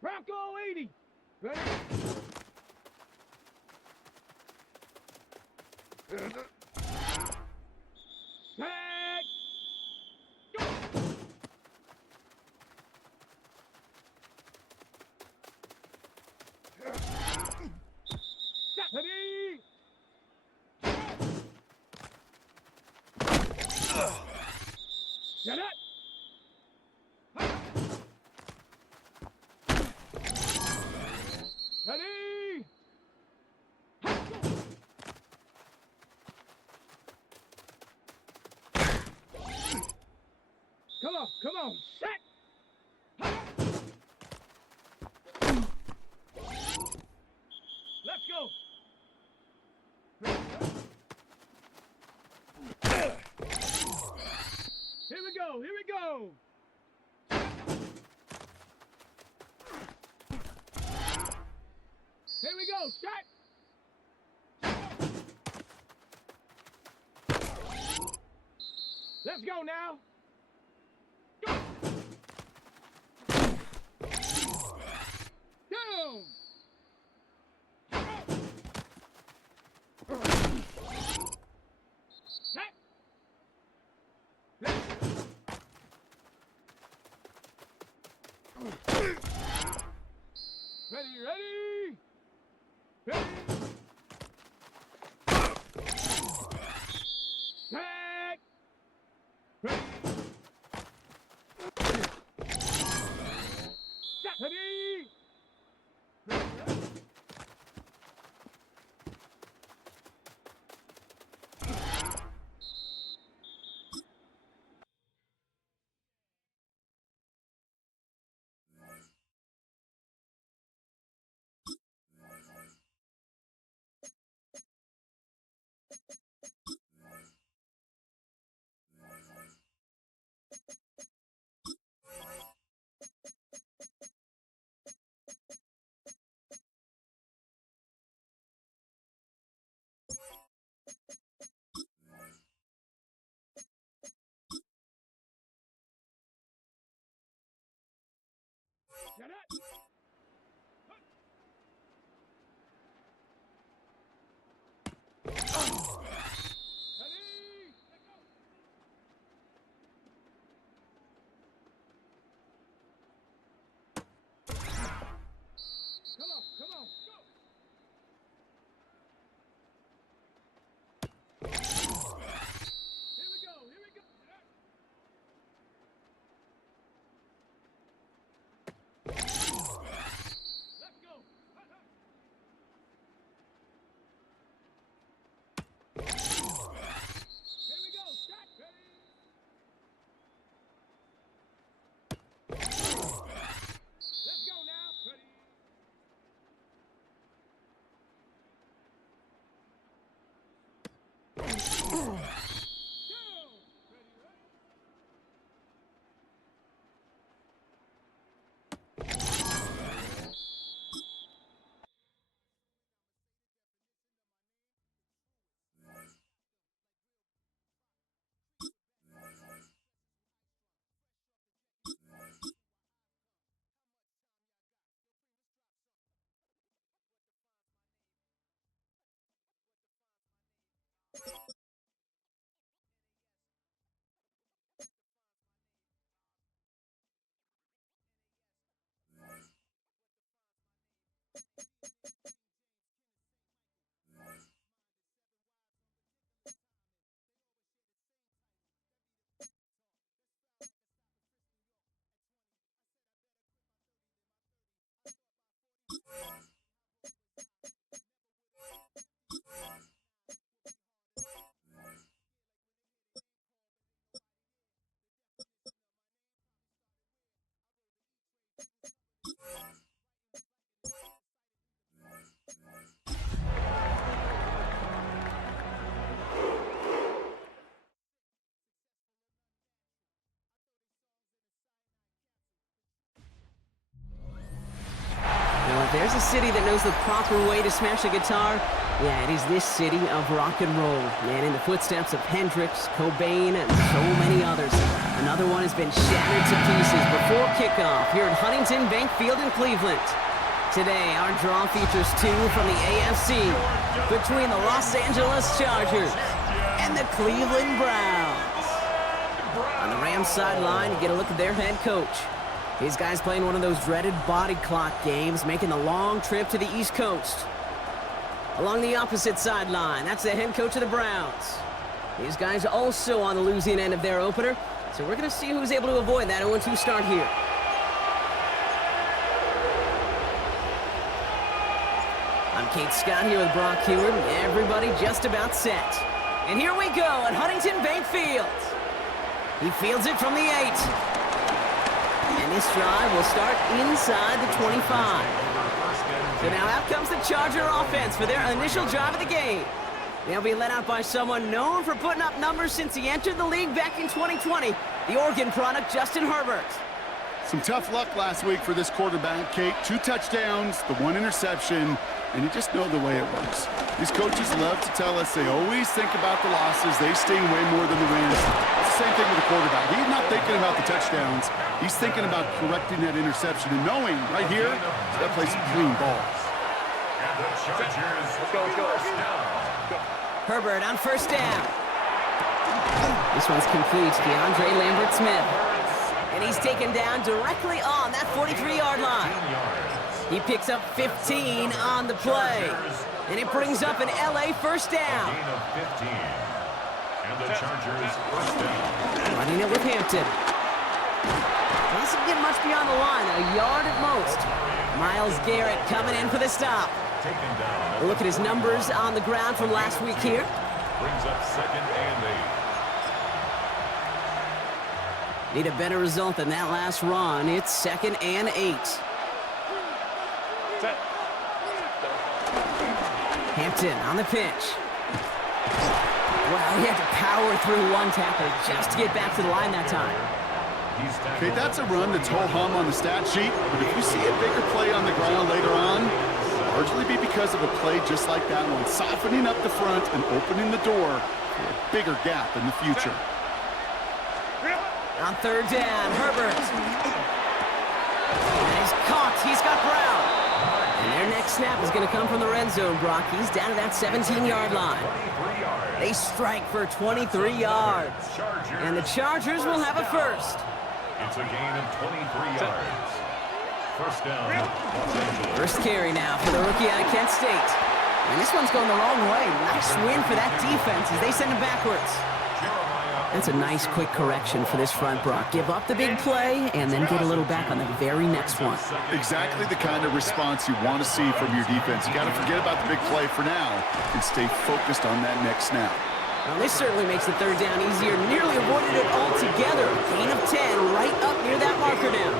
Bronco 80. Ready? Tag. Go. Ready? Get it. Ready? Come on, set! Let's go! Here we go, here we go! Here we go, set! Let's go now! Go! Down! Set! Ready, ready! Ready! Set! Ready! Set! Ready! Get it! Ready? Let's go! Come on, go! Here we go, here we go! Let's go! Here we go, shot! Ready? Let's go now! Ready? Down! Ready, ready? Now, if there's a city that knows the proper way to smash a guitar, Yeah, it is this city of rock and roll. And in the footsteps of Hendrix, Cobain, and so many others. Another one has been shattered to pieces before kickoff here at Huntington Bank Field in Cleveland. Today, our draw features two from the AFC between the Los Angeles Chargers and the Cleveland Browns. On the Rams sideline, you get a look at their head coach. These guys playing one of those dreaded body clock games, making the long trip to the East Coast. Along the opposite sideline, that's the head coach of the Browns. These guys also on the losing end of their opener, so we're going to see who's able to avoid that 0-2 start here. I'm Kate Scott here with Brock Hewitt. Everybody just about set. And here we go at Huntington Bank Field. He fields it from the 8. And this drive will start inside the 25. So now out comes the Charger offense for their initial drive of the game. They'll be led out by someone known for putting up numbers since he entered the league back in 2020, the Oregon product, Justin Herbert. Some tough luck last week for this quarterback, Kate. 2 touchdowns, the 1 interception, and you just know the way it works. These coaches love to tell us they always think about the losses. They sting way more than the wins. It's the same thing with the quarterback. He's not thinking about the touchdowns. He's thinking about correcting that interception and knowing right here, he's got to play some clean balls. And the Chargers, let's go. Herbert on first down. This one's complete to DeAndre Lambert-Smith. And he's taken down directly on that 43-yard line. He picks up 15 on the play. And it brings up an LA first down. Gain of 15. And the Chargers first down. Running it with Hampton. Doesn't get much beyond the line, a yard at most. Myles Garrett coming in for the stop. Taken down. A look at his numbers on the ground from last week here. Brings up 2nd and 8. Need a better result than that last run. It's 2nd and 8. Hampton on the pitch. Well, he had to power through one tackle just to get back to the line that time. Okay, that's a run that's ho-hum on the stat sheet, but if you see a bigger play on the ground later on, largely be because of a play just like that one, softening up the front and opening the door for a bigger gap in the future. On third down, Herbert. And he's caught. He's got Brown. And their next snap is going to come from the red zone, Brock. He's down to that 17-yard line. They strike for 23 yards. And the Chargers will have a first. It's a gain of 23 yards. First down, Los Angeles. First carry now for the rookie out of Kent State. And this one's going the wrong way. Nice win for that defense as they send him backwards. That's a nice quick correction for this front, Brock. Give up the big play and then get a little back on the very next one. Exactly the kind of response you want to see from your defense. You got to forget about the big play for now and stay focused on that next snap. Well, this certainly makes the third down easier. Nearly avoided it altogether. Gain of 10 right up near that marker now.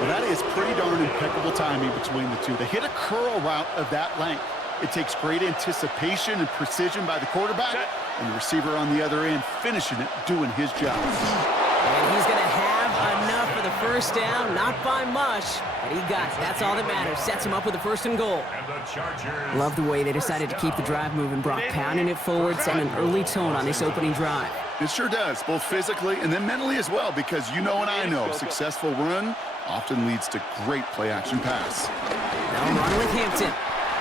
Well, that is pretty darn impeccable timing between the two. They hit a curl route of that length. It takes great anticipation and precision by the quarterback, and the receiver on the other end finishing it, doing his job. And he's going to have enough for the first down, not by much, but he got it. That's all that matters. Sets him up with a 1st and goal. And the Chargers. Love the way they decided to keep the drive moving, Brock, pounding it forward, setting an early tone on this opening drive. It sure does, both physically and then mentally as well, because you know and I know, successful run often leads to great play-action pass. Now run with Hampton.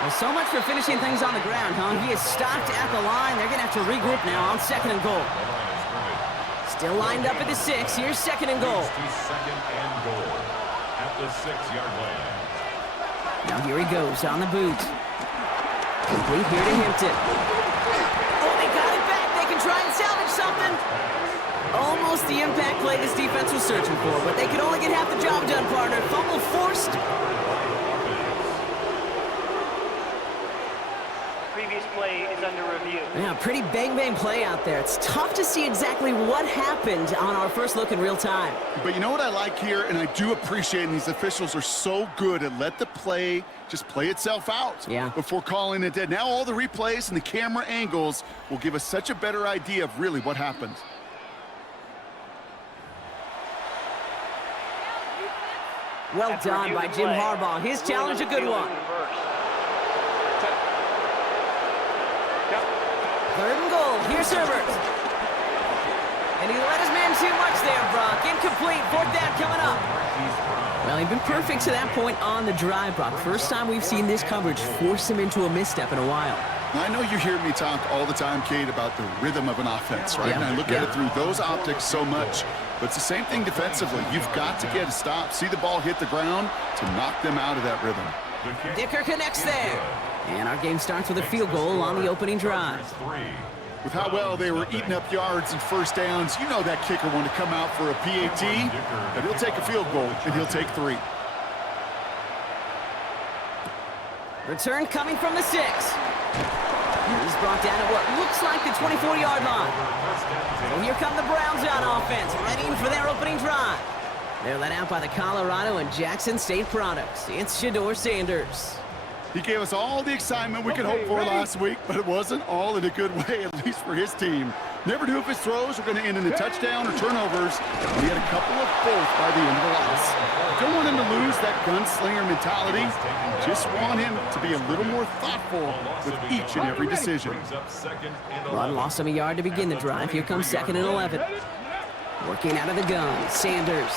Well, so much for finishing things on the ground, huh? He is stopped at the line. They're going to have to regroup now on 2nd and goal. Still lined up at the 6. Here's 2nd and goal. 2nd and goal at the 6-yard line. Now here he goes on the boot. Complete here to Hampton. Oh, they got it back. They can try and salvage something. Almost the impact play this defense was searching for, but they could only get half the job done, partner. Fumble forced. Previous play is under review. Yeah, pretty bang-bang play out there. It's tough to see exactly what happened on our first look in real time. But you know what I like here, and I do appreciate, and these officials are so good at let the play just play itself out before calling it dead. Now all the replays and the camera angles will give us such a better idea of really what happened. Well done by Jim Harbaugh. His challenge a good one. Third and goal. Here's Herbert. And he let his man too much there, Brock. Incomplete. Fourth down coming up. Well, he'd been perfect to that point on the drive, Brock. First time we've seen this coverage force him into a misstep in a while. I know you hear me talk all the time, Kate, about the rhythm of an offense, right? Yeah. And I look at it through those optics so much. But it's the same thing defensively. You've got to get a stop, see the ball hit the ground to knock them out of that rhythm. Dicker connects there. And our game starts with a field goal on the opening drive. With how well they were eating up yards and first downs, you know that kicker wanted to come out for a PAT, but he'll take a field goal, and he'll take 3. Return coming from the 6. He's brought down at what looks like the 24-yard line. So here come the Browns on offense, ready for their opening drive. They're led out by the Colorado and Jackson State products. It's Shedeur Sanders. He gave us all the excitement we could hope for last week, but it wasn't all in a good way, at least for his team. Never knew if his throws were going to end in a touchdown or turnovers. He had a couple of both by the end of the loss. Don't want him to lose that gunslinger mentality. Just want him to be a little more thoughtful with each and every decision. Run lost him a yard to begin the drive. Here comes 2nd and 11. Working out of the gun, Sanders.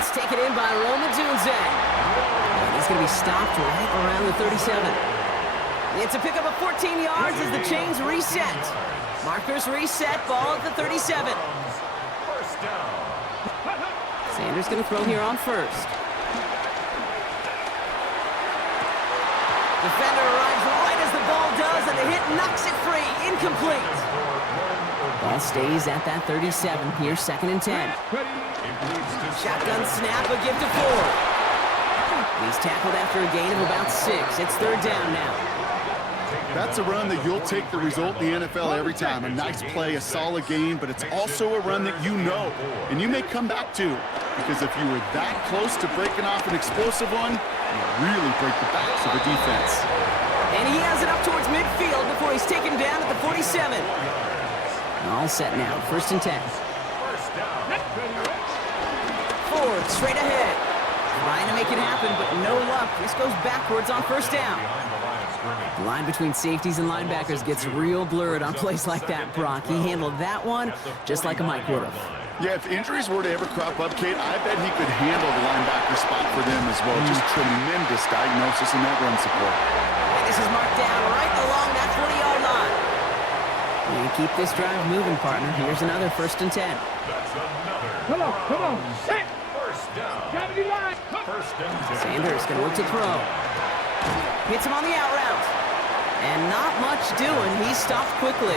It's taken in by Roma Dunze. And he's going to be stopped right around the 37. It's a pickup of 14 yards as the chains reset. Markers reset, ball at the 37. Sanders going to throw here on first. Defender arrives right as the ball does, and the hit knocks it free. Incomplete. Ball stays at that 37. Here's 2nd and 10. Shotgun snap, a give to Ford. He's tackled after a gain of about 6. It's 3rd down now. That's a run that you'll take the result in the NFL every time. A nice play, a solid gain, but it's also a run that you know, and you may come back to. Because if you were that close to breaking off an explosive one, you really break the backs of the defense. And he has it up towards midfield before he's taken down at the 47. All set now, 1st and 10. Ford straight ahead. Trying to make it happen, but no luck. This goes backwards on 1st down. The line between safeties and linebackers gets real blurred on plays like that, Brock. He handled that one just like a Mike would have. Yeah, if injuries were to ever crop up, Kate, I bet he could handle the linebacker spot for them as well. Just tremendous diagnosis in that run support. And this is marked down right along that 40-yard line. And keep this drive moving, partner. Here's another 1st and 10. Come on. Set. Gravity line. Sanders going to look to throw. Hits him on the out route. And not much doing. He's stopped quickly.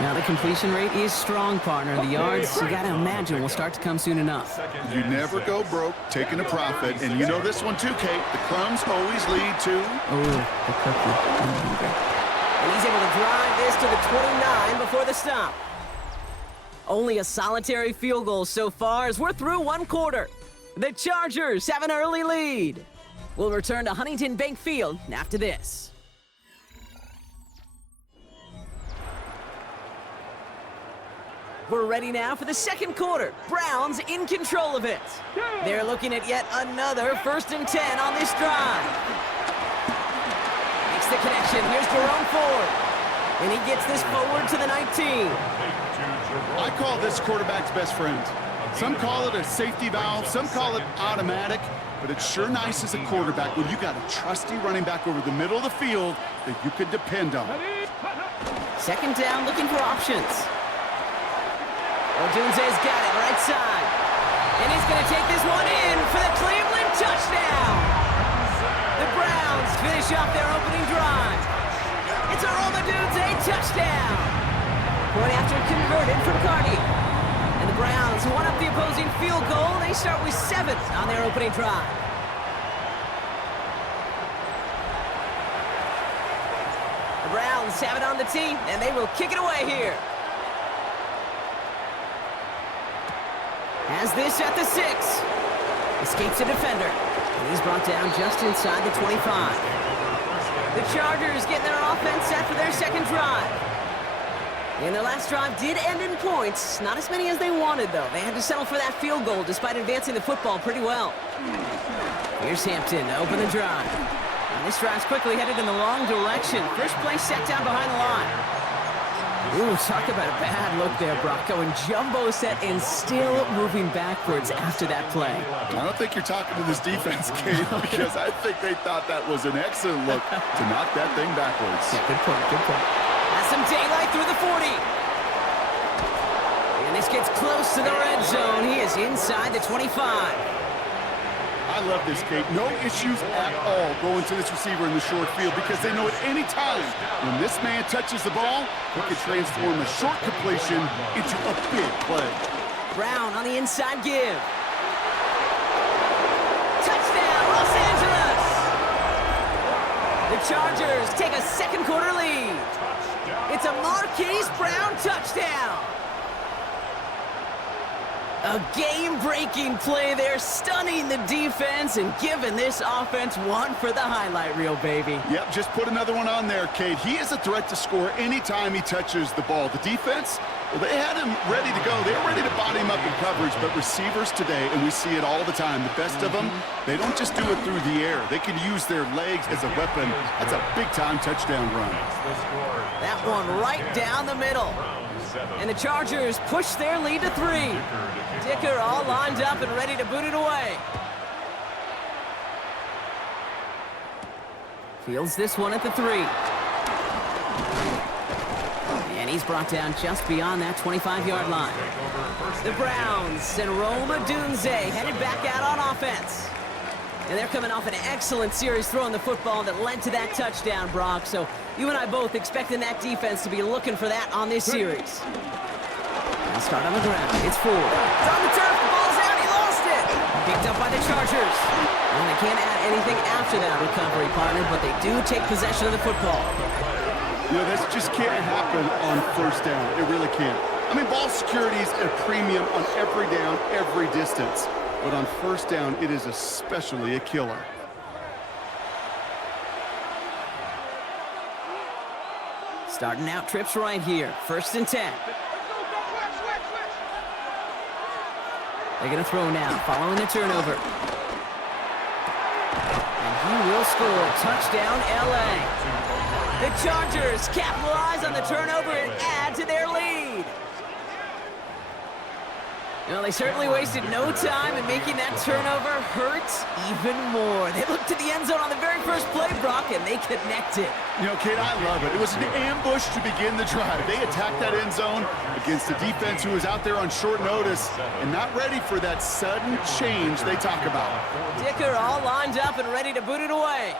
Now the completion rate is strong, partner. The yards, you got to imagine, will start to come soon enough. You never go broke taking a profit. And you know this one too, Kate. The crumbs always lead to... Oh, the cookie. And he's able to drive this to the 29 before the stop. Only a solitary field goal so far as we're through 1 quarter. The Chargers have an early lead. We'll return to Huntington Bank Field after this. We're ready now for the 2nd quarter. Browns in control of it. They're looking at yet another 1st and 10 on this drive. Makes the connection. Here's Jerome Ford. And he gets this forward to the 19. I call this quarterback's best friend. Some call it a safety valve, some call it automatic, but it's sure nice as a quarterback when you got a trusty running back over the middle of the field that you could depend on. 2nd down, looking for options. Odunze's got it right side. And he's going to take this one in for the Cleveland touchdown. The Browns finish off their opening drive. It's a Odunze touchdown. Point after converted from Carney. And the Browns won up the opposing field goal. They start with 7 on their opening drive. The Browns have it on the tee, and they will kick it away here. Has this at the 6. Escapes a defender. And he's brought down just inside the 25. The Chargers getting their offense set for their 2nd drive. And their last drive did end in points. Not as many as they wanted, though. They had to settle for that field goal despite advancing the football pretty well. Here's Hampton to open the drive. And this drive's quickly headed in the wrong direction. First play set down behind the line. Ooh, talk about a bad look there, Brock. Going jumbo set and still moving backwards after that play. I don't think you're talking to this defense, Kate, because I think they thought that was an excellent look to knock that thing backwards. Yeah, good point, good point. Has some daylight through the 40. And this gets close to the red zone. He is inside the 25. I love this, Kate. No issues at all going to this receiver in the short field because they know at any time when this man touches the ball, he can transform a short completion into a big play. Brown on the inside give. Touchdown, Los Angeles! The Chargers take a second quarter lead. It's a Marquise Brown touchdown. A game-breaking play there, stunning the defense and giving this offense one for the highlight reel, baby. Yep, just put another one on there, Kate. He is a threat to score anytime he touches the ball. The defense, well, they had him ready to go. They were ready to body him up in coverage, but receivers today, and we see it all the time, the best of them, they don't just do it through the air. They can use their legs as a weapon. That's a big-time touchdown run. That one right down the middle. And the Chargers push their lead to 3. Dicker all lined up and ready to boot it away. Fields this one at the 3. And he's brought down just beyond that 25-yard line. The Browns and Rome Odunze headed back out on offense. And they're coming off an excellent series throwing the football that led to that touchdown, Brock. So you and I both expecting that defense to be looking for that on this series. They'll start on the ground. It's Ford. It's on the turf. The ball's out. He lost it. Picked up by the Chargers. And they can't add anything after that recovery, partner, but they do take possession of the football. You know, this just can't happen on first down. It really can't. I mean, ball security is a premium on every down, every distance. But on first down, it is especially a killer. Starting out trips right here. 1st and 10. They're going to throw now, following the turnover. And he will score. Touchdown, L.A. The Chargers capitalize on the turnover and add to their lead. Well, they certainly wasted no time in making that turnover hurt even more. They looked to the end zone on the very first play, Brock, and they connected. You know, Kate, I love it. It was an ambush to begin the drive. They attacked that end zone against a defense who was out there on short notice and not ready for that sudden change they talk about. Dicker all lined up and ready to boot it away.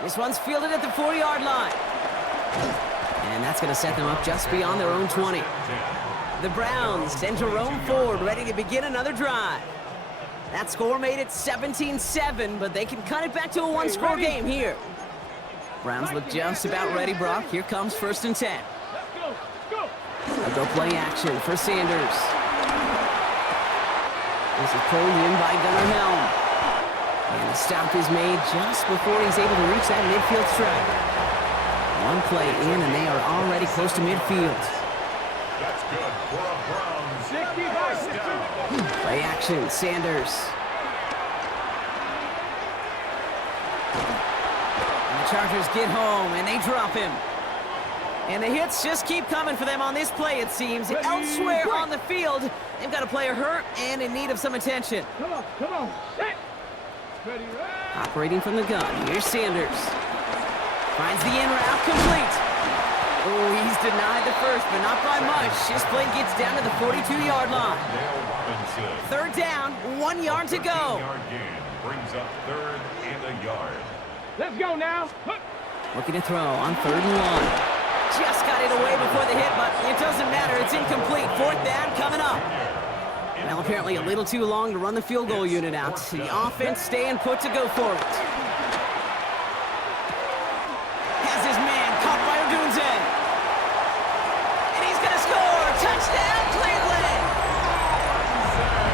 This one's fielded at the 40-yard line. And that's going to set them up just beyond their own 20. The Browns send Jerome Ford ready to begin another drive. That score made it 17-7, but they can cut it back to a one-score game here. Browns look just about ready, Brock. Here comes 1st and 10. They'll go play action for Sanders. This is pulled in by Gunnar Helm. And the stop is made just before he's able to reach that midfield strike. One play in, and they are already close to midfield. That's good for a Browns first down. Play action, Sanders. And the Chargers get home, and they drop him. And the hits just keep coming for them on this play, it seems. Elsewhere on the field, they've got a player hurt and in need of some attention. Come on. Set. Ready, Operating from the gun, here's Sanders. Finds the in route, complete. Oh, he's denied the first, but not by much. This play gets down to the 42-yard line. 3rd down, 1 yard to go. 13-yard gain brings up 3rd and a yard. Let's go now. Looking to throw on 3rd and 1. Just got it away before the hit, but it doesn't matter. It's incomplete. 4th down coming up. Well, apparently a little too long to run the field goal unit out. The offense staying put to go for it. Has his man caught by Odunze. And he's going to score. Touchdown, Cleveland.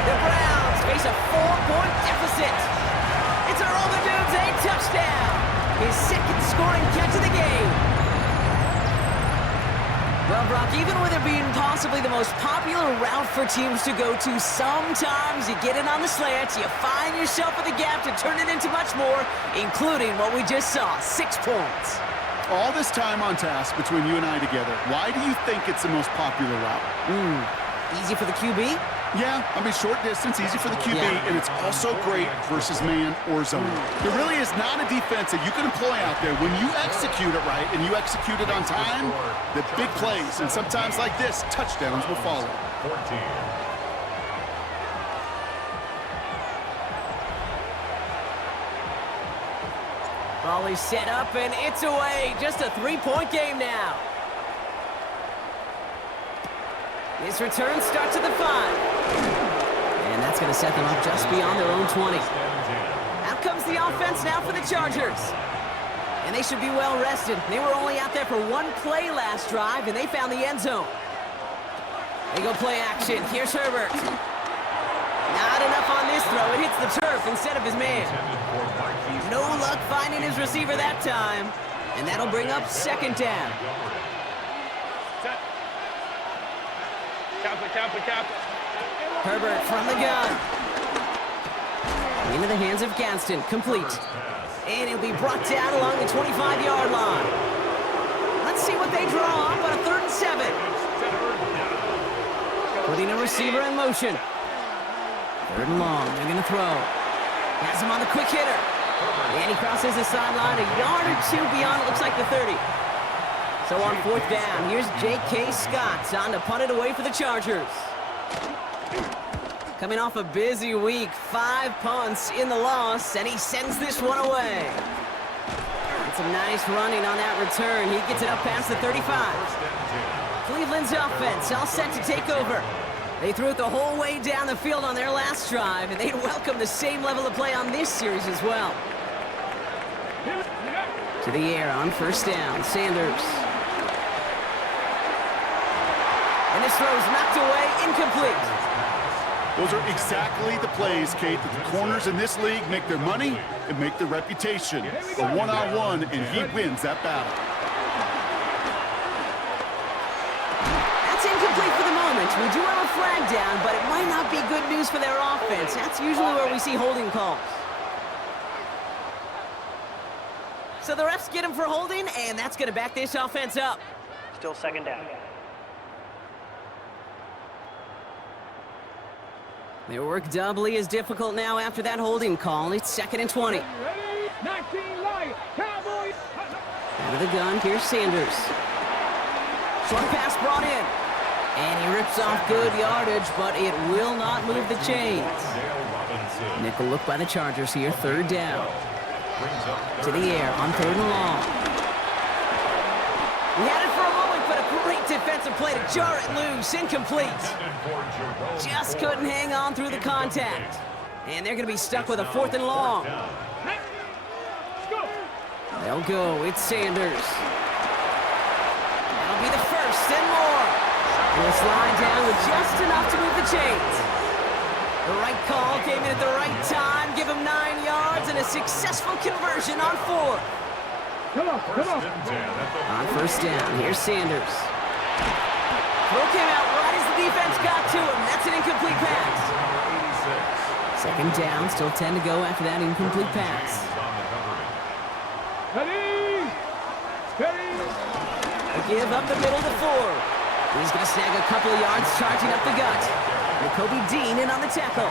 The Browns face a 4-point deficit. It's a Rome Odunze touchdown. His 2nd scoring catch of the game. Well, Brock, even with it being possibly the most popular route for teams to go to, sometimes you get it on the slant, you find yourself in the gap to turn it into much more, including what we just saw, 6 points. All this time on task between you and I together, why do you think it's the most popular route? Easy for the QB? Yeah, I mean, short distance, easy for the QB, and it's also great versus man or zone. There really is not a defense that you can employ out there. When you execute it right and you execute it on time, the big plays, and sometimes like this, touchdowns will follow. 14. Ball is set up, and it's away. Just a 3-point game now. This return starts at the 5. And that's going to set them up just beyond their own 20. Out comes the offense now for the Chargers. And they should be well rested. They were only out there for 1 play last drive, and they found the end zone. They go play action. Here's Herbert. Not enough on this throw. It hits the turf instead of his man. No luck finding his receiver that time. And that'll bring up 2nd down. Herbert from the gun. Into the hands of Gadsden. Complete. And it'll be brought down along the 25-yard line. Let's see what they draw up on a 3rd and 7. Putting a receiver in motion. 3rd and long. They're going to throw. Has him on the quick hitter. And he crosses the sideline a yard or 2 beyond, it looks like the 30. So on 4th down, here's J.K. Scott on to punt it away for the Chargers. Coming off a busy week, 5 punts in the loss, and he sends this one away. And some nice running on that return. He gets it up past the 35. Cleveland's offense all set to take over. They threw it the whole way down the field on their last drive, and they'd welcome the same level of play on this series as well. To the air on 1st down, Sanders. And this throw's knocked away, incomplete. Those are exactly the plays, Kate, that the corners in this league make their money and make their reputation. A one-on-one, and he wins that battle. That's incomplete for the moment. We do have a flag down, but it might not be good news for their offense. That's usually where we see holding calls. So the refs get him for holding, and that's going to back this offense up. Still 2nd down. Their work doubly is difficult now after that holding call. It's 2nd and 20. Ready? 19 light. Cowboys. Out of the gun, here's Sanders. Short pass brought in. And he rips off good yardage, but it will not move the chains. Nickel look by the Chargers here, 3rd down. To the air on 3rd and long. We had it for a moment, but a great defensive play to jar it loose. Incomplete. Just couldn't hang on through the contact. And they're going to be stuck with a 4th and long. They'll go. It's Sanders. That'll be the 1st and more. He'll slide down with just enough to move the chains. The right call came in at the right time. Give him 9 yards and a successful conversion on 4. Come on. On 1st down, here's Sanders. Throw came out right as the defense got to him. That's an incomplete pass. 2nd down, still 10 to go after that incomplete pass. Ready? Steady. Give up the middle to 4. He's going to snag a couple of yards charging up the gut. Kobe Dean in on the tackle.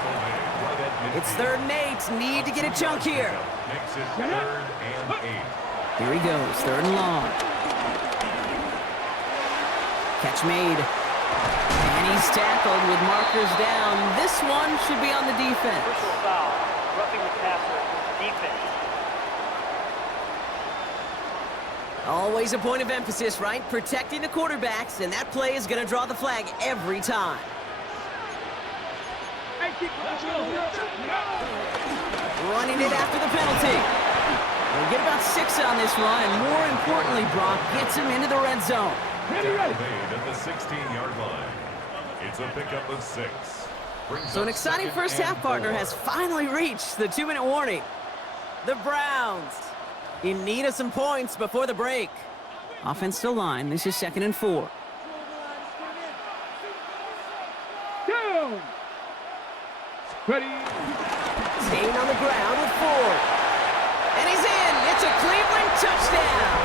It's 3rd and 8. Need to get a chunk here. Makes it 3rd and 8. Here he goes, 3rd and long. Catch made. And he's tackled with markers down. This one should be on the defense. Personal foul. Roughing the passer. Defense. Always a point of emphasis, right? Protecting the quarterbacks, and that play is going to draw the flag every time. Running it after the penalty. We'll get about 6 on this run, and more importantly, Brock gets him into the red zone. Made at the 16-yard line. It's a pickup of 6. So an exciting first half partner has finally reached the 2-minute warning. The Browns in need of some points before the break. Offense to line. This is 2nd and 4. Ready. Staying on the ground with Ford. And he's in. It's a Cleveland touchdown.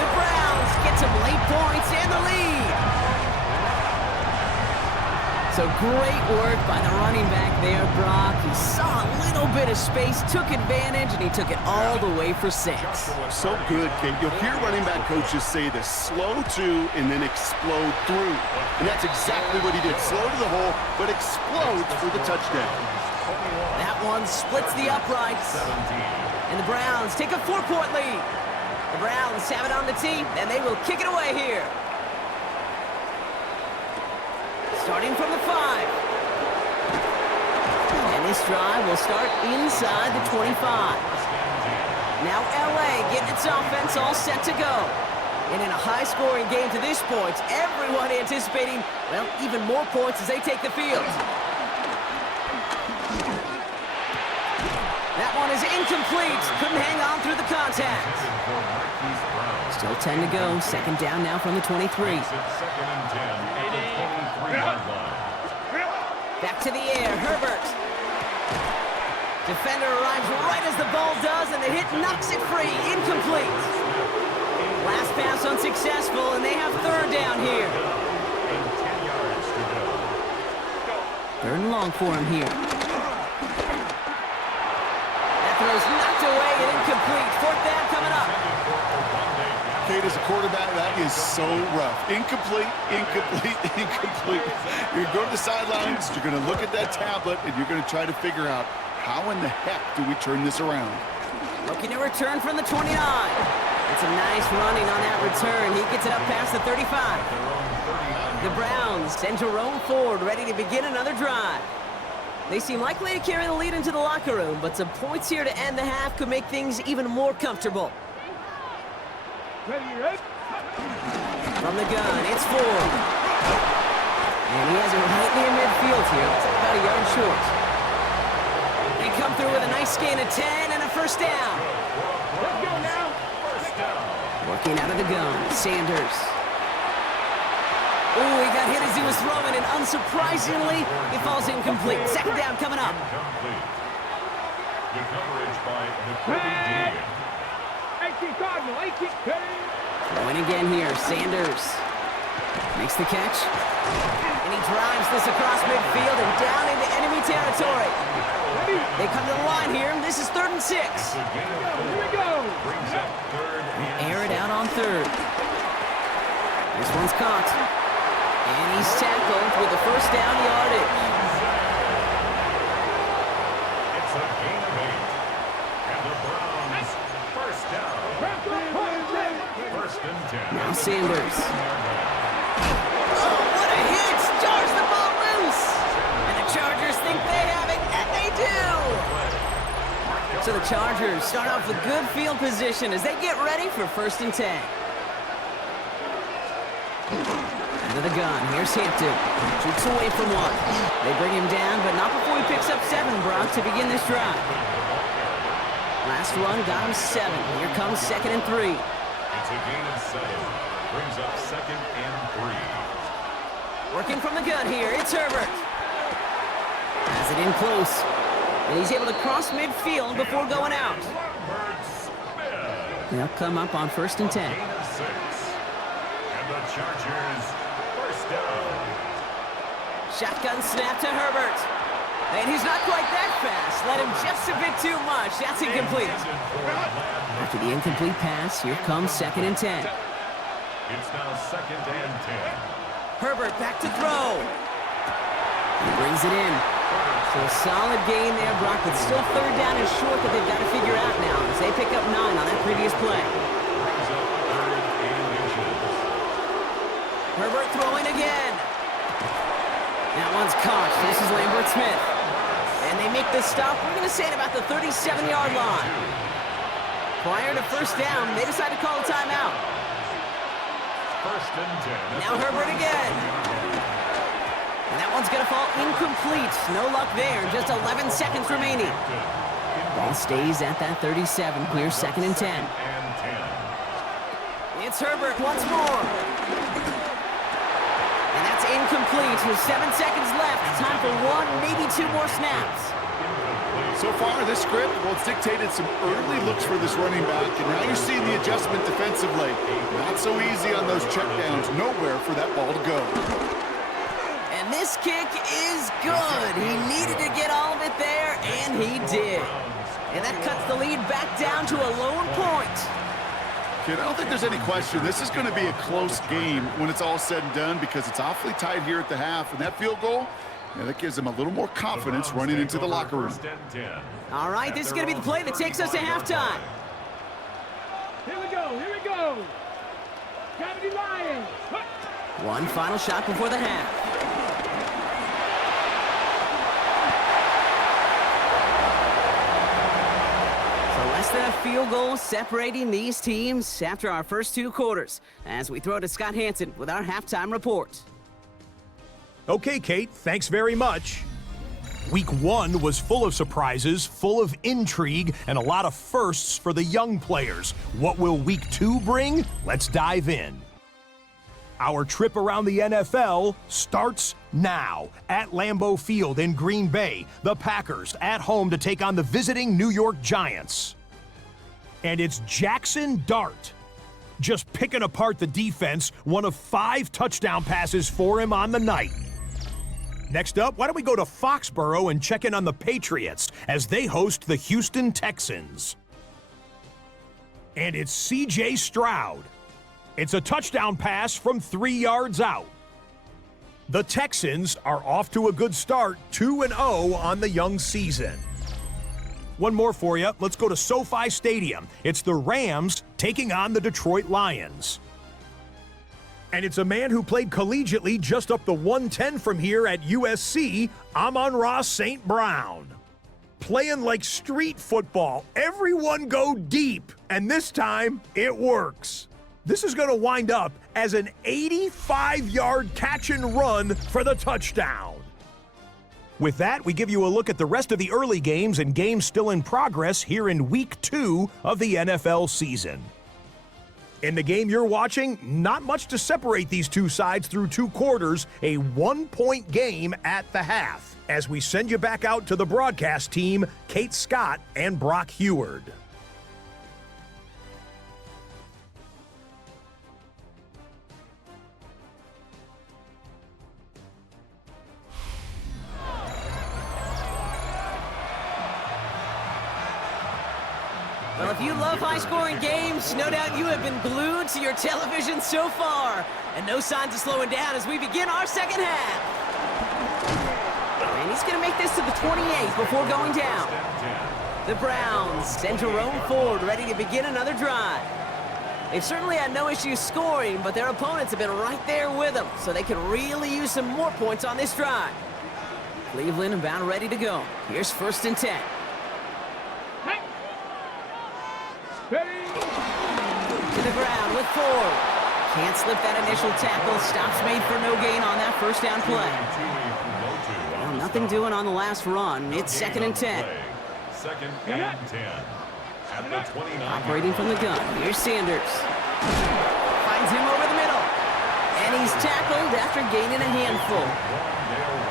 The Browns get some late points and the lead. So great work by the running back there, Brock. He saw a little bit of space, took advantage, and he took it all the way for 6. So good, Kate. You'll hear running back coaches say this: slow to and then explode through. And that's exactly what he did. Slow to the hole, but explodes for the touchdown. That one splits the uprights. And the Browns take a 4-point lead. The Browns have it on the tee, and they will kick it away here. Starting from the 5. And this drive will start inside the 25. Now LA getting its offense all set to go. And in a high-scoring game to this point, everyone anticipating, well, even more points as they take the field. That one is incomplete. Couldn't hang on through the contact. Still 10 to go. Second down now from the 23. Second and 10 at the 23-yard line. Back to the air, Herbert. Defender arrives right as the ball does, and the hit knocks it free. Incomplete. Last pass unsuccessful, and they have third down here. And 10 yards to go. Third and long for him here. That throw's knocked away and incomplete. Fourth down coming up. Kate, as a quarterback, that is so rough. Incomplete, incomplete, incomplete. You're going to go to the sidelines, you're going to look at that tablet, and you're going to try to figure out, how in the heck do we turn this around? Looking to return from the 29. It's a nice running on that return. He gets it up past the 35. The Browns send Jerome Ford ready to begin another drive. They seem likely to carry the lead into the locker room, but some points here to end the half could make things even more comfortable. Ready, ready. From the gun, it's Ford. And he has it right near midfield here. It's about a yard short. They come through with a nice gain of 10 and a first down. Let's go now. Working out of the gun, Sanders. Ooh, he got hit as he was throwing, and unsurprisingly, it falls incomplete. Second down coming up. Incomplete. The coverage by Nicole 18 Cardinal, 18. Ready. Throwing again here, Sanders. Makes the catch. And he drives this across midfield and down into enemy territory. Ready. They come to the line here. This is 3rd and 6. Here we go. brings up third and Air it out on third. This one's caught. And he's tackled with the first down yardage. it's a gain of 8. And the Browns first down. First and 10. Now Sanders. Oh, what a hit! Jars the ball loose! And the Chargers think they have it, and they do! So the Chargers start off with good field position as they get ready for 1st and 10. Out of the gun, here's Hampton. Shoots away from one. They bring him down, but not before he picks up 7, Brock, to begin this drive. Last run got him 7. Here comes 2nd and 3. It's a gain of 7. Brings up 2nd and 3. Working from the gun here, it's Herbert. Has it in close. And he's able to cross midfield before going out. They'll come up on 1st and 10. Gain of 6. And the Chargers first down. Shotgun snap to Herbert. And he's not quite that fast. Let him just a bit too much. That's incomplete. After the incomplete pass, here comes 2nd and 10. It's now 2nd and 10. Herbert back to throw. He brings it in. So a solid gain there, Brock, but still 3rd down and short that they've got to figure out now as they pick up 9 on that previous play. Brings up 3rd and inches. Herbert throwing again. That one's caught. This is Lambert Smith. And they make the stop, we're going to say at about the 37-yard line. Prior to 1st down, they decide to call a timeout. 1st and 10. Now Herbert again. And that one's going to fall incomplete. No luck there. Just 11 seconds remaining. Ball stays at that 37. Here's 2nd and 10. It's Herbert once more. And that's incomplete. With 7 seconds left. Time for 1, maybe 2 more snaps. So far, this script, well, it's dictated some early looks for this running back, and now you're seeing the adjustment defensively. Not so easy on those checkdowns. Nowhere for that ball to go. And this kick is good. He needed to get all of it there, and he did. And that cuts the lead back down to a lone point. Kid, I don't think there's any question. This is going to be a close game when it's all said and done because it's awfully tight here at the half. And that field goal, yeah, that gives them a little more confidence running into the locker room. All right, this is going to be the play that takes us to halftime. Here we go. Here we go. Gravity Lions. One final shot before the half. So less than a field goal separating these teams after our first 2 quarters. As we throw to Scott Hansen with our halftime report. Okay, Kate, thanks very much. Week 1 was full of surprises, full of intrigue, and a lot of firsts for the young players. What will Week 2 bring? Let's dive in. Our trip around the NFL starts now. At Lambeau Field in Green Bay, the Packers at home to take on the visiting New York Giants. And it's Jackson Dart just picking apart the defense, one of 5 touchdown passes for him on the night. Next up, why don't we go to Foxborough and check in on the Patriots as they host the Houston Texans. And it's C.J. Stroud. It's a touchdown pass from 3 yards out. The Texans are off to a good start, 2-0 on the young season. One more for you. Let's go to SoFi Stadium. It's the Rams taking on the Detroit Lions. And it's a man who played collegiately just up the 110 from here at USC, Amon-Ra St. Brown. Playing like street football. Everyone go deep, and this time it works. This is going to wind up as an 85-yard catch and run for the touchdown. With that, we give you a look at the rest of the early games and games still in progress here in Week 2 of the NFL season. In the game you're watching, not much to separate these two sides through 2 quarters, a 1-point game at the half. As we send you back out to the broadcast team, Kate Scott and Brock Heward. Well, if you love high-scoring games, no doubt you have been glued to your television so far. And no signs of slowing down as we begin our second half. And he's going to make this to the 28 before going down. The Browns send Jerome Ford ready to begin another drive. They've certainly had no issues scoring, but their opponents have been right there with them, so they can really use some more points on this drive. Cleveland about ready to go. Here's 1st and 10. To the ground with Ford. Can't slip that initial tackle. Stops made for no gain on that first down play. Well, nothing doing on the last run. It's 2nd and 10. 2nd and 10. At the 29. Operating from the gun. Here's Sanders. Finds him over the middle. And he's tackled after gaining a handful.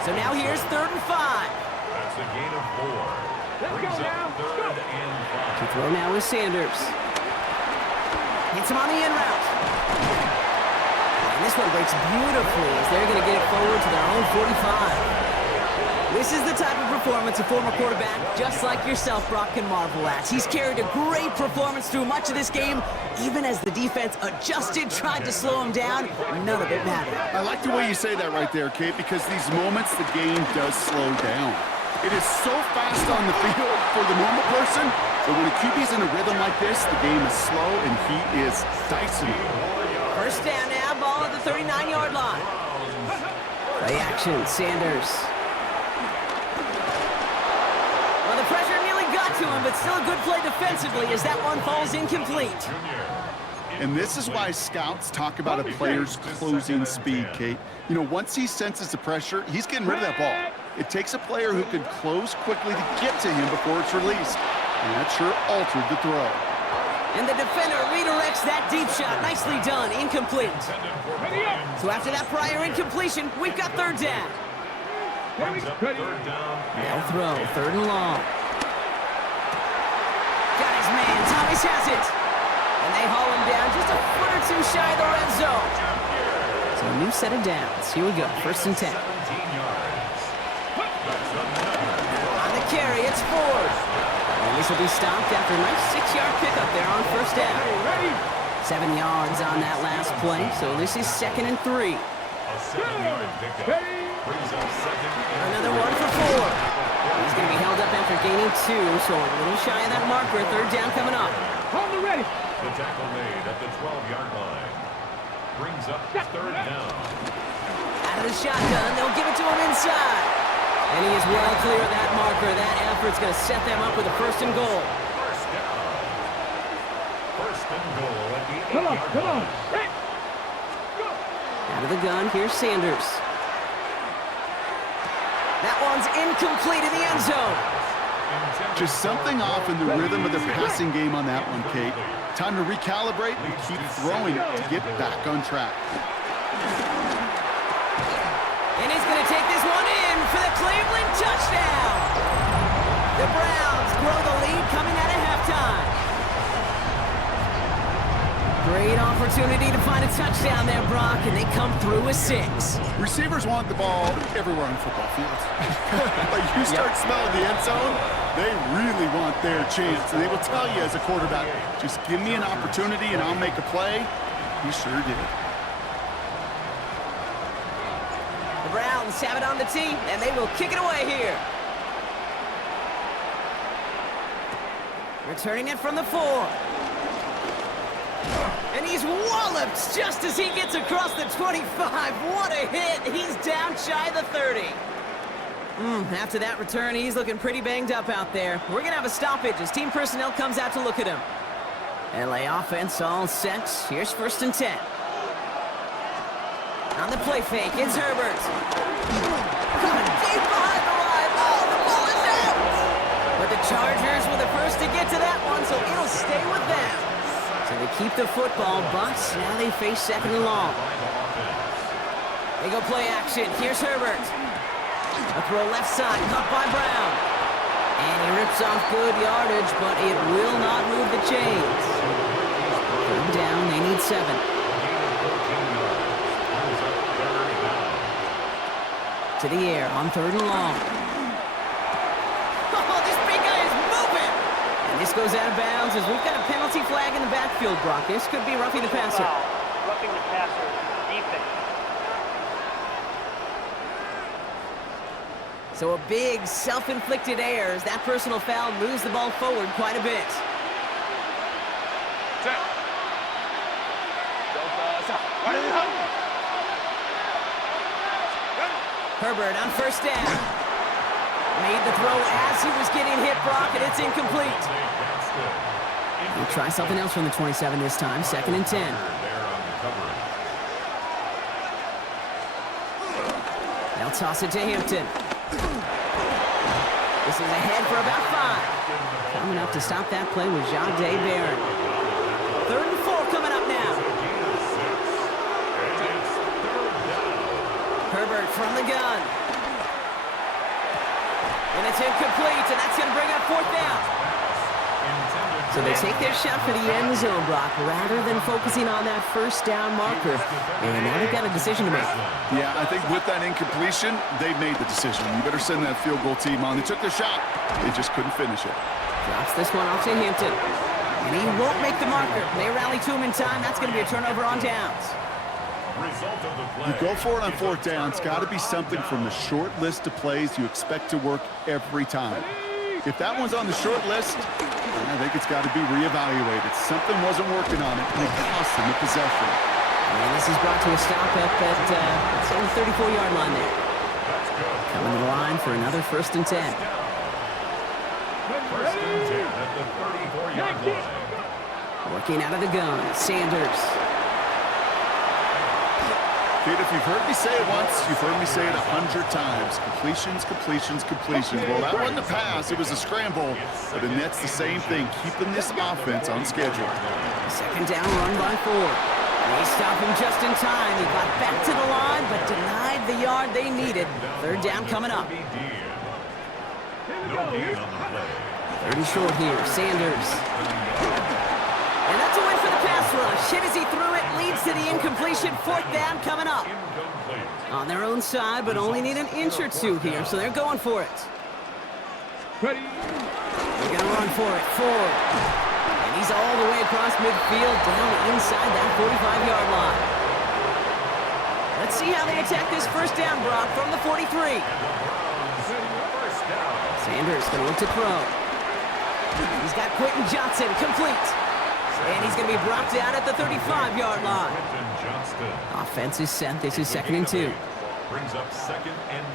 So now here's 3rd and 5. That's a gain of 4. Brings up 3rd and 5. To throw now is Sanders. Hits him on the in route. And this one breaks beautifully as they're going to get it forward to their own 45. This is the type of performance a former quarterback just like yourself, Brock, can marvel at. He's carried a great performance through much of this game, even as the defense adjusted, tried to slow him down. None of it mattered. I like the way you say that right there, Kate, because these moments the game does slow down. It is so fast on the field for the normal person, but when a QB's in a rhythm like this, the game is slow and he is dicing it. 1st down now, ball at the 39-yard line. Play action, Sanders. Well, the pressure nearly got to him, but still a good play defensively as that one falls incomplete. And this is why scouts talk about a player's closing speed, Kate. You know, once he senses the pressure, he's getting rid of that ball. It takes a player who can close quickly to get to him before it's released. And that sure altered the throw. And the defender redirects that Deep shot, nicely done, incomplete. So after that prior incompletion, we've got third down. They'll throw, third and long. Got his man, Thomas has it. And they haul him down just a foot or two shy of the red zone. So a new set of downs. Here we go, first and 10. On the carry, it's Ford. And this will be stopped after a nice 6-yard pickup there on first down. 7 yards on that last play, so this is 2nd and 3. Another one for Ford. He's going to be held up after gaining 2, so a little shy of that marker. Third down coming up. Hold the ready. The tackle made at the 12-yard line. Brings up third down. Out of the shotgun, they'll give it to him inside. And he is well clear of that marker. That effort's going to set them up with a first and goal. First down. First and goal at the 8-yard Come on. line. Hey. Go. Out of the gun, here's Sanders. That one's incomplete in the end zone. Just something off in the rhythm of the passing game on that one, Kate. Time to recalibrate and keep throwing it to get back on track. And he's going to take this one in for the Cleveland touchdown. The Browns grow the lead coming out of halftime. Great opportunity to find a touchdown there, Brock, and they come through with 6. Receivers want the ball everywhere on football fields. But you start smelling the end zone, they really want their chance. And they will tell you as a quarterback, just give me an opportunity and I'll make a play. He sure did. The Browns have it on the tee, and they will kick it away here. Returning it from the 4. And he's walloped just as he gets across the 25. What a hit. He's down shy of the 30. After that return, he's looking pretty banged up out there. We're going to have a stoppage as team personnel comes out to look at him. LA offense all set. Here's first and 10. On the play fake, it's Herbert. Caught deep behind the line. Oh, the ball is out! But the Chargers were the first to get to that one, so it'll stay with them. So they keep the football, but now they face 2nd and long. They go play action. Here's Herbert. A throw left side, caught by Brown. And he rips off good yardage, but it will not move the chains. Third down, they need 7. To the air on 3rd and long. Oh, this big guy is moving! And this goes out of bounds as we've got a penalty flag in the backfield, Brock. This could be roughing the passer. Foul. Roughing the passer. Defense. So a big self-inflicted error as that personal foul moves the ball forward quite a bit. Herbert on first down. Made the throw as he was getting hit, Brock, and it's incomplete. We'll try something else from the 27 this time. 2nd and 10. They'll toss it to Hampton. This is ahead for about 5. Coming up to stop that play was Jahdae Barron. 3rd and 4 coming up now. Herbert from the gun. And it's incomplete, and that's going to bring up 4th down. So they take their shot for the end zone, Brock, rather than focusing on that first down marker. And now they've got a decision to make. Yeah, I think with that incompletion, they made the decision. You better send that field goal team on. They took their shot. They just couldn't finish it. Drops this one off to Hampton. And he won't make the marker. They rally to him in time. That's going to be a turnover on downs. You go for it on 4th down. It's got to be something from the short list of plays you expect to work every time. If that one's on the short list, I think it's got to be reevaluated. Something wasn't working on it, and it cost them the possession. And this is brought to a stop up at the 34-yard line there. Coming to the line for another 1st and 10. First and 10 at the 34-yard line. Working out of the gun, Sanders. Kate, if you've heard me say it once, you've heard me say it 100 times. Completions, completions, completions. Well, that wasn't a pass. It was a scramble. But the Nets the same thing, keeping this offense on schedule. Second down run by Ford. They stop him just in time. He got back to the line, but denied the yard they needed. Third down coming up. Third and short here, Sanders. And that's a win for the pass rush. Hit as he threw it, leads to the incompletion. Fourth down coming up. On their own side, but only need an inch or two here, so they're going for it. Ready. They're going to run for it. Ford. And he's all the way across midfield, down inside that 45-yard line. Let's see how they attack this first down, Brock, from the 43. Sanders going to look to throw. He's got Quentin Johnson, complete. And he's going to be brought down at the 35-yard line. Offense is set. This is 2nd and 2. Brings up 2nd and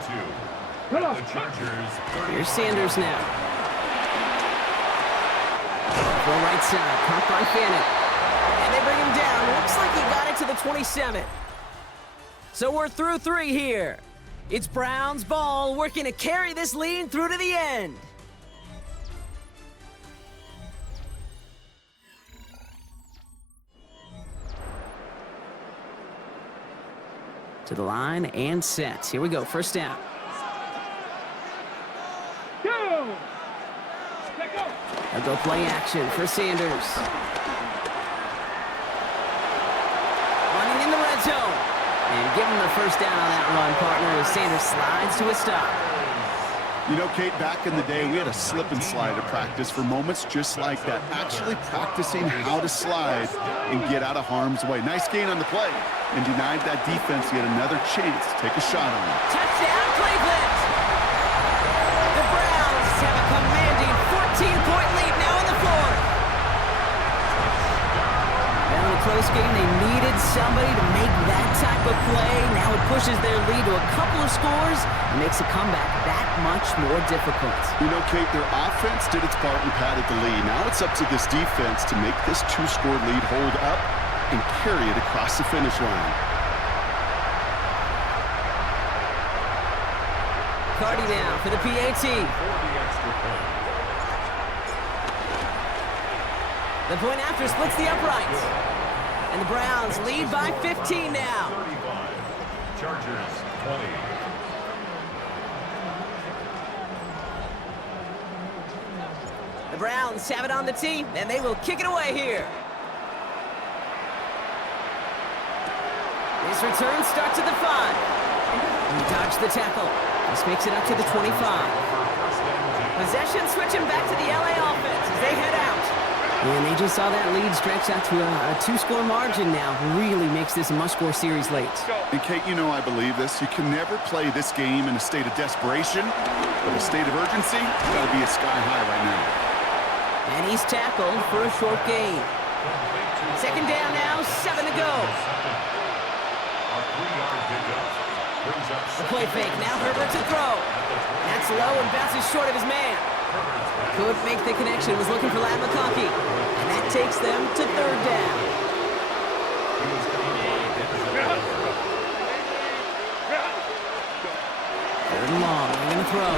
2. The Chargers. Here's Sanders now. Full right side, caught by Fannin. And they bring him down. Looks like he got it to the 27. So we're through 3 here. It's Browns ball, working to carry this lead through to the end. To the line and set. Here we go, first down. Go! They'll go play action for Sanders. Running in the red zone. And give him the first down on that run, partner, as Sanders slides to a stop. You know, Kate, back in the day, we had a slip and slide to practice for moments just like that. Actually practicing how to slide and get out of harm's way. Nice gain on the play, and denied that defense yet another chance to take a shot on him. Touchdown, Cleveland! The Browns have a commanding 14-point lead now in the fourth. Now in a close game, they needed somebody to make that type of play. Now it pushes their lead to a couple of scores and makes a comeback that much more difficult. You know, Kate, their offense did its part and padded the lead. Now it's up to this defense to make this 2-score lead hold up and carry it across the finish line. Cardi now for the PAT. The point after splits the uprights. And the Browns lead by 15 now. 35. Chargers 20. The Browns have it on the tee, and they will kick it away here. This return starts at the 5. He dodged the tackle. This makes it up to the 25. Possession switching back to the LA offense as they head out. And they just saw that lead stretch out to a 2-score margin now. Really makes this a must-score series late. And Kate, you know I believe this. You can never play this game in a state of desperation, but a state of urgency, it's got to be a sky high right now. And he's tackled for a short gain. Second down now, 7 to go. The play fake, now Herbert to throw. That's low and bounces short of his man. Couldn't make the connection, was looking for Lad McConkey. And that takes them to third down. Third and long, they're going to throw.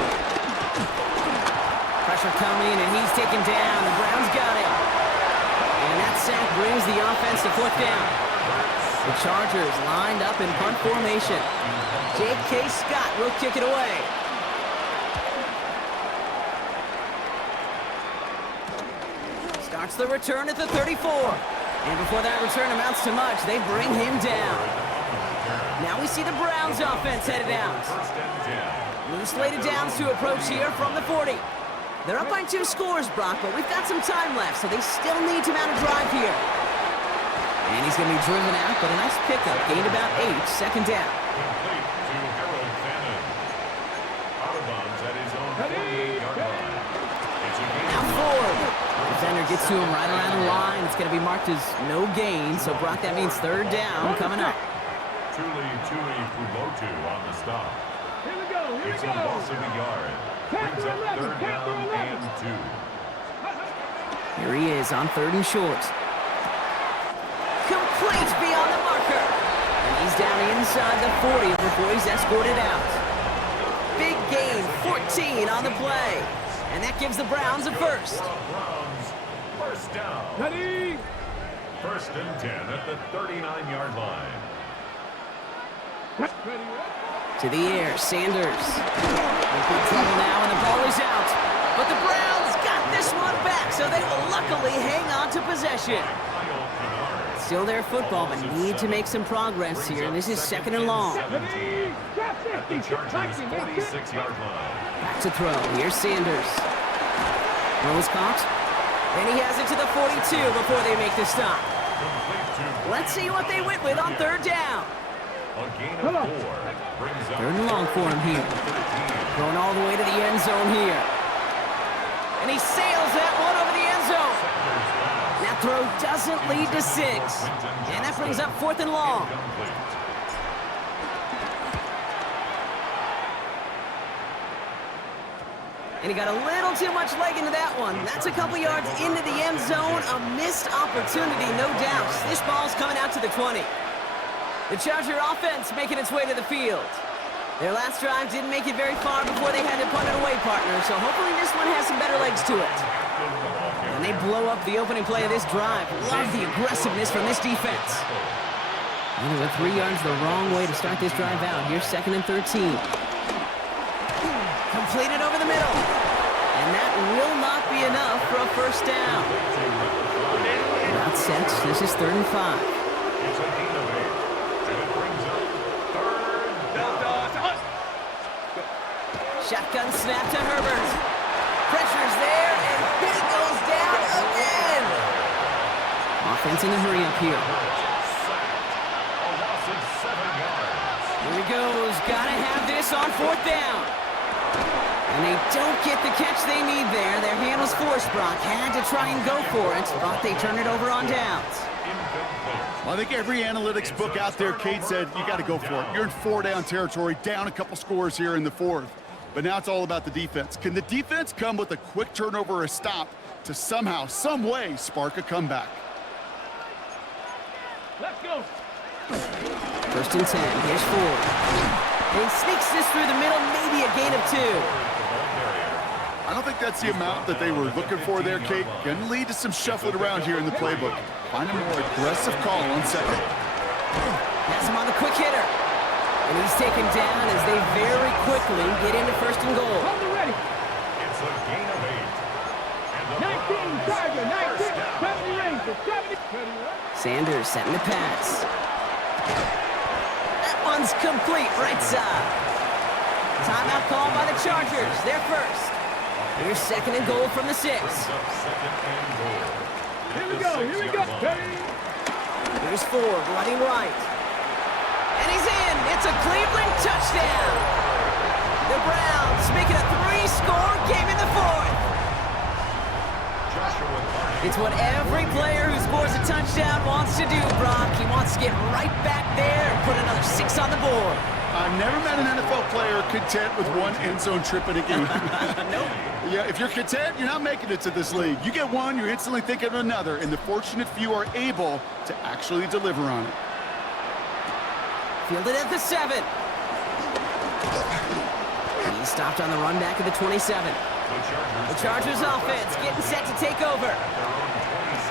Pressure coming, and he's taken down. The Browns got him. And that sack brings the offense to fourth down. The Chargers lined up in punt formation. J.K. Scott will kick it away. Starts the return at the 34. And before that return amounts to much, they bring him down. Now we see the Browns offense headed out. New slated downs to approach here from the 40. They're up by 2 scores, Brock, but we've got some time left, so they still need to mount a drive here. And he's going to be driven out, but a nice pickup. Gained about 8, second down. Now Ford. Defender gets to him right around the line. It's going to be marked as no gain, so Brock, that means third down coming up. Tuli Pulotu on the stop. Here we go, here It's we a go. loss of a yard. Brings up third down and 2. Here he is on third and short. Complete beyond the marker. And he's down down inside the 40 before he's escorted out. Big gain, 14 on the play. And that gives the Browns a first. Browns, first down. Ready? First and 10 at the 39-yard line. Ready? To the air, Sanders. In big trouble now, and the ball is out. But the Browns got this one back, so they will luckily hang on to possession. Still their football, but need to make some progress here. This is second and long. Ready? Drop At the 50. Chargers' 46-yard line. Back to throw. Here's Sanders. Throw is caught. And he has it to the 42 before they make the stop. Let's see what they went with on third down. A gain of 4 brings up Third and long for him here. Going all the way to the end zone here. And he sails that one over the end zone. That throw doesn't lead to 6. And that brings up fourth and long. And he got a little too much leg into that one. That's a couple yards into the end zone. A missed opportunity, no doubt. This ball's coming out to the 20. The Charger offense making its way to the field. Their last drive didn't make it very far before they had to punt it away, partner, so hopefully this one has some better legs to it. And they blow up the opening play of this drive. Love the aggressiveness from this defense. Only went 3 yards the wrong way to start this drive out. Here's second and 13. Completed over the middle. And that will not be enough for a first down. Not set. This is third and 5. Shotgun snap to Herbert. Pressure's there, and he goes down again. Offense in a hurry up here. Here he goes. Gotta have this on fourth down. And they don't get the catch they need there. Their hand was forced, Brock. Had to try and go for it, but they turn it over on downs. Well, I think every analytics book out there, Kate, said you got to go for it. You're in 4-down territory, down a couple scores here in the fourth. But now it's all about the defense. Can the defense come with a quick turnover or a stop to somehow, some way, spark a comeback? Let's go. First and 10. Here's Ford. And he sneaks this through the middle, maybe a gain of 2. I don't think that's the amount that they were looking for there, Kate. Going to lead to some shuffling around here in the playbook. Find a more aggressive call on second. Has him on the quick hitter. And he's taken down as they very quickly get into first and goal. Hold it ready. It's a gain of 8. 19, Tiger, 19. 70 Rangers, 70. Sanders setting the pass. That one's complete right side. Timeout called by the Chargers. They're first. Here's second and goal from the 6. Here we go, here we go. Here's Ford running right. And he's in. It's a Cleveland touchdown. The Browns making a 3-score game in the fourth. It's what every player who scores a touchdown wants to do, Brock. He wants to get right back there and put another 6 on the board. I've never met an NFL player content with one end zone trip in a game. Nope. Yeah, if you're content, you're not making it to this league. You get one, you're instantly thinking of another, and the fortunate few are able to actually deliver on it. Fielded at the 7. He stopped on the run back of the 27. The Chargers offense getting set to take over.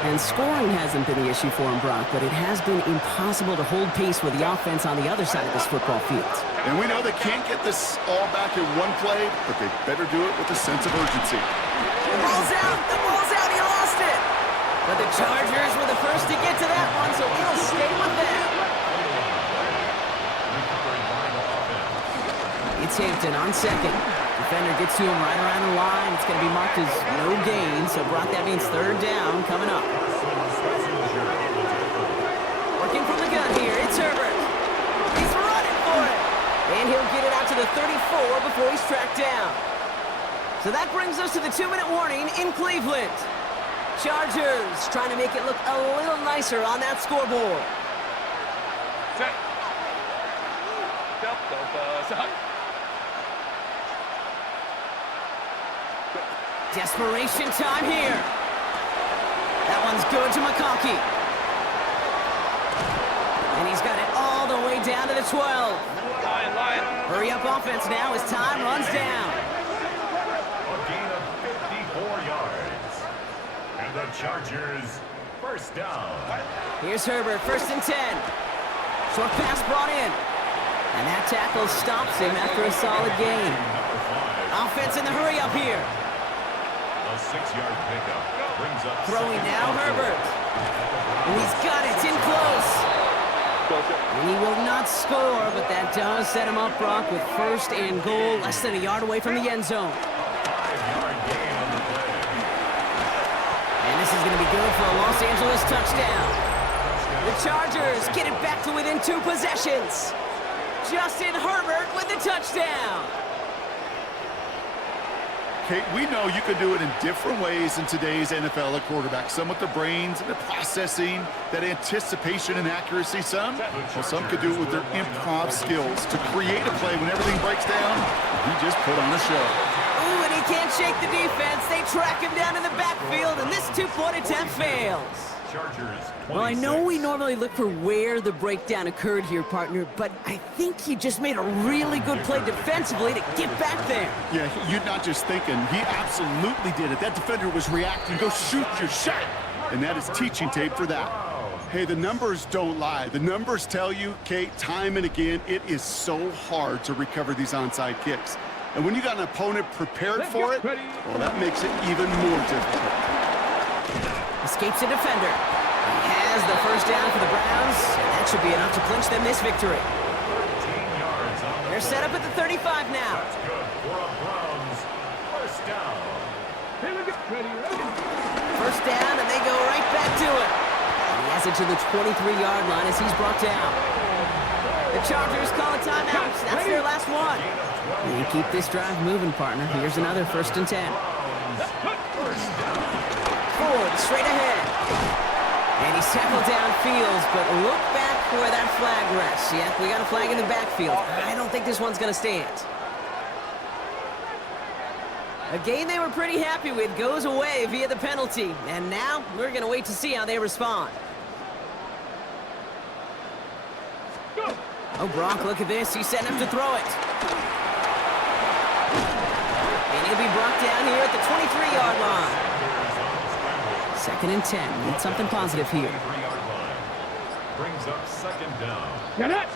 And scoring hasn't been the issue for him, Brock, but it has been impossible to hold pace with the offense on the other side of this football field. And we know they can't get this all back in one play, but they better do it with a sense of urgency. The ball's out! The ball's out! He lost it! But the Chargers were the first to get to that one, so it'll stay with them. It's Hampton on second. Defender gets to him right around the line. It's going to be marked as no gain, so Brock, that means third down coming up. Working from the gun here, it's Herbert. He's running for it. And he'll get it out to the 34 before he's tracked down. So that brings us to the 2-minute warning in Cleveland. Chargers trying to make it look a little nicer on that scoreboard. Set. Desperation time here. That one's good to McConkey. And he's got it all the the way down to the 12. Hurry up offense now as time runs down. A gain of 54 yards. And the Chargers, first down. Here's Herbert, 1st and 10. Short pass brought in. And that tackle stops him after a solid gain. Offense in the hurry up here. A 6-yard pickup brings up Throwing second now, down. Herbert. And he's got it, in close. And he will not score, but that does set him up, Brock, with 1st and goal, less than a yard away from the end zone. 5-yard gain on the play. And this is going to be good for a Los Angeles touchdown. The Chargers get it back to within 2 possessions. Justin Herbert with the touchdown. Kate, we know you can do it in different ways in today's NFL at quarterback. Some with the brains and the processing, that anticipation and accuracy. Some could do it with their improv skills to create a play when everything breaks down. He just put on a show. Ooh, and he can't shake the defense. They track him down in the backfield, and this 2-point attempt fails. Chargers, 26. Well, I know we normally look for where the breakdown occurred here, partner, but I think he just made a really good play defensively to get back there. Yeah, you're not just thinking. He absolutely did it. That defender was reacting. Go shoot your shot. And that is teaching tape for that. Hey, the numbers don't lie. The numbers tell you, Kate, time and again, it is so hard to recover these onside kicks. And when you got an opponent prepared for it, well, that makes it even more difficult. Escapes a defender. He has the 1st down for the Browns, and that should be enough to clinch them this victory. 13 yards on the They're set up at the 35 now. That's good for a Browns. First down. Here we go. Ready. 1st down, and they go right back to it. And he has it to the 23-yard line as he's brought down. The Chargers call a timeout. That's their last one. And you keep this drive moving, partner. Here's another 1st and 10. Ford straight ahead. And he's tackled downfield, but look back where that flag rests. Yeah, we got a flag in the backfield. I don't think this one's going to stand. A game they were pretty happy with goes away via the penalty. And now we're going to wait to see how they respond. Oh, Brock, look at this. He's setting up to throw it. And he'll be brought down here at the 23-yard line. 2nd and 10. Need something positive here. 23-yard line. Brings up 2nd down. Get it.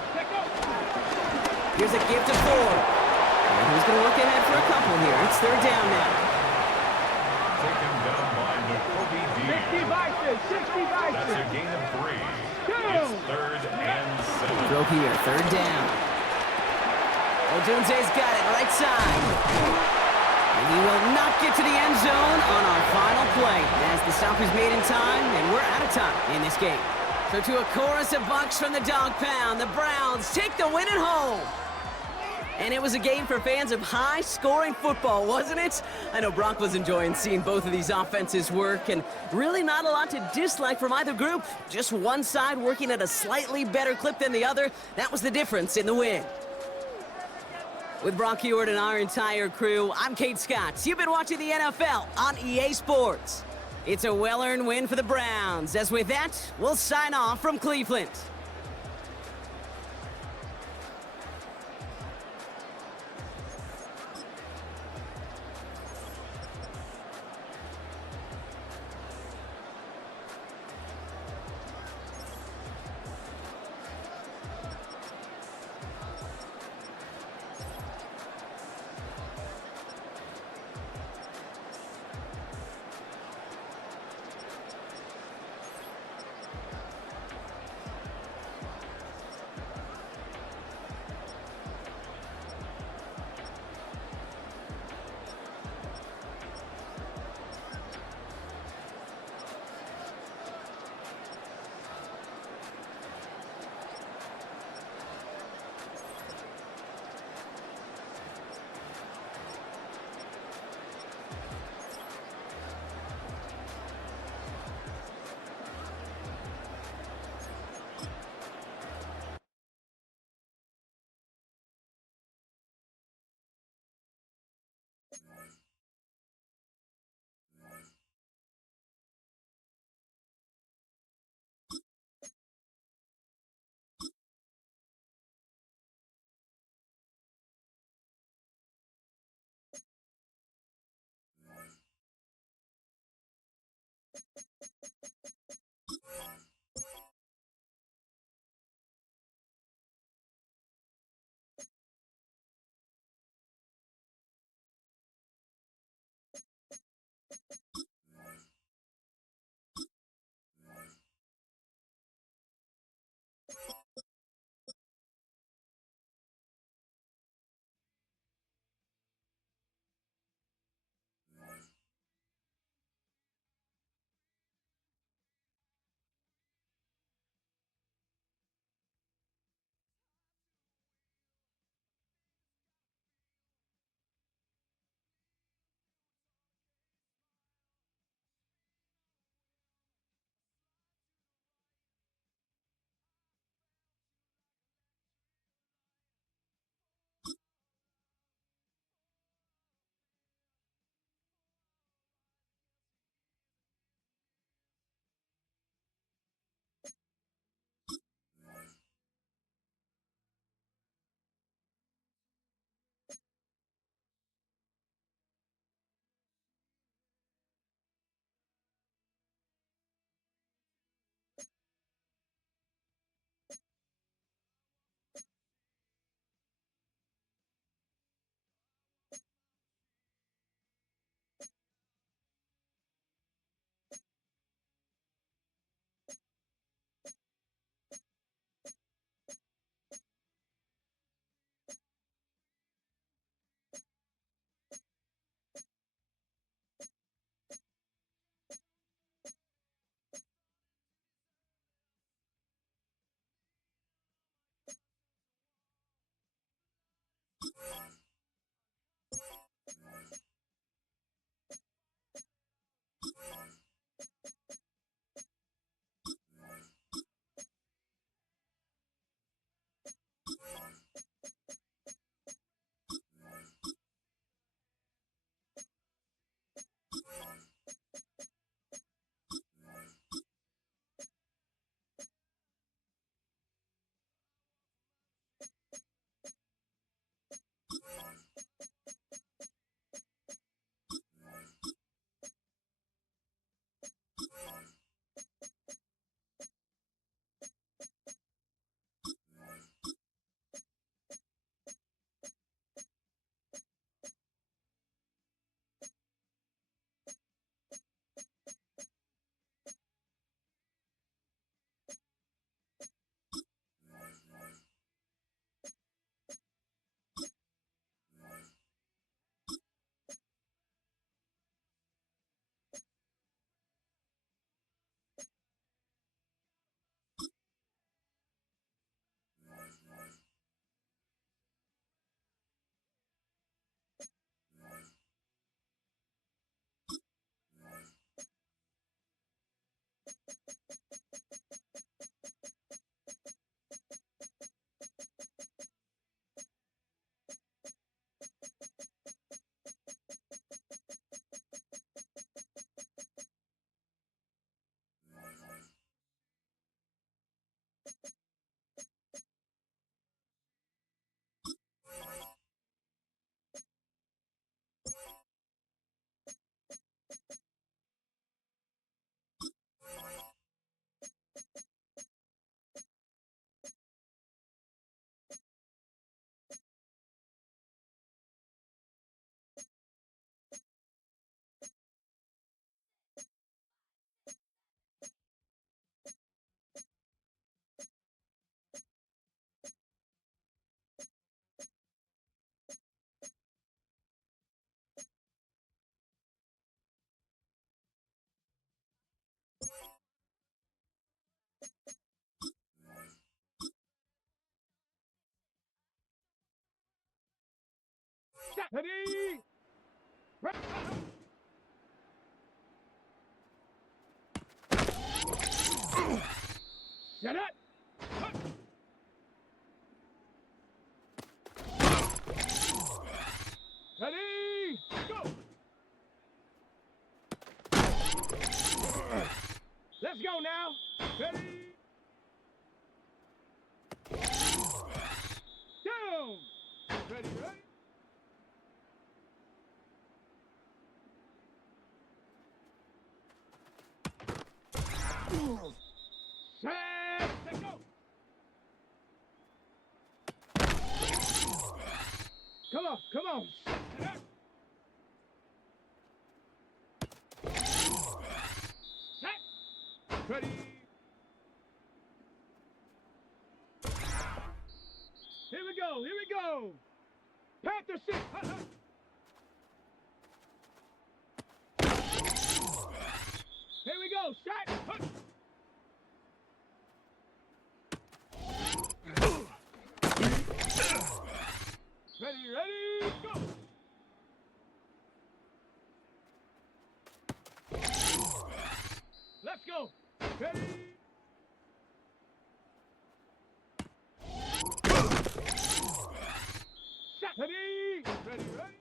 Here's a give to Ford. And he's going to look ahead for a couple here. It's 3rd down now. Taken down by N'Kobe Dean. 60 by That's a gain of 3. It's 3rd and 7. Throw here, 3rd down. Odunze's got it, right side. And he will not get to the end zone on our final play as the stop is made in time, and we're out of time in this game. So to a chorus of bucks from the dog pound, the Browns take the win at home. And it was a game for fans of high-scoring football, wasn't it? I know Brock was enjoying seeing both of these offenses work, and really not a lot to dislike from either group. Just one side working at a slightly better clip than the other. That was the difference in the win. With Brock Ewart and our entire crew, I'm Kate Scott. You've been watching the NFL on EA Sports. It's a well-earned win for the Browns. As with that, we'll sign off from Cleveland. Ready? Set it. Ready? Go. Let's go now. Ready? Down. Ready, ready? Set, let go. Come on, come on. Set. Ready. Here we go, here we go. Panther sit. Here we go, shot. Ready, ready, go. Let's go. Ready. Shot. Ready, ready, ready.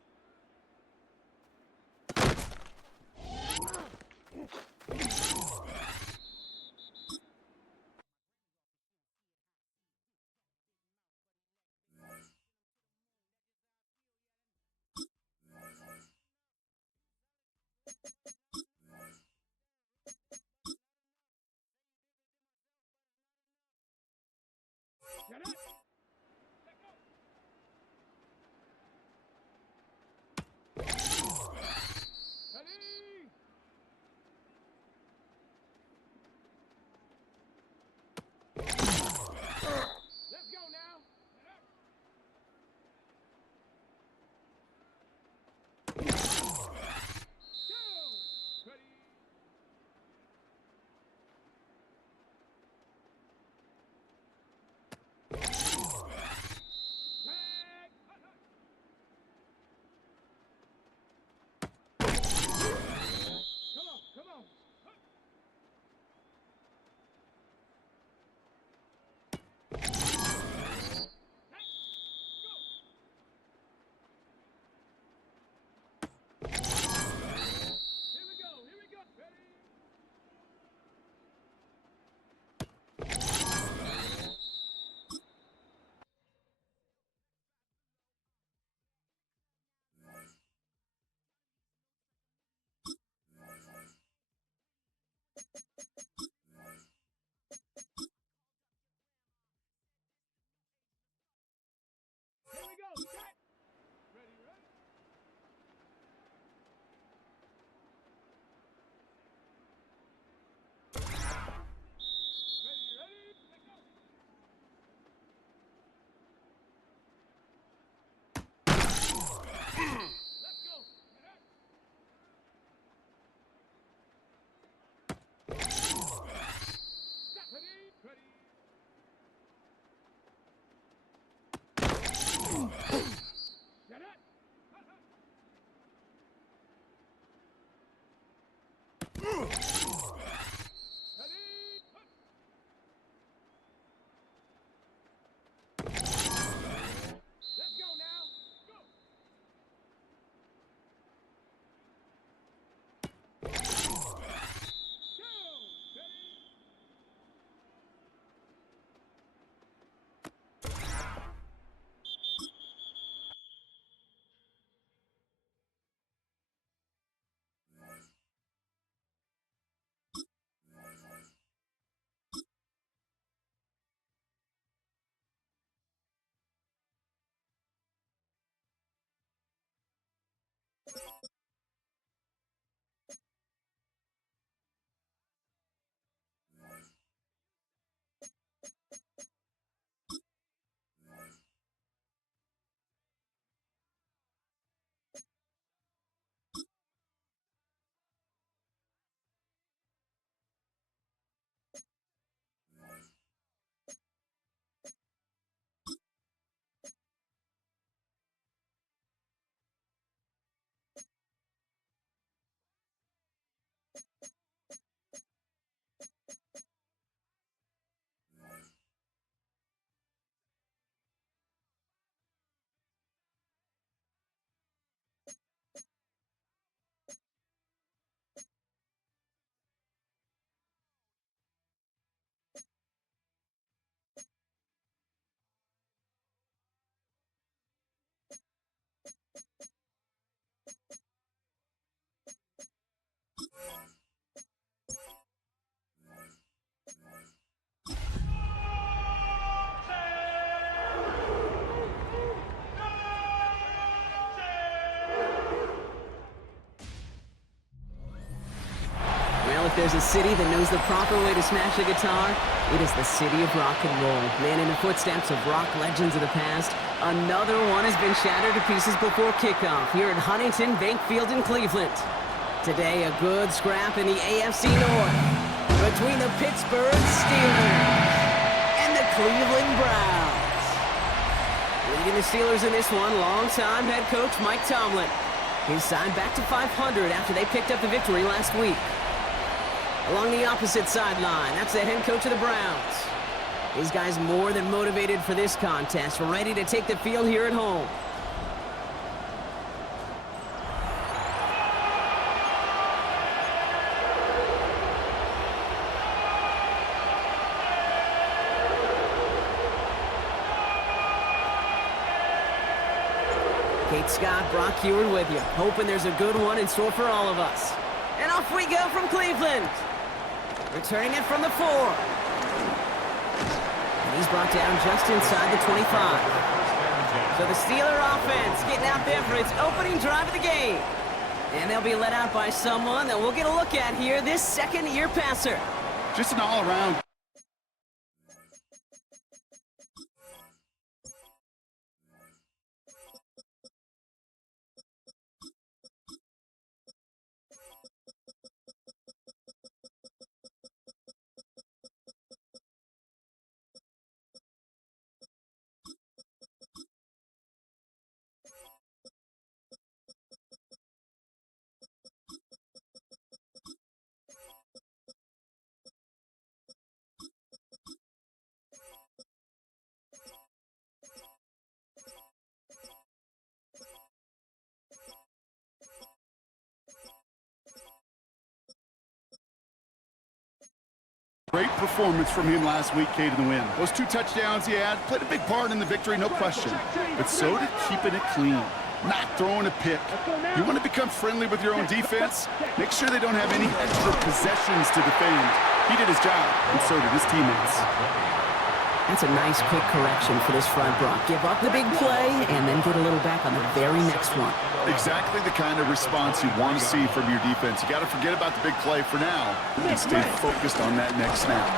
Shut up. Let go. Ready. Let's go now. Go. Ready. there's a city that knows the proper way to smash a guitar, it is the city of rock and roll. Man, in the footsteps of rock legends of the past, another one has been shattered to pieces before kickoff here at Huntington Bank Field in Cleveland. Today, a good scrap in the AFC North between the Pittsburgh Steelers and the Cleveland Browns. Leading the Steelers in this one, longtime head coach Mike Tomlin. His side back to 500 after they picked up the victory last week. Along the opposite sideline, that's the head coach of the Browns. His guys more than motivated for this contest, ready to take the field here at home. Kate Scott, Brock Heward with you, hoping there's a good one in store for all of us. And off we go from Cleveland. Returning it from the 4. And he's brought down just inside the 25. So the Steeler offense getting out there for its opening drive of the game. And they'll be let out by someone that we'll get a look at here, this second-year passer. Just an all-around great performance from him last week, Kate, in the win. Those 2 touchdowns he had played a big part in the victory, no question. But so did keeping it clean, not throwing a pick. You want to become friendly with your own defense? Make sure they don't have any extra possessions to defend. He did his job, and so did his teammates. That's a nice quick correction for this front, Brock. Give up the big play and then get a little back on the very next one. Exactly the kind of response you want to see from your defense. You got to forget about the big play for now and stay focused on that next snap.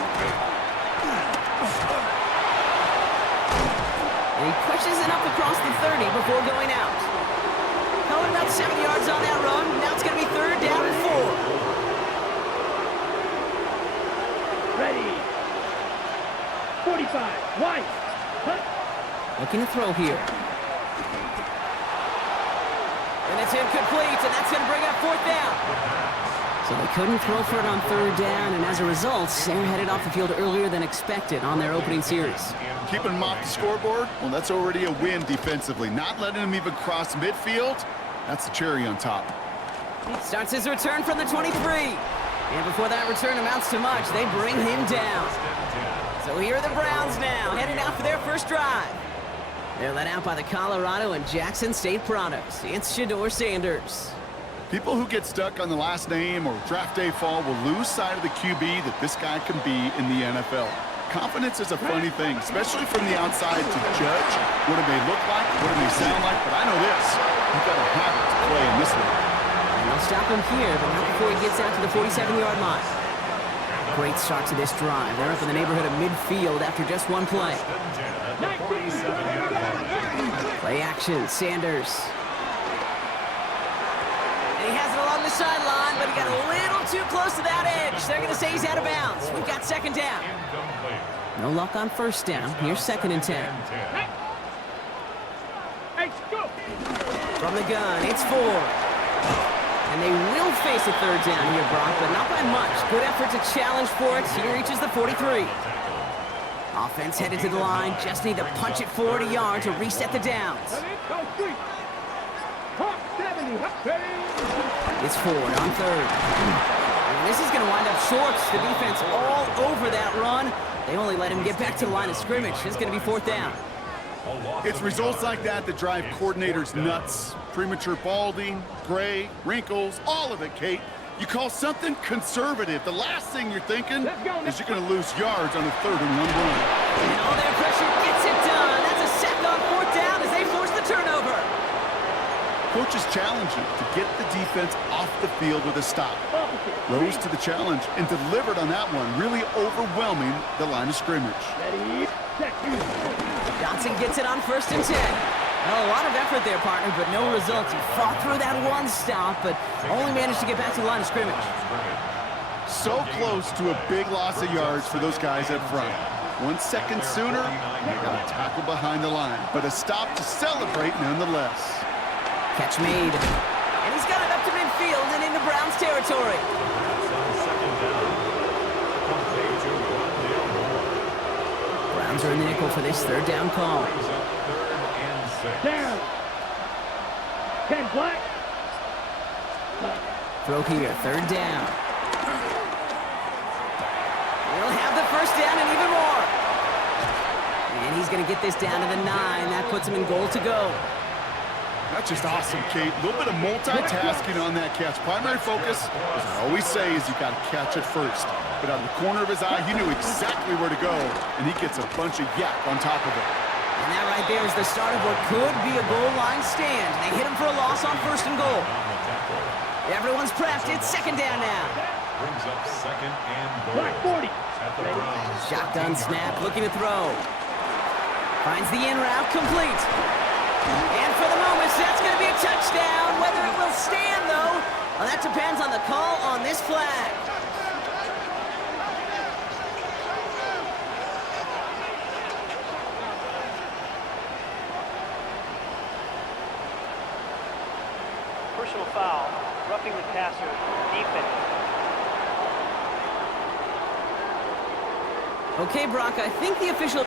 And he pushes it up across the 30 before going out. Going about 7 yards on that run. Now it's going to be 3rd down and 4. Ready. 45. White. Hunt. Looking to throw here. And it's incomplete, and that's going to bring up 4th down. So they couldn't throw for it on 3rd down, and as a result, they're headed off the field earlier than expected on their opening series. Keeping them off the scoreboard, well, that's already a win defensively. Not letting them even cross midfield, that's the cherry on top. Starts his return from the 23. And before that return amounts to much, they bring him down. So here are the Browns now, heading out for their first drive. They're led out by the Colorado and Jackson State products. It's Shedeur Sanders. People who get stuck on the last name or draft day fall will lose sight of the QB that this guy can be in the NFL. Confidence is a funny thing, especially from the outside to judge what it may look like, what it may sound like, but I know this. You've got to have it to play in this league. And they'll stop him here, but not before he gets out to the 47-yard line. Great start to this drive. They're up in the neighborhood of midfield after just one play. Play action, Sanders. And he has it along the sideline, but he got a little too close to that edge. They're going to say he's out of bounds. We've got 2nd down. No luck on 1st down. Here's 2nd and 10. From the gun, it's 4. And they will face a 3rd down here, Brock, but not by much. Good effort to challenge for it. He reaches the 43. Offense headed to the line. Just need to punch it forward a yard to reset the downs. It's 4 on 3rd. And this is going to wind up short. The defense all over that run. They only let him get back to the line of scrimmage. It's going to be 4th down. It's results like that that drive coordinators nuts. Premature balding, gray, wrinkles, all of it, Kate. You call something conservative. The last thing you're thinking is you're going to lose yards on a 3rd and 1 run. And all their pressure gets it done. That's a sack on 4th down as they force the turnover. Coach's challenging to get the defense off the field with a stop. Rose to the challenge and delivered on that one, really overwhelming the line of scrimmage. Johnson gets it on 1st and 10. Well, a lot of effort there, partner, but no results. He fought through that one stop, but only managed to get back to the line of scrimmage. So close to a big loss of yards for those guys up front. 1 second sooner, they got a tackle behind the line, but a stop to celebrate nonetheless. Catch made. And he's got it up to midfield and into Browns territory. Browns are in the nickel for this 3rd down call. Down. 10 black. Throw here, 3rd down. He'll have the 1st down and even more. And he's going to get this down to the 9. That puts him in goal to go. That's just awesome, Kate. A little bit of multitasking on that catch. Primary focus, as I always say, is you got to catch it first. But out of the corner of his eye, he knew exactly where to go, and he gets a bunch of yak on top of it. And that right there is the start of what could be a goal line stand. They hit him for a loss on 1st and goal. Everyone's prepped. It's 2nd down now. Brings up 2nd and goal. Black 40. At the Browns. Shotgun snap, looking to throw. Finds the in route, complete. And for the moment, that's going to be a touchdown. Whether it will stand, though, well, that depends on the call on this flag. Personal foul, roughing the passer, defense. Okay, Brock, I think the official...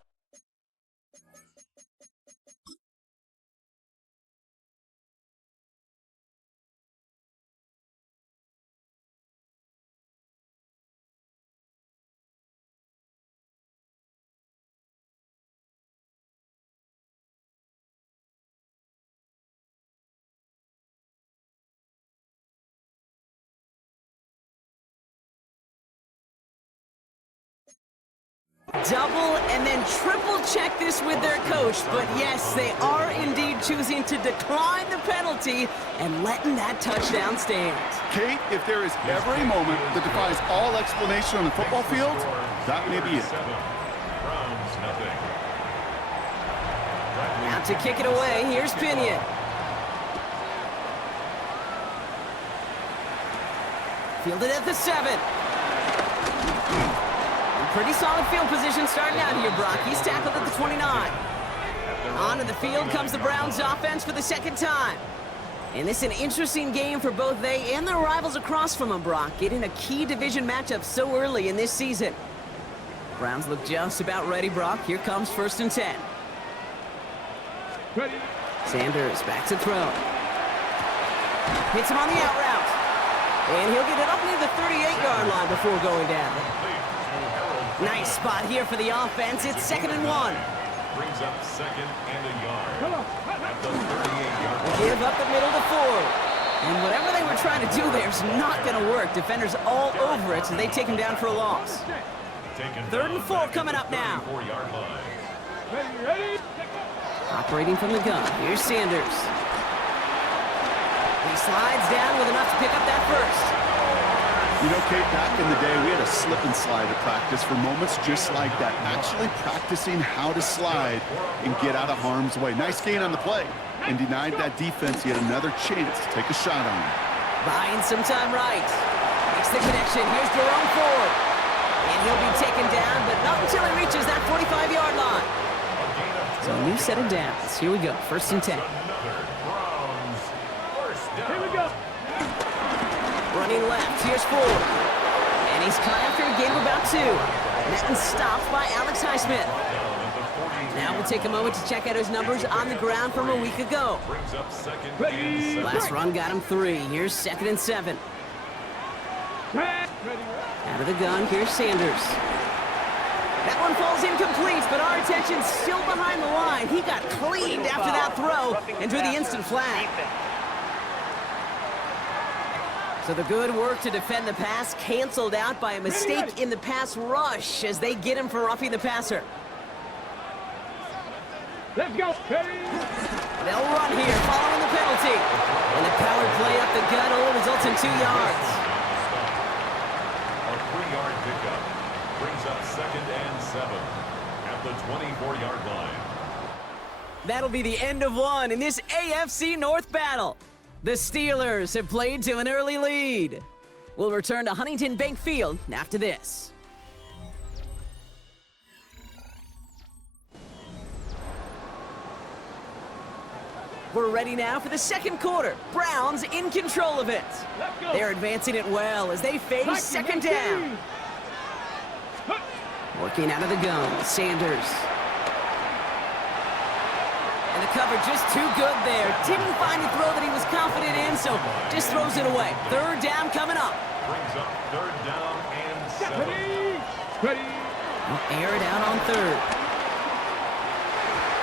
double and then triple check this with their coach, but yes, they are indeed choosing to decline the penalty and letting that touchdown stand. Kate, if there is ever a moment that defies all explanation on the football field, that may be it. Browns nothing. Out to kick it away, here's Pinion. Fielded at the 7. Pretty solid field position starting out here, Brock. He's tackled at the 29. Onto the field comes the Browns offense for the 2nd time. And this is an interesting game for both they and their rivals across from them, Brock, getting a key division matchup so early in this season. Browns look just about ready, Brock. Here comes 1st and 10. Ready. Sanders back to throw. Hits him on the out route. And he'll get it up near the 38-yard line before going down. Nice spot here for the offense. It's 2nd and 1. Brings up 2nd and a yard. Come on. At the 38-yard They give up the middle to Ford. And whatever they were trying to do there is not going to work. Defenders all over it, so they take him down for a loss. 3rd and 4 coming up now. 4-yard line. Ready. Operating from the gun. Here's Sanders. He slides down with enough to pick up that 1st. You know, Kate, back in the day, we had a slip and slide to practice for moments just like that. Actually practicing how to slide and get out of harm's way. Nice gain on the play. And denied that defense yet another chance to take a shot on him. Buying some time right. Makes the connection. Here's Jerome Ford. And he'll be taken down, but not until he reaches that 45-yard line. So a new set of downs. Here we go. 1st and 10. Browns. First down. Here we go. Running left, here's Ford. And he's caught after a gain of about 2. Madden stopped by Alex Highsmith. Now we'll take a moment to check out his numbers on the ground from a week ago. Brings up 2nd and 7. Last run got him 3. Here's 2nd and 7. Out of the gun, here's Sanders. That one falls incomplete, but our attention's still behind the line. He got cleaned after that throw and drew the instant flag. So the good work to defend the pass canceled out by a mistake in the pass rush as they get him for roughing the passer. Let's go. They'll run here following the penalty. And the power play up the gut only results in 2 yards. A 3-yard pickup brings up 2nd and 7 at the 24-yard line. That'll be the end of one in this AFC North battle. The Steelers have played to an early lead. We'll return to Huntington Bank Field after this. We're ready now for the second quarter. Browns in control of it. They're advancing it well as they face second down. Working out of the gun, Sanders. And the cover just too good there. Didn't find a throw that he was confident in, so just throws it away. Third down coming up. Brings up 3rd down and 7. We'll air it out on 3rd.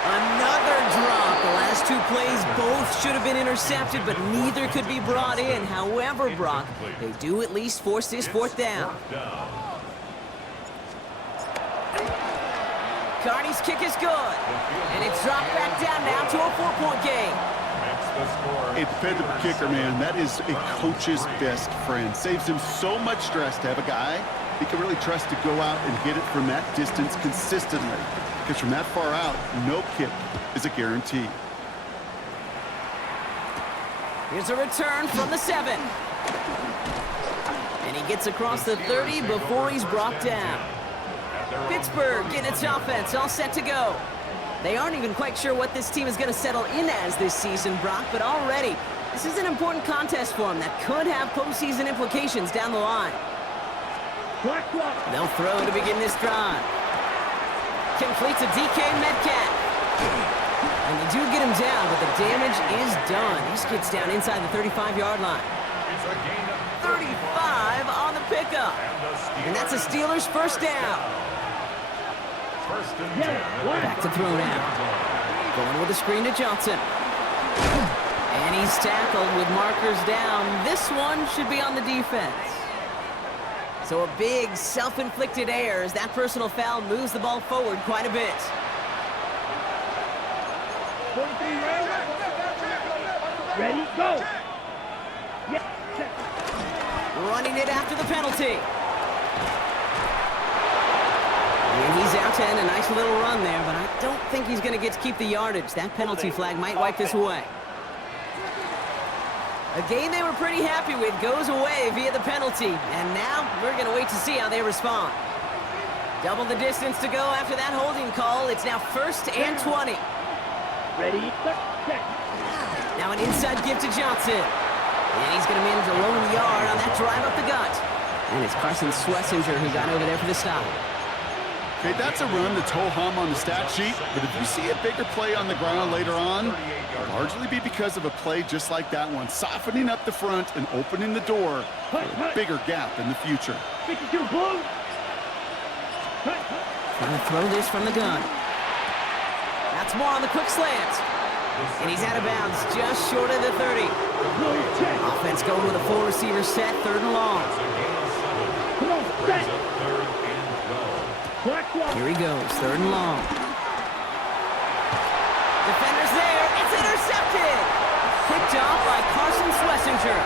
Another drop. The last 2 plays both should have been intercepted, but neither could be brought in. However, Brock, they do at least force this 4th down. Carney's kick is good. And it's dropped back down now to a 4-point game. A dependable kicker, man. That is a coach's best friend. Saves him so much stress to have a guy he can really trust to go out and hit it from that distance consistently. Because from that far out, no kick is a guarantee. Here's a return from the 7. And he gets across the 30 before he's brought down. Pittsburgh getting its offense all set to go. They aren't even quite sure what this team is going to settle in as this season, Brock, but already this is an important contest for them that could have postseason implications down the line. They'll throw to begin this drive. Completes a DK Metcalf. And they do get him down, but the damage is done. He gets down inside the 35-yard line. 35 on the pickup. And that's a Steelers first down. Back to throw now. Going with a screen to Johnson. And he's tackled with markers down. This one should be on the defense. So a big self-inflicted error as that personal foul moves the ball forward quite a bit. Ready, go. Running it after the penalty. And he's out to end a nice little run there, but I don't think he's going to get to keep the yardage. That penalty flag might wipe this away. A game they were pretty happy with goes away via the penalty, and now we're going to wait to see how they respond. Double the distance to go after that holding call. It's now 1st and 20. Ready, set. Now an inside give to Johnson. And he's going to manage a lone yard on that drive up the gut. And it's Carson Schlesinger who got over there for the stop. Okay, that's a run that's ho-hum on the stat sheet, but if you see a bigger play on the ground later on, it'll largely be because of a play just like that one, softening up the front and opening the door for a bigger gap in the future. 52 blue. Trying to throw this from the gun. That's more on the quick slant. And he's out of bounds just short of the 30. Offense going with a 4-receiver set, 3rd and long. Come on, set. Here he goes, 3rd and long. Defender's there, it's intercepted! Picked off by Carson Schlesinger.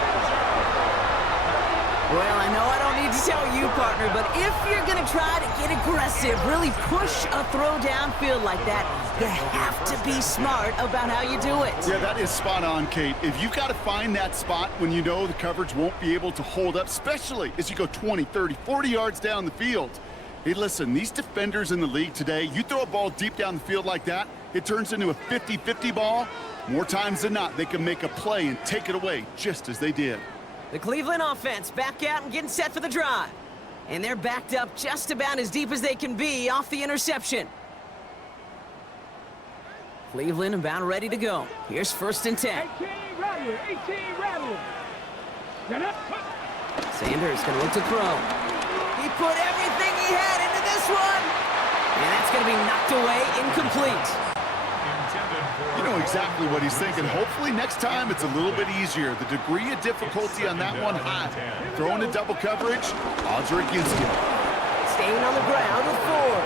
Well, I know I don't need to tell you, partner, but if you're going to try to get aggressive, really push a throw downfield like that, you have to be smart about how you do it. Yeah, that is spot on, Kate. If you've got to find that spot when you know the coverage won't be able to hold up, especially as you go 20, 30, 40 yards down the field. Hey, listen, these defenders in the league today, you throw a ball deep down the field like that, it turns into a 50-50 ball. More times than not, they can make a play and take it away, just as they did. The Cleveland offense back out and getting set for the drive. And they're backed up just about as deep as they can be off the interception. Cleveland about ready to go. Here's 1st and 10. 18 Rattler, 18 Rattler. Get up. Sanders going to look to throw. He put everything he had into this one. And that's going to be knocked away, incomplete. You know exactly what he's thinking. Hopefully next time it's a little bit easier. The degree of difficulty on that one high. Throwing a double coverage, odds are against him. Staying on the ground with 4.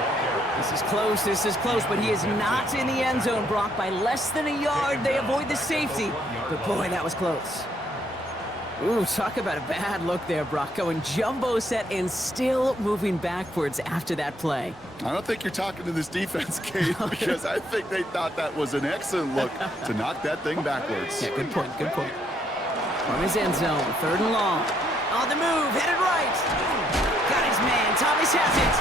The This is close, but he is not in the end zone, Brock. By less than a yard, they avoid the safety. But boy, that was close. Ooh, talk about a bad look there, Brock. Going jumbo set and still moving backwards after that play. I don't think you're talking to this defense, Kate, because I think they thought that was an excellent look to knock that thing backwards. Yeah, good point, good point. From his end zone, 3rd and long. On the move, headed right. Got his man, Thomas has it.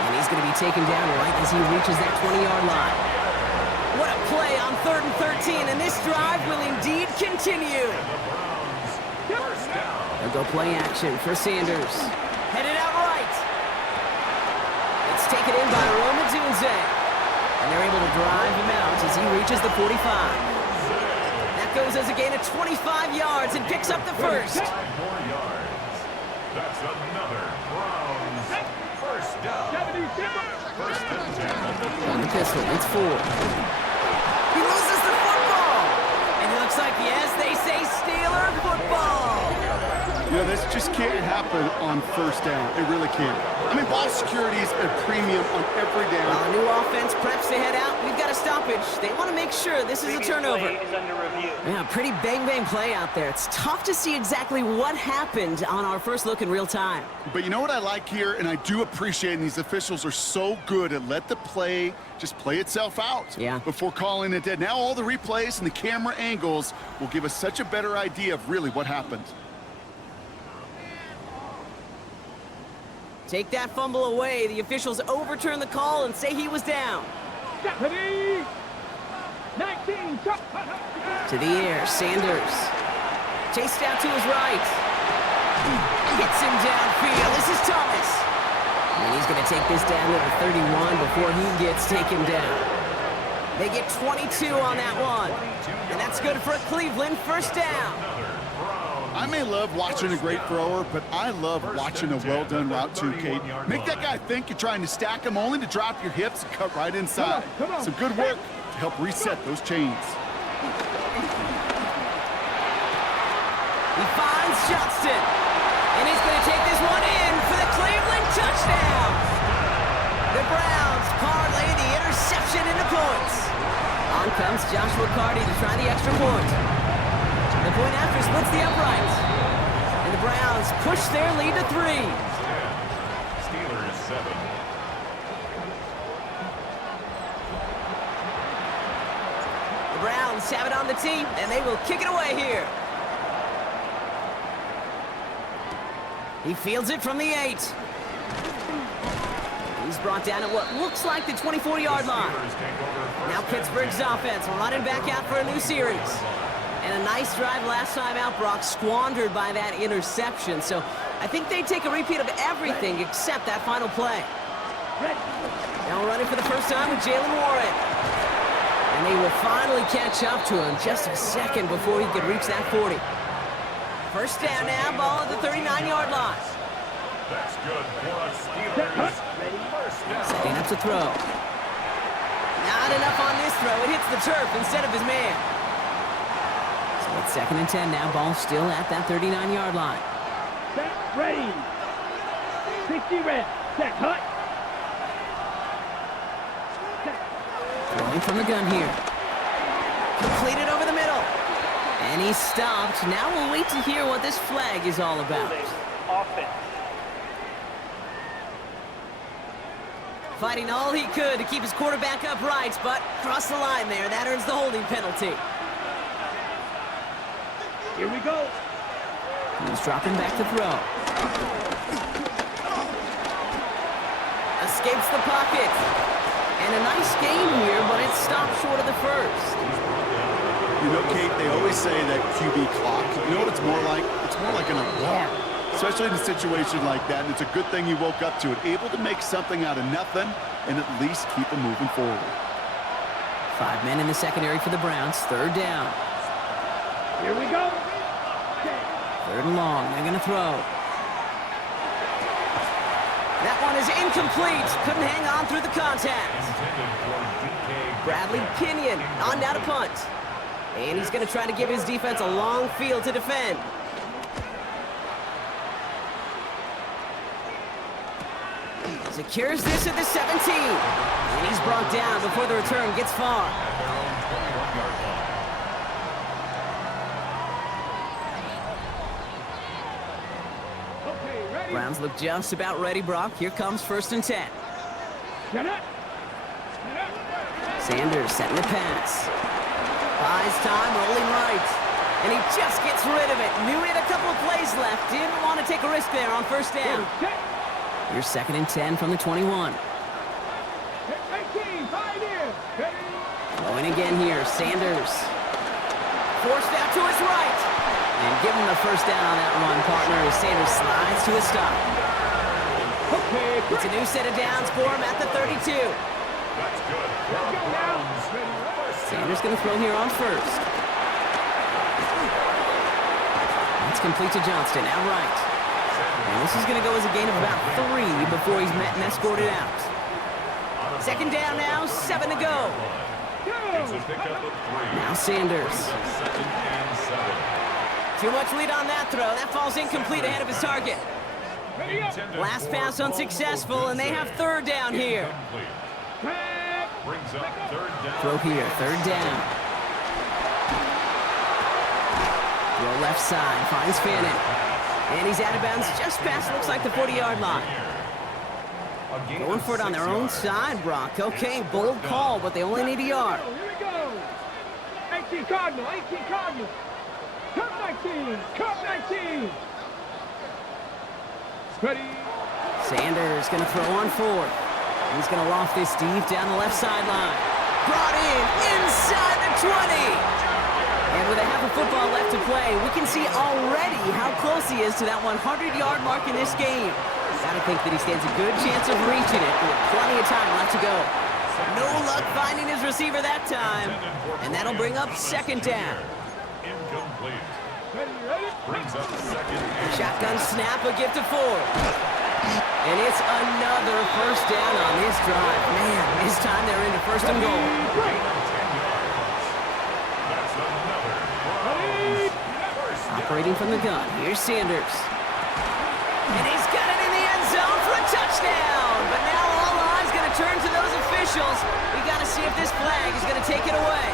And he's going to be taken down right as he reaches that 20-yard line. What a play on 3rd and 13, and this drive will indeed continue. They'll go play action for Sanders. Headed out right. It's taken in by Roma Dunze. And they're able to drive him out as he reaches the 45. That goes as a gain of 25 yards and picks up the first. 5 more yards. That's another Browns first down. First and 10. On the pistol, it's 4. He loses the football. And it looks like, yes, they say Steeler football. You know, this just can't happen on 1st down. It really can't. I mean, ball security is a premium on every down. While a new offense preps to head out, we've got a stoppage. They want to make sure this is a turnover. Play is under review. Yeah, pretty bang-bang play out there. It's tough to see exactly what happened on our first look in real time. But you know what I like here, and I do appreciate, and these officials are so good at let the play just play itself out before calling it dead. Now all the replays and the camera angles will give us such a better idea of really what happened. Take that fumble away. The officials overturn the call and say he was down. Deputy 19. To the air, Sanders. Chased out to his right. Hits him downfield. This is Thomas. And he's going to take this down to the 31 before he gets taken down. They get 22 on that one. And that's good for a Cleveland first down. I may love watching a great thrower, but I love watching a well-done route too, Kate. Make that guy think you're trying to stack him only to drop your hips and cut right inside. Come on. Some good work to help reset those chains. He finds Johnston. And he's going to take this one in for the Cleveland touchdown. The Browns parlay the interception into points. On comes Joshua Carty to try the extra point. The point after splits the uprights. And the Browns push their lead to 3. Steelers 7. The Browns have it on the tee, and they will kick it away here. He fields it from the 8. He's brought down at what looks like the 24-yard line. Now Pittsburgh's offense running back out for a new series. And a nice drive last time out, Brock, squandered by that interception. So I think they take a repeat of everything except that final play. Now running for the first time with Jalen Warren. And they will finally catch up to him just a second before he could reach that 40. First down now, ball at the 39-yard line. That's good for us Steelers. First down. Setting up to throw. Not enough on this throw. It hits the turf instead of his man. So it's 2nd and 10 now. Ball still at that 39-yard line. Set, ready. 60 red. Set, hut. Throwing from the gun here. Completed over the middle. And he's stopped. Now we'll wait to hear what this flag is all about. Offense. Fighting all he could to keep his quarterback upright, but crossed the line there. That earns the holding penalty. Here we go. He's dropping back to throw. Escapes the pocket. And a nice game here, but it stopped short of the first. You know, Kate, they always say that QB clock. You know what it's more like? It's more like an alarm. Especially in a situation like that, and it's a good thing you woke up to it. Able to make something out of nothing and at least keep them moving forward. 5 men in the secondary for the Browns. 3rd down. Here we go. 3rd and long. They're going to throw. That one is incomplete. Couldn't hang on through the contact. Bradley Pinion on down to punt. And he's going to try to give his defense a long field to defend. Secures this at the 17. And he's brought down before the return gets far. At their own 21-yard line. Okay, ready. Browns look just about ready, Brock. Here comes 1st and 10. Get it. Sanders setting the pass. Buys time, rolling right. And he just gets rid of it. Knew he had a couple of plays left. Didn't want to take a risk there on 1st down. Here's 2nd and 10 from the 21. 18, 5 in. Going again here, Sanders. Forced out to his right. And give him the 1st down on that run, partner, as Sanders slides to a stop. Okay, It's a new set of downs for him at the 32. That's good. let's go now. Sanders going to throw here on 1st. That's complete to Johnston, out right. And this is going to go as a gain of about 3 before he's met and escorted out. 2nd down now, 7 to go. It's a pickup of 3. Now Sanders. 2nd and 7. Too much lead on that throw. That falls incomplete ahead of his target. Last pass unsuccessful, and they have 3rd down here. Brings up 3rd down. Throw here, 3rd down. Throw left side, finds Fannin. And he's out of bounds just past, looks like the 40-yard line. Going for it on their own side, Brock. Okay, bold call, but they only need a yard. Here we go. 18 Cardinal, 18 Cardinal. Cup 19, Cup 19. Ready. Sanders going to throw on 4th. He's going to loft this deep down the left sideline. Brought in inside the 20. And with a half a football left to play, we can see already how close he is to that 100-yard mark in this game. Gotta think that he stands a good chance of reaching it with plenty of time left to go. No luck finding his receiver that time. And that'll bring up 2nd down. Incomplete. Ready, ready. Brings up 2nd and Shotgun snap, a gift to Ford. And it's another 1st down on this drive. Man, this time they're into 1st and goal. gain of 10 yards. That's another first down. Operating from the gun, here's Sanders. And he's got it in the end zone for a touchdown. But now all eyes going to turn to those officials. We got to see if this flag is going to take it away.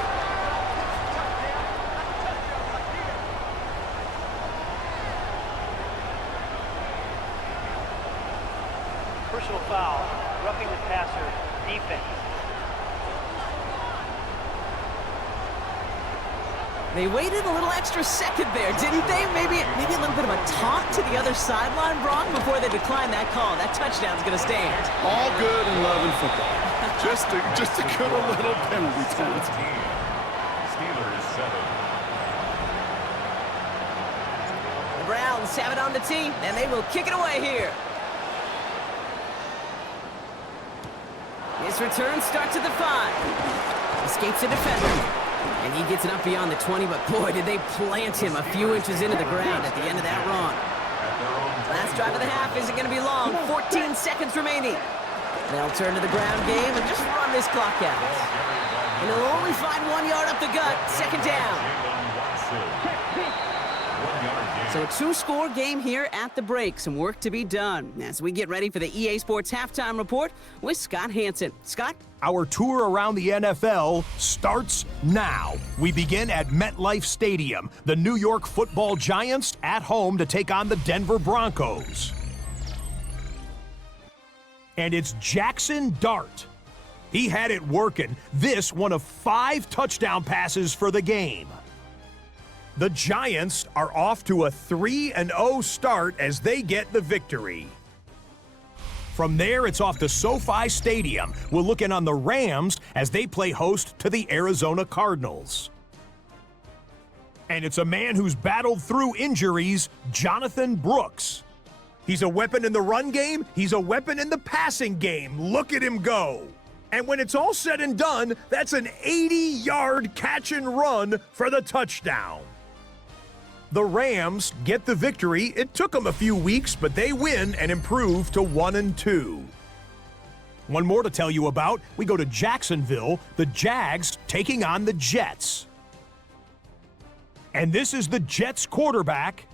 Personal foul, roughing the passer, defense. They waited a little extra second there, didn't they? Maybe a little bit of a taunt to the other sideline, Brock, before they declined that call. That touchdown's going to stand. All good in love and football. Just a good little penalty taunt. Steelers 7. The Browns have it on the tee, and they will kick it away here. His return starts at the 5. Escapes a defender. And he gets it up beyond the 20, but boy, did they plant him a few inches into the ground at the end of that run. Last drive of the half isn't going to be long. 14 seconds remaining. They'll turn to the ground game and just run this clock out. And they'll only find 1 yard up the gut. 2nd down. So a 2-score game here at the break. Some work to be done as we get ready for the EA Sports Halftime Report with Scott Hansen. Scott? Our tour around the NFL starts now. We begin at MetLife Stadium. The New York Football Giants at home to take on the Denver Broncos. And it's Jackson Dart. He had it working. This one of 5 touchdown passes for the game. The Giants are off to a 3-0 start as they get the victory. From there, it's off to SoFi Stadium. We'll look in on the Rams as they play host to the Arizona Cardinals. And it's a man who's battled through injuries, Jonathan Brooks. He's a weapon in the run game. He's a weapon in the passing game. Look at him go. And when it's all said and done, that's an 80-yard catch and run for the touchdown. The Rams get the victory. It took them a few weeks, but they win and improve to 1-2. One more to tell you about. We go to Jacksonville, the Jags taking on the Jets. And this is the Jets quarterback.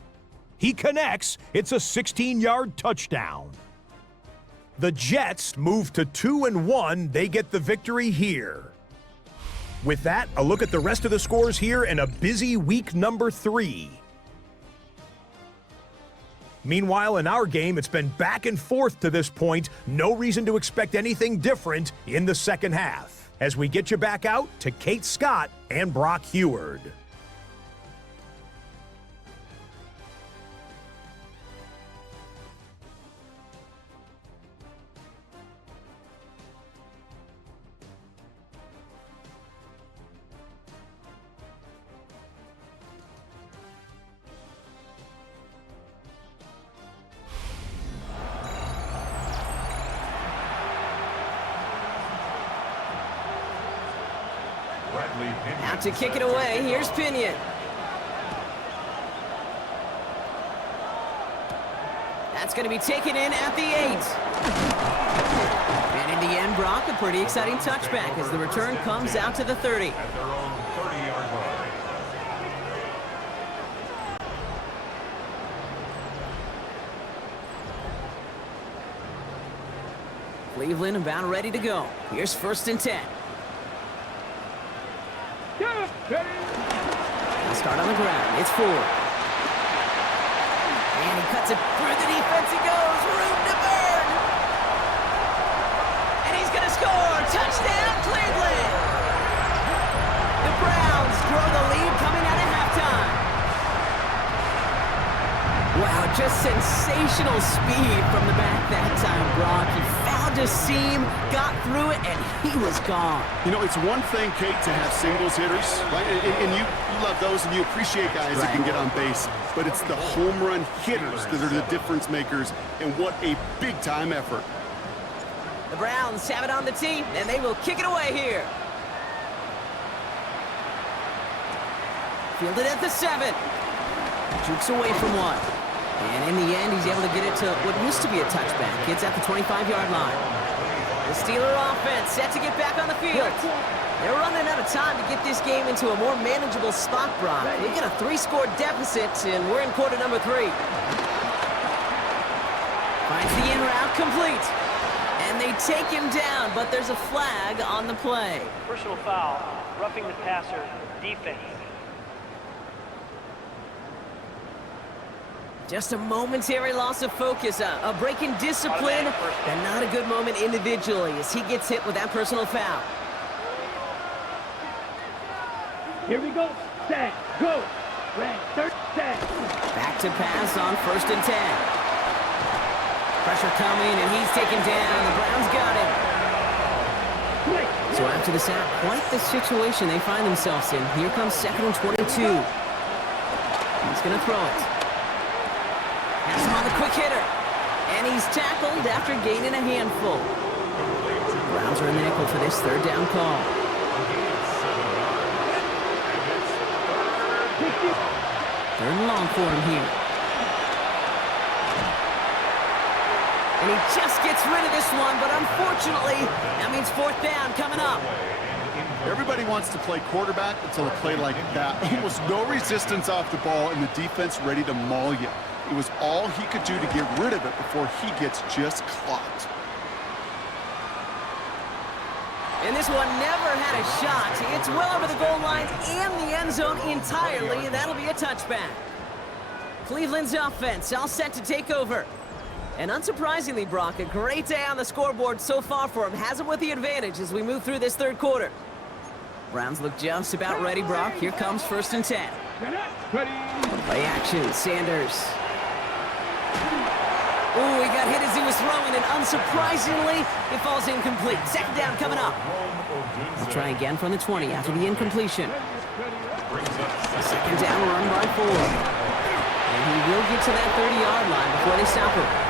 He connects. It's a 16-yard touchdown. The Jets move to 2-1. They get the victory here. With that, a look at the rest of the scores here in a busy week number 3. Meanwhile, in our game, it's been back and forth to this point. No reason to expect anything different in the second half. As we get you back out to Kate Scott and Brock Heward. Out to kick it away, here's Pinion. That's going to be taken in at the 8. And in the end, Brock, a pretty exciting touchback as the return comes out to the 30. At their own 30-yard line. Cleveland about ready to go. Here's 1st and 10. Now start on the ground. It's Ford. And he cuts it through the defense. He goes. Room to burn. And he's going to score. Touchdown, Cleveland. The Browns grow the lead coming out of halftime. Wow, just sensational speed from the back that time, Brock. He found a seam, got through it, and he was gone. You know, it's one thing, Kate, to have singles hitters, right? And you love those, and you appreciate guys that can get on base. But it's the home run hitters that are the difference makers, and what a big-time effort. The Browns have it on the tee, and they will kick it away here. Fielded at the 7. Jukes away from one. And in the end, he's able to get it to what used to be a touchback. It's at the 25-yard line. The Steeler offense set to get back on the field. They're running out of time to get this game into a more manageable spot, Brock. We get a 3-score deficit, and we're in quarter number 3. Finds the in route complete. And they take him down, but there's a flag on the play. Personal foul, roughing the passer, defense. Just a momentary loss of focus, a break in discipline, and not a good moment individually as he gets hit with that personal foul. Here we go. Set. Go. Red. Third set. Back to pass on 1st and 10. Pressure coming, and he's taken down. The Browns got him. So after the sack, quite the situation they find themselves in. Here comes 2nd and 22. He's going to throw it. Has him on the quick hitter. And he's tackled after gaining a handful. Browns are in the nickel for this 3rd down call. 3rd and long for him here. And he just gets rid of this one, but unfortunately, that means 4th down coming up. Everybody wants to play quarterback until a play like that. Almost no resistance off the ball, and the defense ready to maul you. It was all he could do to get rid of it before he gets just clocked. And this one never had a shot. It's well over the goal line and the end zone entirely, and that'll be a touchback. Cleveland's offense all set to take over. And unsurprisingly, Brock, a great day on the scoreboard so far for him. Has him with the advantage as we move through this 3rd quarter. Browns look just about ready, Brock. Here comes 1st and 10. Play action, Sanders. Ooh, he got hit as he was throwing, and unsurprisingly, it falls incomplete. 2nd down coming up. We'll try again from the 20 after the incompletion. 2nd down, run by 4. And he will get to that 30-yard line before they stop him.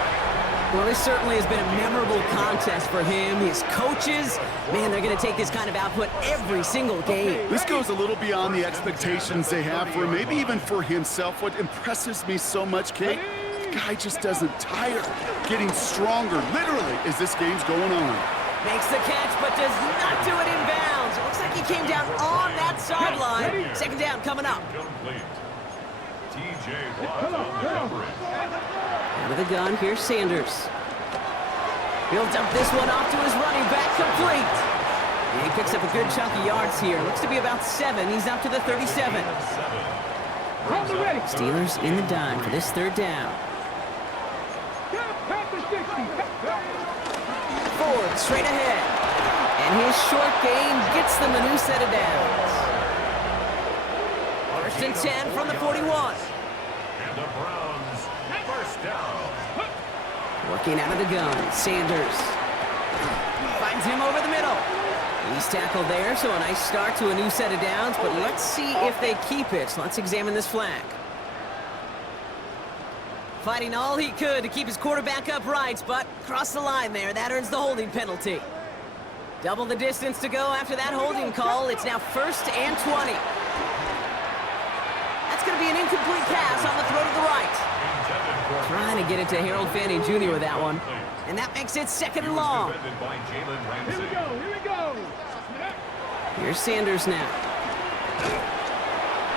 Well, this certainly has been a memorable contest for him. His coaches, man, they're going to take this kind of output every single game. This goes a little beyond the expectations they have for him, maybe even for himself. What impresses me so much, Kate, the guy just doesn't tire. Getting stronger, literally, as this game's going on. Makes the catch, but does not do it in bounds. It looks like he came down on that sideline. 2nd down coming up. TJ Watt on the coverage. Out of the gun, here's Sanders. Builds up this one off to his running back, complete. And he picks up a good chunk of yards here. Looks to be about 7. He's up to the 37. Steelers in the dime for this third down. Ford straight ahead. And his short gain gets them a new set of downs. First and 10 from the 41. And the Browns, first down. Working out of the gun, Sanders. Finds him over the middle. He's tackled there, so a nice start to a new set of downs, but let's see if they keep it. Let's examine this flag. Fighting all he could to keep his quarterback upright, but crossed the line there. That earns the holding penalty. Double the distance to go after that holding call. It's now first and 20. That's going to be an incomplete pass on the throw to the right. Trying to get it to Harold Fanning Jr. with that one. And that makes it second and long. Here we go. Here's Sanders now.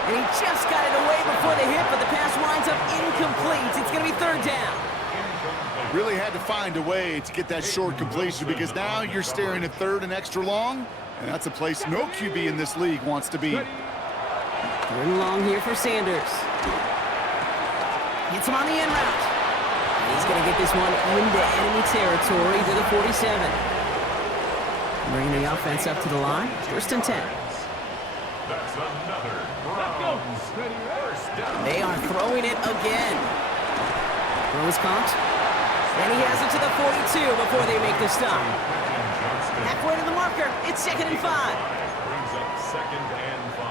And he just got it away before the hit, but the pass winds up incomplete. It's going to be third down. Really had to find a way to get that short completion because now you're staring at third and extra long, and that's a place no QB in this league wants to be. Third and long here for Sanders. Hits him on the end route. And he's going to get this one into enemy territory to the 47. Bringing the offense up to the line. First and 10. That's another Browns first down. They are throwing it again. Throws caught. And he has it to the 42 before they make the stop. Halfway to the marker. It's second and 5. Brings up second and 5.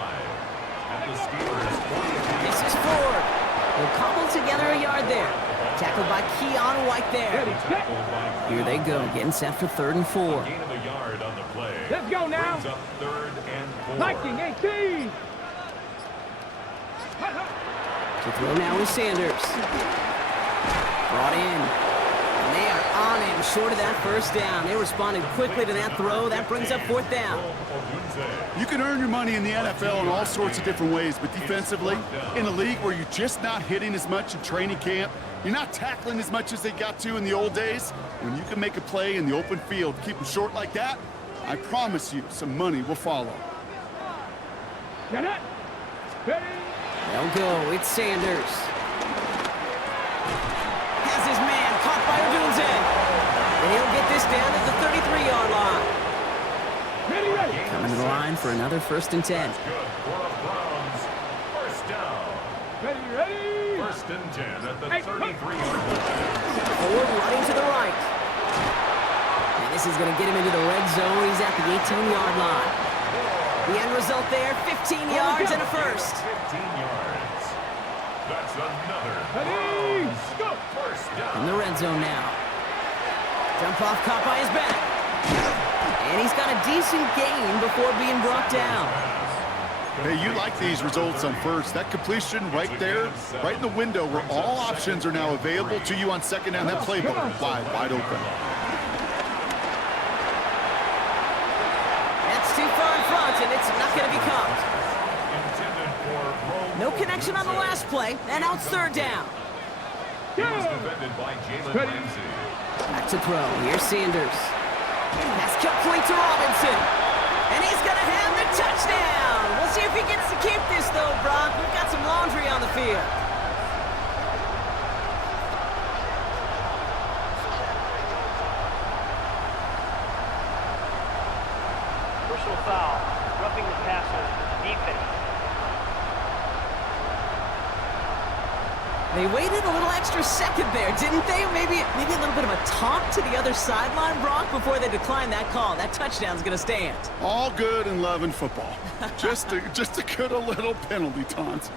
At the Steelers' 40. This is Ford. They'll cobble together a yard there. Tackled by Keon White there. Here they go, getting set for third and 4. Gain of a yard on the play. Let's go now. Brings up third and 4. Viking 18. To throw now is Sanders. Brought in. And they are on him short of that first down. They responded quickly to that throw. That brings up fourth down. You can earn your money in the NFL in all sorts of different ways, but defensively, in a league where you're just not hitting as much in training camp, you're not tackling as much as they got to in the old days, when you can make a play in the open field, keep them short like that, I promise you some money will follow. Get it. Ready. They'll go. It's Sanders. Has his man caught by Odunze. And he'll get this down at the 33-yard line. Ready. Coming to the line for another first and 10. Good for the Browns. First down. Ready. First and 10 at the 33-yard line. Ford running to the right. And this is going to get him into the red zone. He's at the 18-yard line. The end result there, 15 yards and a first. 15 yards. That's another Ready. Browns Go. first down. In the red zone now. Jump off caught by his back. And he's got a decent gain before being brought down. Hey, you like these results on first. That completion right there, right in the window where all options are now available to you on second down. That playbook wide open. That's too far in front, and it's not going to be caught. Intended for No connection on the last play, and now it's third down. He was defended by Jalen Ramsey. Back to throw. Here's Sanders. That's complete to Robinson. And he's going to have the touchdown. We'll see if he gets to keep this, though, Brock. We've got some laundry on the field. Personal foul. Roughing the passer. Defense. They waited a little extra second there, didn't they? Maybe a little bit of a taunt to the other sideline, Brock, before they declined that call. That touchdown's going to stand. All good and love in football. just a good a little penalty taunt.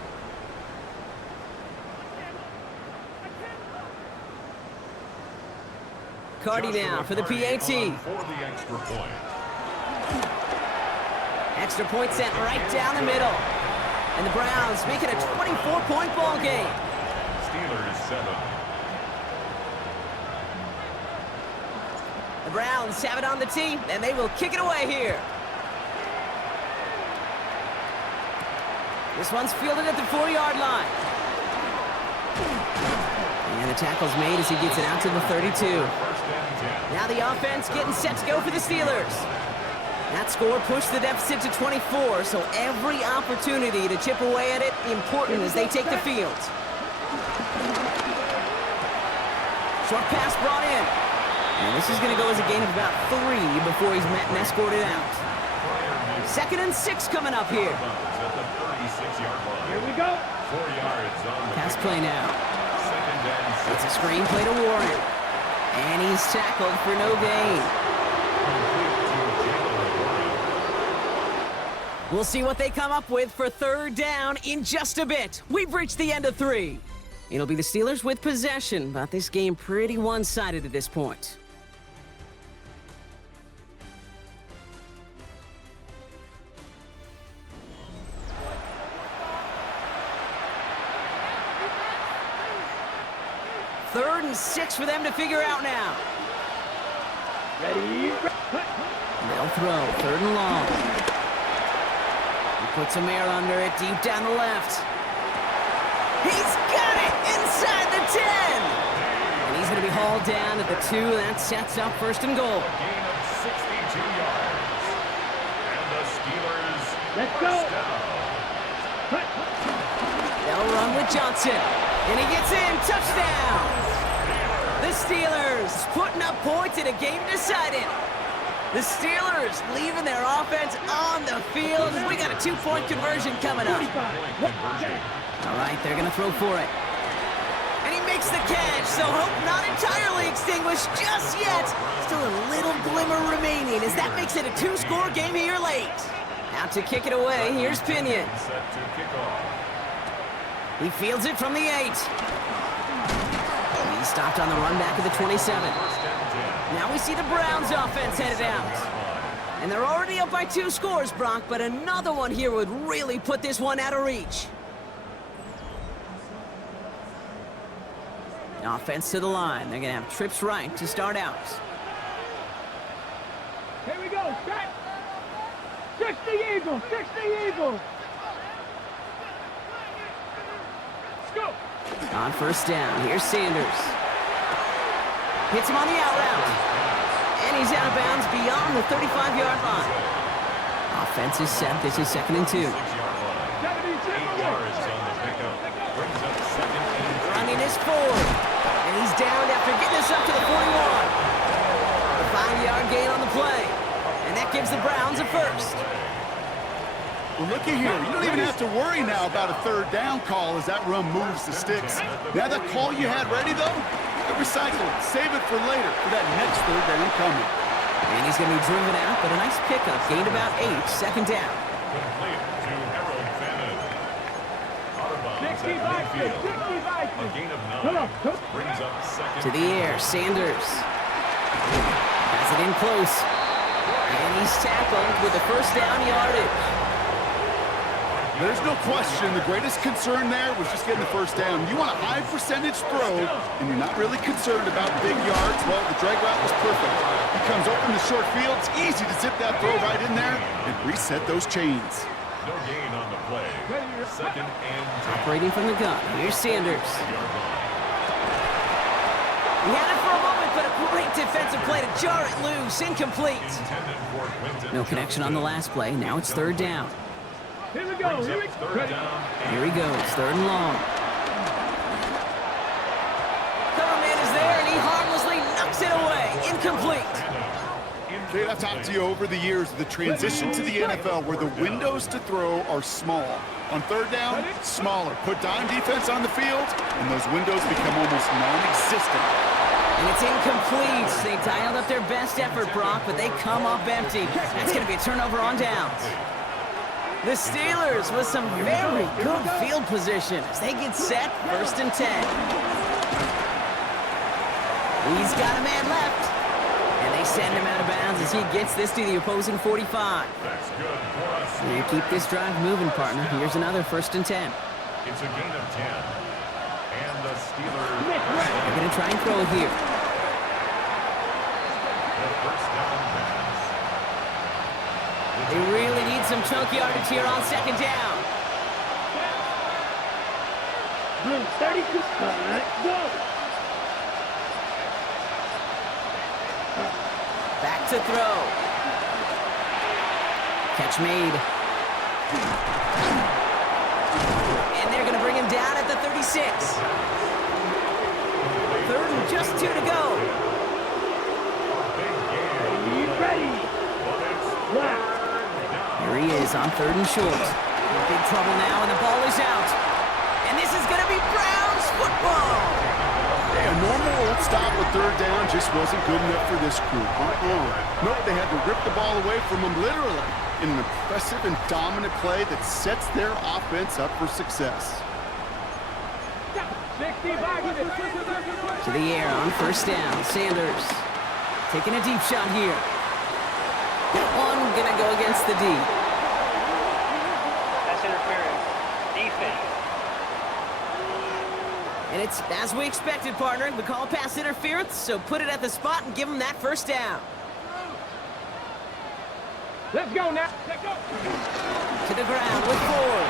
Cardi now for the PAT. For the extra point. Extra point sent right down the middle. And the Browns make it a 24-point ball game. Steelers 7. The Browns have it on the tee, and they will kick it away here. This one's fielded at the 4-yard line. And the tackle's made as he gets it out to the 32. First and 10. Now the offense getting set to go for the Steelers. That score pushed the deficit to 24, so every opportunity to chip away at it important as they take the field. Short pass brought in. And this is going to go as a gain of about 3 before he's met and escorted out. 2nd and 6 coming up here. Here we go. 4 yards on the Pass play now. 2nd and 6. It's a screen play to Warren. And he's tackled for no gain. We'll see what they come up with for 3rd down in just a bit. We've reached the end of 3. It'll be the Steelers with possession, but this game pretty one-sided at this point. Third and 6 for them to figure out now. Ready. They'll throw. 3rd and long. He puts some air under it, deep down the left. He's got it inside the 10. And he's going to be hauled down at the 2. That sets up 1st and goal. Gain of 62 yards. And the Steelers Let's go. first down. They'll run with Johnson. And he gets in. Touchdown. The Steelers putting up points in a game decided. The Steelers leaving their offense on the field. We got a 2-point conversion coming up. All right, they're going to throw for it. And he makes the catch, so hope not entirely extinguished just yet. Still a little glimmer remaining as that makes it a 2-score game here late. Out to kick it away, here's Pinion. Set to kick off. He fields it from the 8. He stopped on the run back of the 27. Now we see the Browns offense headed out. And they're already up by 2 scores, Brock, but another one here would really put this one out of reach. Offense to the line. They're going to have trips right to start out. Here we go. Set. 60 Eagles. 60 Eagles. Let's go. On 1st down, here's Sanders. Hits him on the out route. And he's out of bounds beyond the 35-yard line. Offense is set. This is 2nd and 2. 6-yard line. 8 yards on the pickup. Brings up 2nd and 3. Running is forward. And he's downed after getting us up to the 41. A 5-yard gain on the play. And that gives the Browns a 1st. Well, looky here. You don't even have to worry now about a 3rd down call as that run moves the sticks. Now that call you had ready, though, you can recycle it. Save it for later for that next 3rd down coming. And he's going to be driven out, but a nice pickup. Gained about 8. 2nd down. Complete to Harold Fannin. Out of bounds 60 at midfield. 60 A gain of 9. Come on. Brings up 2nd. To the air, Sanders. Has it in close. And he's tackled with the 1st down yardage. There's no question the greatest concern there was just getting the 1st down. You want a high percentage throw, and you're not really concerned about big yards. Well, the drag route was perfect. He comes open to short field. It's easy to zip that throw right in there and reset those chains. No gain on the play. 2nd and 10. Operating from the gun. Here's Sanders. He had it for a moment, but a great defensive play to jar it loose. Incomplete. Intended for Quinton. No connection on the last play. Now it's 3rd down. Here we go. Brings Here up we 3rd down. Here he goes. 3rd and long. Cover man is there, and he harmlessly knocks it away. Incomplete. Kate, I've talked to you over the years of the transition to the NFL where the windows to throw are small. On 3rd down, smaller. Put dime defense on the field, and those windows become almost non-existent. And it's incomplete. They dialed up their best effort, Brock, but they come up empty. That's going to be a turnover on downs. The Steelers with some very good field position as they get set, 1st and 10. He's got a man left. And they send him out of bounds as he gets this to the opposing 45. That's good for us. You keep this drive moving, partner. Here's another 1st and 10. It's a gain of 10. And the Steelers. They're going to try and throw it here. The 1st down pass. They really need some chunk yardage here on 2nd down. Blue 32. Go. to throw. Catch made. And they're going to bring him down at the 36. Third and just 2 to go. Ready. Left. Here he is on 3rd and short. In big trouble now, and the ball is out. And this is going to be Browns football. Hey, a normal old stop with 3rd down just wasn't good enough for this crew. Nope, they had to rip the ball away from them literally in an impressive and dominant play that sets their offense up for success. 65. To the air on 1st down. Sanders taking a deep shot here. That one going to go against the D. Pass interference. Defense. And it's as we expected, partner. We call pass interference, so put it at the spot and give him that 1st down. Let's go now. Let's go. To the ground with Ford.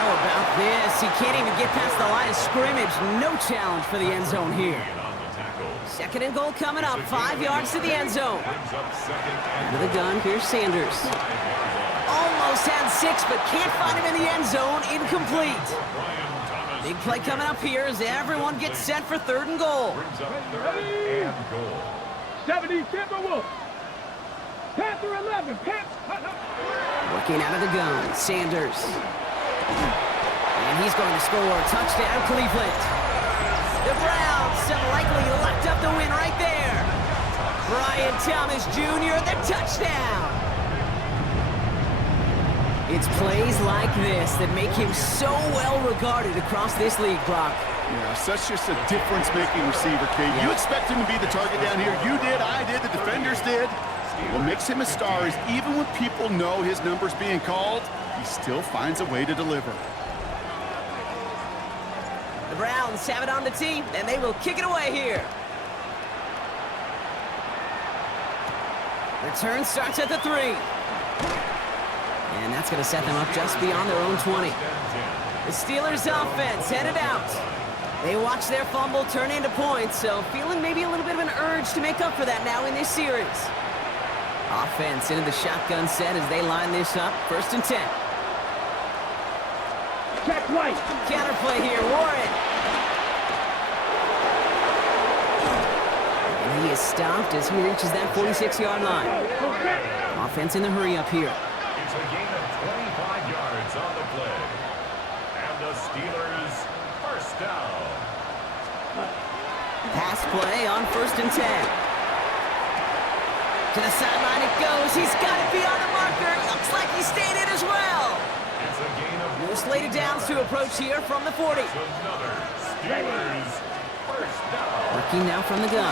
How about this? He can't even get past the line of scrimmage. No challenge for the end zone here. 2nd and goal coming up. 5 yards to the end zone. Out of the gun, here's Sanders. Almost had 6, but can't find him in the end zone. Incomplete. Big play coming up here as everyone gets set for 3rd and goal. 70 Timberwolves. Panther 11. Working out of the gun, Sanders. And he's going to score. Touchdown, Cleveland. The Browns have likely locked up the win right there. Brian Thomas Jr., the touchdown. It's plays like this that make him so well regarded across this league, Brock. Yeah, such just a difference-making receiver, Kate. You expect him to be the target down here. You did, I did, the defenders did. What makes him a star is even when people know his number's being called, he still finds a way to deliver. The Browns have it on the tee, and they will kick it away here. Return starts at the 3. And that's going to set them up just beyond their own 20. The Steelers' offense headed out. They watch their fumble turn into points, so feeling maybe a little bit of an urge to make up for that now in this series. Offense into the shotgun set as they line this up. 1st and 10. Check right. Counterplay here, Warren. And he is stopped as he reaches that 46-yard line. Offense in the hurry up here. It's a gain of 25 yards on the play. And the Steelers, 1st down. Pass play on 1st and 10. To the sideline it goes. He's got it beyond the marker. Looks like he stayed in as well. It's a gain of No slated downs to approach here from the 40. another Steelers, 1st down. Working now from the gun.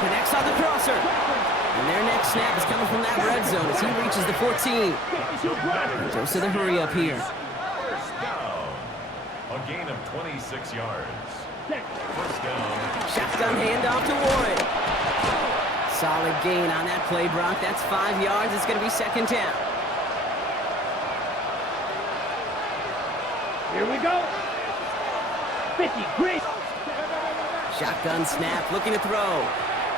Connects on the crosser. And their next snap is coming from that red zone as he reaches the 14. Goes to the hurry up here. 1st down. A gain of 26 yards. 1st down. Shotgun handoff to Warren. Solid gain on that play, Brock. That's 5 yards. It's going to be 2nd down. Here we go. 50. Great. Shotgun snap, looking to throw.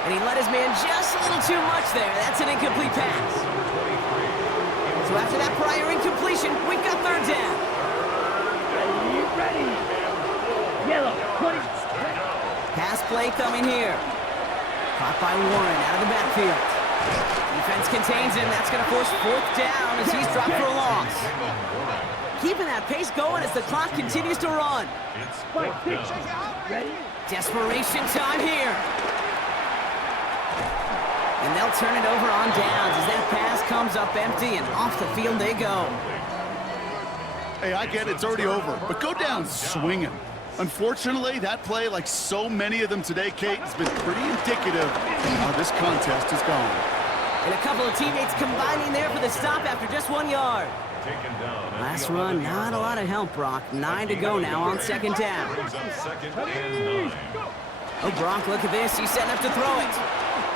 And he let his man just a little too much there. That's an incomplete pass. So after that prior incompletion, we've got 3rd down. Ready. Yellow. 20. Pass play coming here. Caught by Warren out of the backfield. Defense contains him. That's going to force 4th down as he's dropped for a loss. Keeping that pace going as the clock continues to run. It's 4th down. Ready. Desperation time here. And they'll turn it over on downs as that pass comes up empty and off the field they go. Hey, I get it, it's already over, but go down swinging. Unfortunately, that play, like so many of them today, Kate, has been pretty indicative of how this contest is going. And a couple of teammates combining there for the stop after just 1 yard. Taken down. Last run, not a lot of help, Brock. 9 to go now on 2nd down. Brings up 2nd and 9. Oh, Brock, look at this. He's setting up to throw it.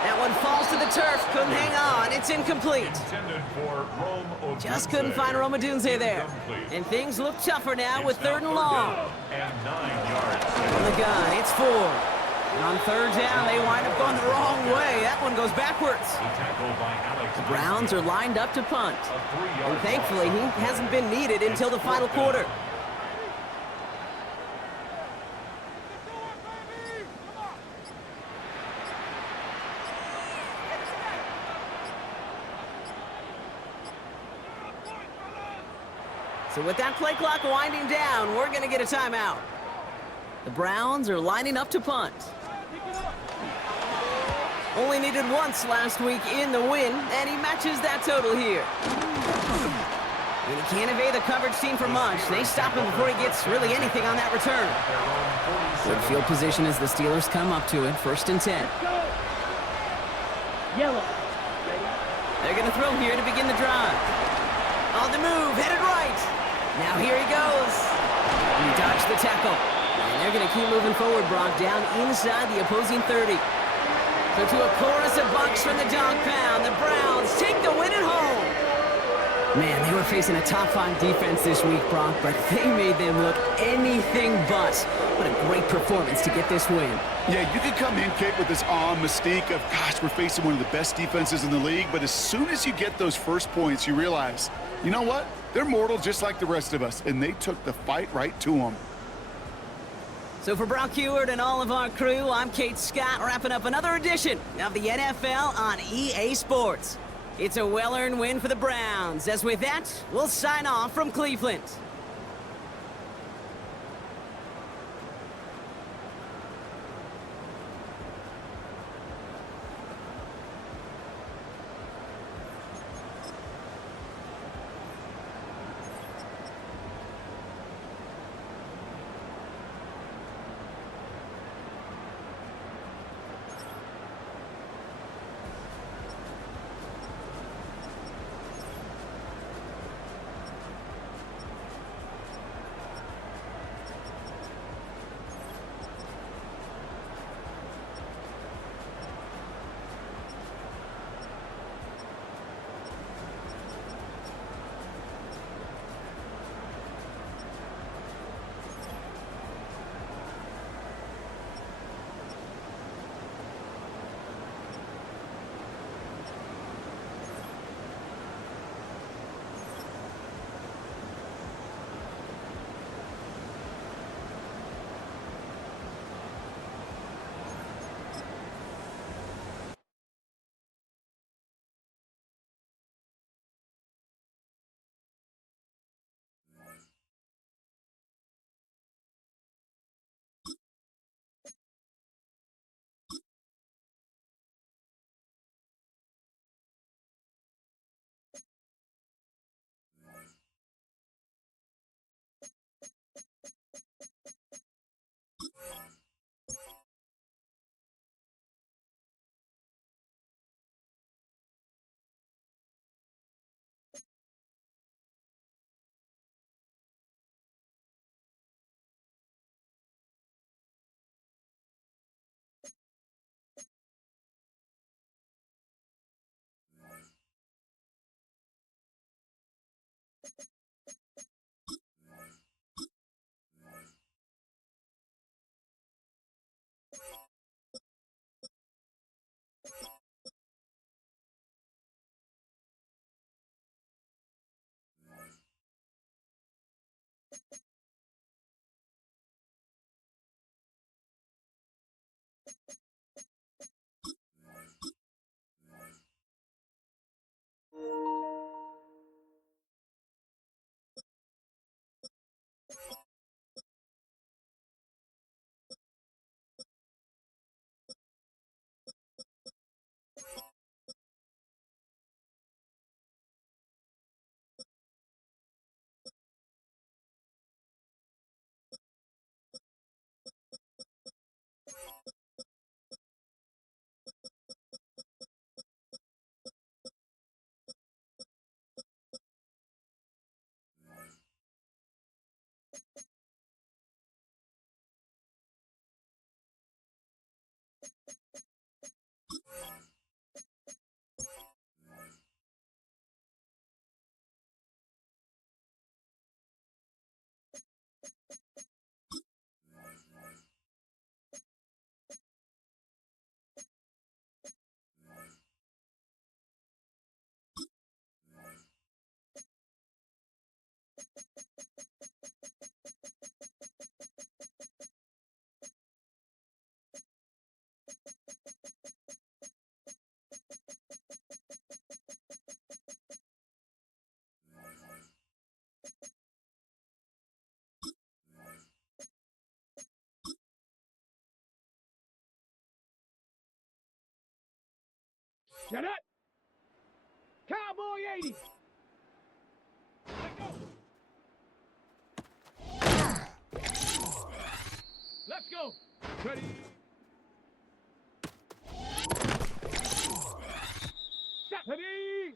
That one falls to the turf. Couldn't hang on. It's incomplete. Intended for Rome Odunze. Just couldn't find Rome Odunze there. And things look tougher now with 3rd and long. And 9 yards. From the gun, it's Ford. And on third down, they wind up going the wrong way. That one goes backwards. The Browns are lined up to punt. And thankfully, he hasn't been needed until the final quarter. So with that play clock winding down, we're going to get a timeout. The Browns are lining up to punt. Only needed once last week in the win, and he matches that total here. And he can't evade the coverage team for much. They stop him before he gets really anything on that return. Good field position as the Steelers come up to it, 1st and 10. Yellow. They're going to throw here to begin the drive. On the move, headed right. Now here he goes. He dodged the tackle. And they're going to keep moving forward, Brock, down inside the opposing 30. So to a chorus of bucks from the dog pound, the Browns take the win at home. Man, they were facing a top 5 defense this week, Brock, but they made them look anything but. What a great performance to get this win. Yeah, you can come in, Kate, with this mystique of, gosh, we're facing one of the best defenses in the league, but as soon as you get those first points, you realize, you know what? They're mortal just like the rest of us, and they took the fight right to them. So for Brock Heward and all of our crew, I'm Kate Scott, wrapping up another edition of the NFL on EA Sports. It's a well-earned win for the Browns, as with that, we'll sign off from Cleveland. Shut up. Cowboy 80. Let's go. Ready. Set. Ready.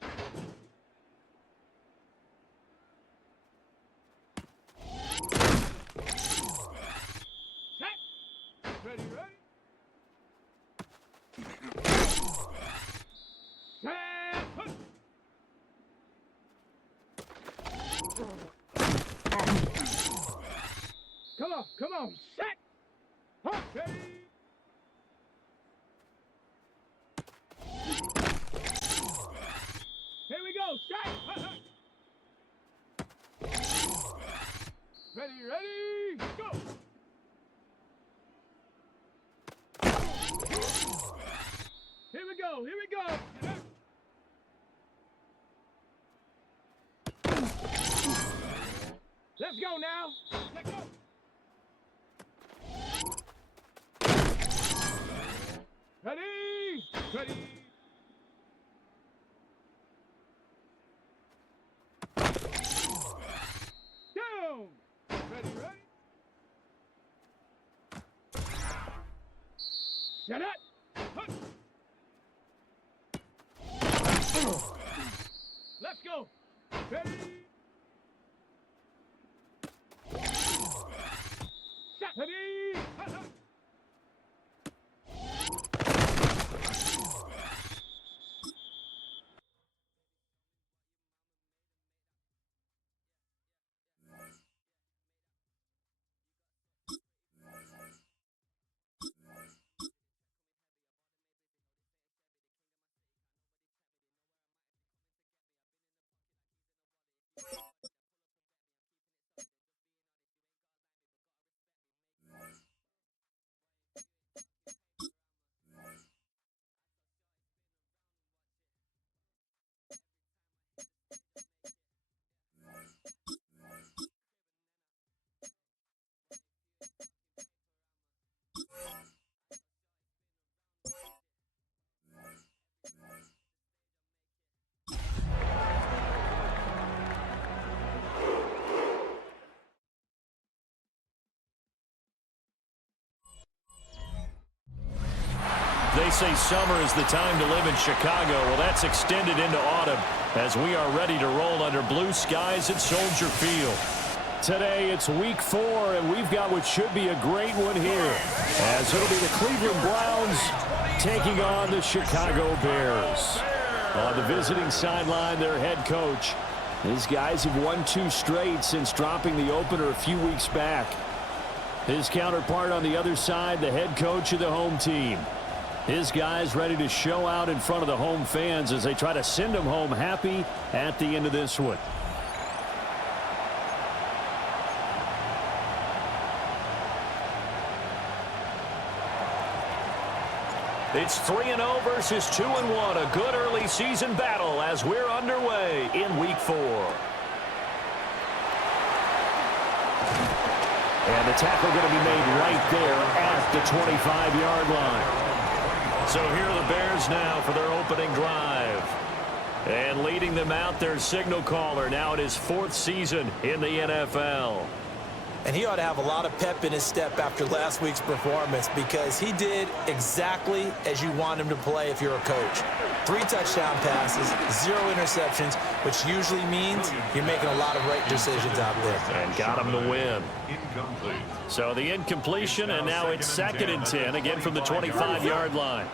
Set. Ready, ready. Set. Put. Come on, set. Huh, ready. Here we go, set. Ready, ready, go. Here we go, here we go. Let's go now. Let's go. Ready? Ready? Down! Ready, ready? Shut up! Let's go! Ready? Set! Ready? They say summer is the time to live in Chicago. Well, that's extended into autumn as we are ready to roll under blue skies at Soldier Field. Today, it's week 4, and we've got what should be a great one here, as it'll be the Cleveland Browns taking on the Chicago Bears. On the visiting sideline, their head coach. These guys have won 2 straight since dropping the opener a few weeks back. His counterpart on the other side, the head coach of the home team. His guys ready to show out in front of the home fans as they try to send them home happy at the end of this one. It's 3-0 versus 2-1. A good early season battle as we're underway in week 4. And the tackle going to be made right there at the 25-yard line. So here are the Bears now for their opening drive. And leading them out, their signal caller, now in his 4th season in the NFL. And he ought to have a lot of pep in his step after last week's performance because he did exactly as you want him to play if you're a coach. 3 touchdown passes, 0 interceptions, which usually means you're making a lot of right decisions out there. And got him to win. So the incompletion, and now it's 2nd and 10, again from the 25-yard line.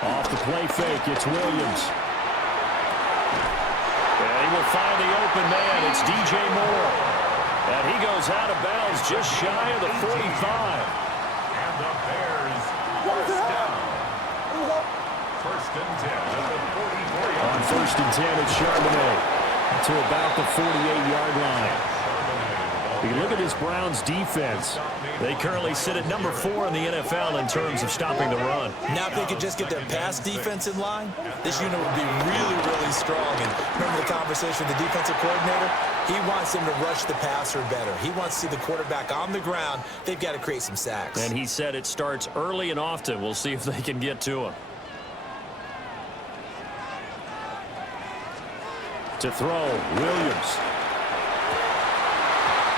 Off the play fake, it's Williams. And he will find the open man. It's DJ Moore. And he goes out of bounds just shy of the 45. And the Bears first down. 1st and 10 at the 44-yard line. On 1st and 10, it's Charbonnet to about the 48-yard line. You look at this Browns defense. They currently sit at number 4 in the NFL in terms of stopping the run. Now if they could just get their pass defense in line, this unit would be really, really strong. And remember the conversation with the defensive coordinator? He wants them to rush the passer better. He wants to see the quarterback on the ground. They've got to create some sacks. And he said it starts early and often. We'll see if they can get to him. To throw, Williams.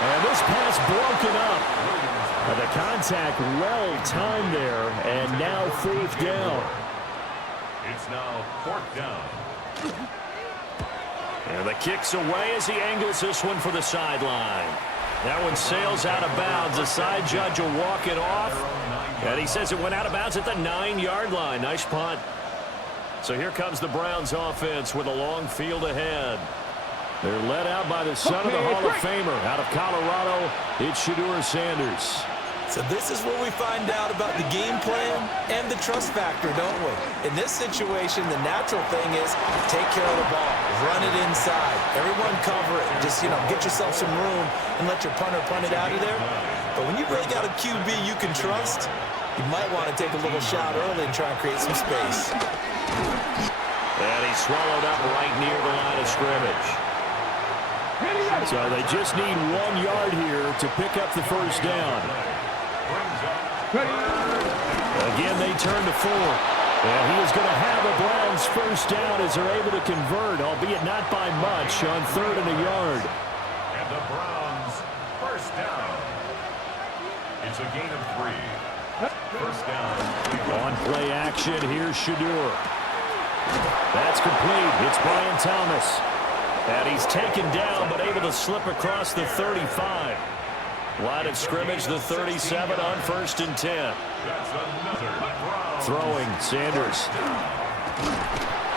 And this pass broken up. The contact well timed there, and now 4th down. It's now 4th down. And the kick's away as he angles this one for the sideline. That one sails out of bounds. The side judge will walk it off. And he says it went out of bounds at the 9-yard line. Nice punt. So here comes the Browns offense with a long field ahead. They're led out by the son of the Hall of Famer out of Colorado. It's Shedeur Sanders. So this is where we find out about the game plan and the trust factor, don't we? In this situation, the natural thing is take care of the ball, run it inside. Everyone cover it. Just, get yourself some room and let your punter punt it out of there. But when you really got a QB you can trust, you might want to take a little shot early and try and create some space. And he swallowed up right near the line of scrimmage. So they just need 1 yard here to pick up the 1st down. Again, they turn to 4. And he is going to have a Browns 1st down as they're able to convert, albeit not by much, on 3rd and a yard. And the Browns 1st down. It's a gain of 3. 1st down. On play action, here's Shedeur. That's complete. It's Brian Thomas. And he's taken down, but able to slip across the 35. Line of scrimmage, the 37 on 1st and 10. Throwing, Sanders.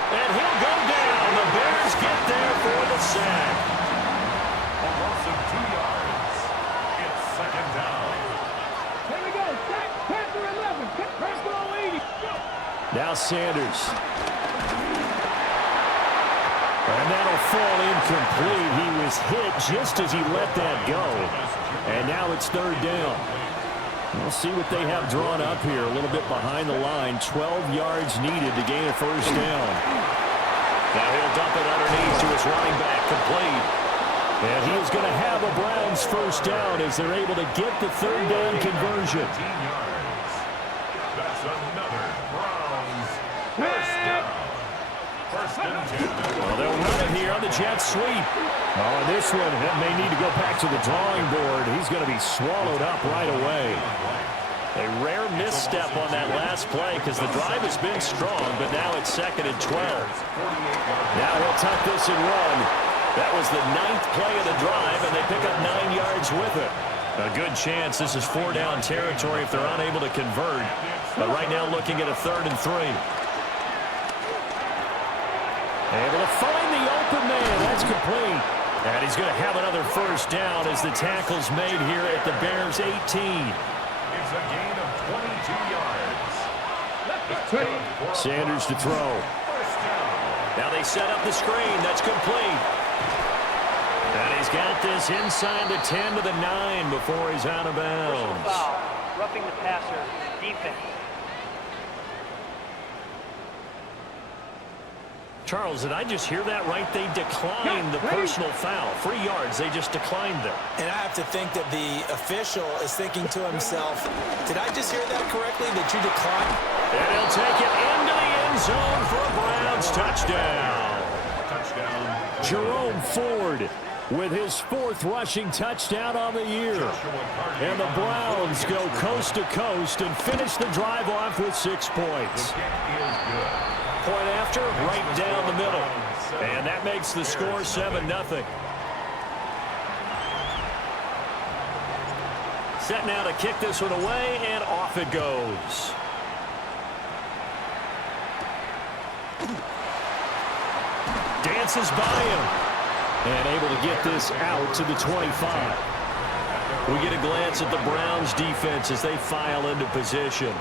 And he'll go down. The Bears get there for the sack. A loss of 2 yards. It's 2nd down. Here we go. Sack. Panther 11. Panther 80. Go. Now Sanders. And that'll fall incomplete. He was hit just as he let that go. And now it's 3rd down. We'll see what they have drawn up here. A little bit behind the line. 12 yards needed to gain a 1st down. Now he'll dump it underneath to his running back. Complete. And he is going to have a Browns 1st down as they're able to get the 3rd down conversion. 15 yards. That's another Browns 1st down. 1st and 10. Well, they'll run it here on the jet sweep. Oh, and this one may need to go back to the drawing board. He's going to be swallowed up right away. A rare misstep on that last play because the drive has been strong, but now it's 2nd and 12. Now he'll tuck this and run. That was the 9th play of the drive, and they pick up 9 yards with it. A good chance this is 4-down territory if they're unable to convert. But right now looking at a 3rd and 3. Able to find the open man. That's complete. And he's going to have another 1st down as the tackle's made here at the Bears' 18. It's a gain of 22 yards. Sanders to throw. 1st down. Now they set up the screen. That's complete. And he's got this inside the 10 to the 9 before he's out of bounds. Personal foul, roughing the passer, defense. Charles, did I just hear that right? They declined the personal foul. 3 yards, they just declined them. And I have to think that the official is thinking to himself, did I just hear that correctly, that you declined? And he'll take it into the end zone for a Browns touchdown. Jerome Ford with his 4th rushing touchdown on the year. And the Browns go coast to coast and finish the drive off with 6 points. Point after, right down the middle. And that makes the score 7-0. Set now to kick this one away, and off it goes. Dances by him. And able to get this out to the 25. We get a glance at the Browns defense as they file into position.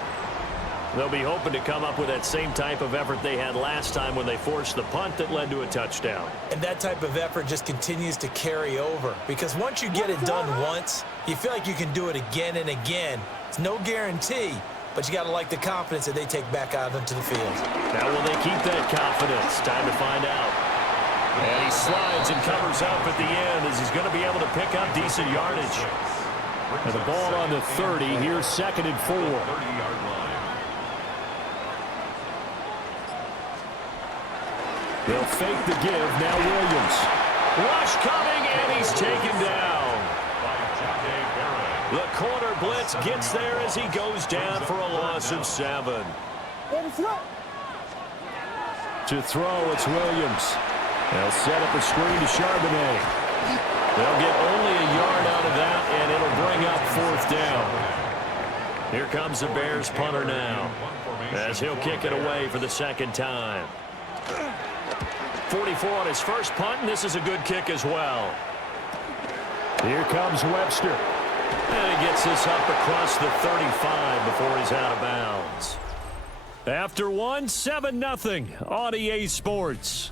They'll be hoping to come up with that same type of effort they had last time when they forced the punt that led to a touchdown. And that type of effort just continues to carry over, because once you get it done once, you feel like you can do it again and again. It's no guarantee, but you got to like the confidence that they take back out into the field. Now will they keep that confidence? Time to find out. And he slides and covers up at the end as he's going to be able to pick up decent yardage. And the ball on the 30. Here's 2nd and 4. They'll fake the give. Now Williams. Rush coming, and he's taken down. The corner blitz gets there as he goes down for a loss of 7. To throw, it's Williams. They'll set up a screen to Charbonnet. They'll get only a yard out of that, and it'll bring up 4th down. Here comes the Bears punter now, as he'll kick it away for the 2nd time. 44 on his first punt, and this is a good kick as well. Here comes Webster. And he gets this up across the 35 before he's out of bounds. After one, 7-0 on EA Sports.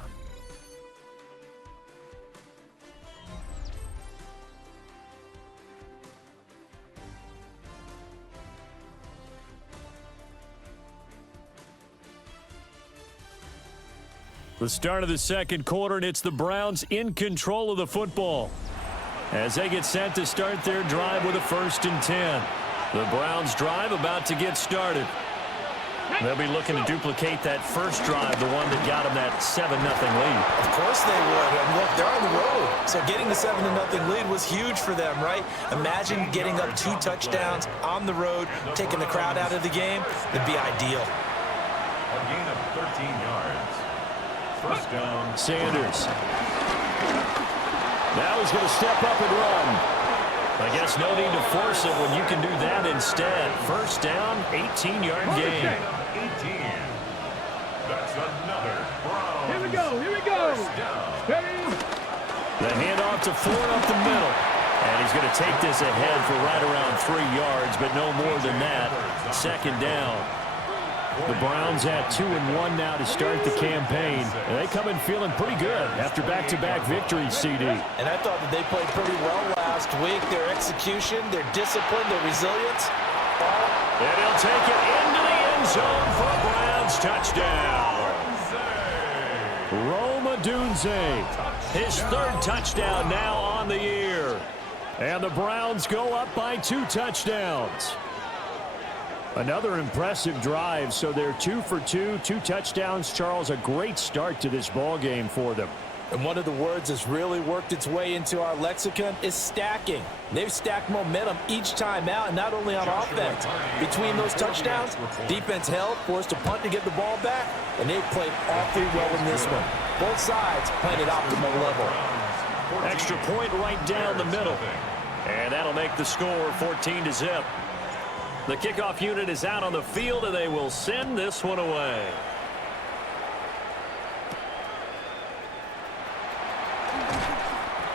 The start of the 2nd quarter, and it's the Browns in control of the football as they get set to start their drive with a 1st and 10. The Browns drive about to get started. They'll be looking to duplicate that first drive, the one that got them that 7-0 lead. Of course they would. And look, they're on the road. So getting the 7-0 lead was huge for them, right? Imagine getting up 2 touchdowns on the road, taking the crowd out of the game. It'd be ideal. A gain of 13 yards. First down. Sanders. Now he's going to step up and run. I guess no need to force it when you can do that instead. First down, 18-yard gain. 18. That's another Browns. Here we go. Here we go. The handoff to Ford up the middle. And he's going to take this ahead for right around 3 yards, but no more than that. 2nd down. The Browns at 2-1 now to start the campaign. And they come in feeling pretty good after back-to-back victories, CD. And I thought that they played pretty well last week. Their execution, their discipline, their resilience. And he'll take it into the end zone for a Browns touchdown. Rome Odunze, his 3rd touchdown now on the year. And the Browns go up by 2 touchdowns. Another impressive drive, so they're 2 for 2, 2 touchdowns. Charles, a great start to this ball game for them. And one of the words that's really worked its way into our lexicon is stacking. They've stacked momentum each time out, and not only on offense. Between those touchdowns, defense held, forced a punt to get the ball back, and they've played awfully well in this one. Both sides playing at optimal level. Extra point right down the middle. And that'll make the score 14-0. The kickoff unit is out on the field, and they will send this one away.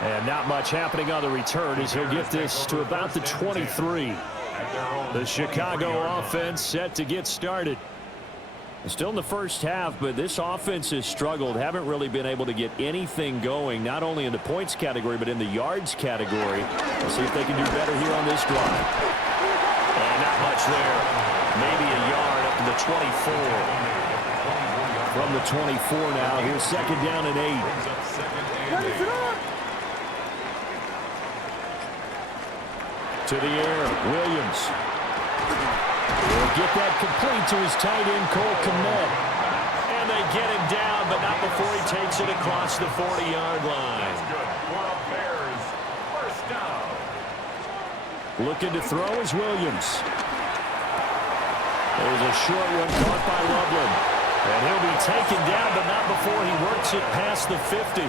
And not much happening on the return as he'll get this to about the 23. The Chicago offense set to get started. Still in the first half, but this offense has struggled. Haven't really been able to get anything going, not only in the points category, but in the yards category. We'll see if they can do better here on this drive. And not much there. Maybe a yard up to the 24. From the 24 now, here's 2nd down and 8. To the air, Williams. Will get that complete to his tight end, Cole Kmet. And they get him down, but not before he takes it across the 40-yard line. Looking to throw is Williams. There's a short one caught by Loveland. And he'll be taken down, but not before he works it past the 50.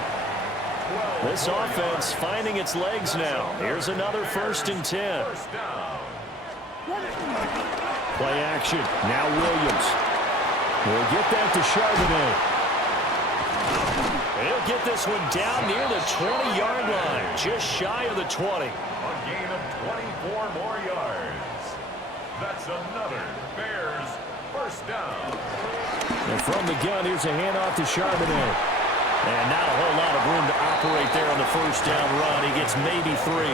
This offense finding its legs now. Here's another 1st and 10. Play action. Now Williams. Will get that to Charbonnet. He'll get this one down near the 20-yard line. Just shy of the 20. A gain of 24 more yards. That's another Bears First down. And from the gun, here's a handoff to Charbonnet. And not a whole lot of room to operate there on the first down run. He gets maybe 3.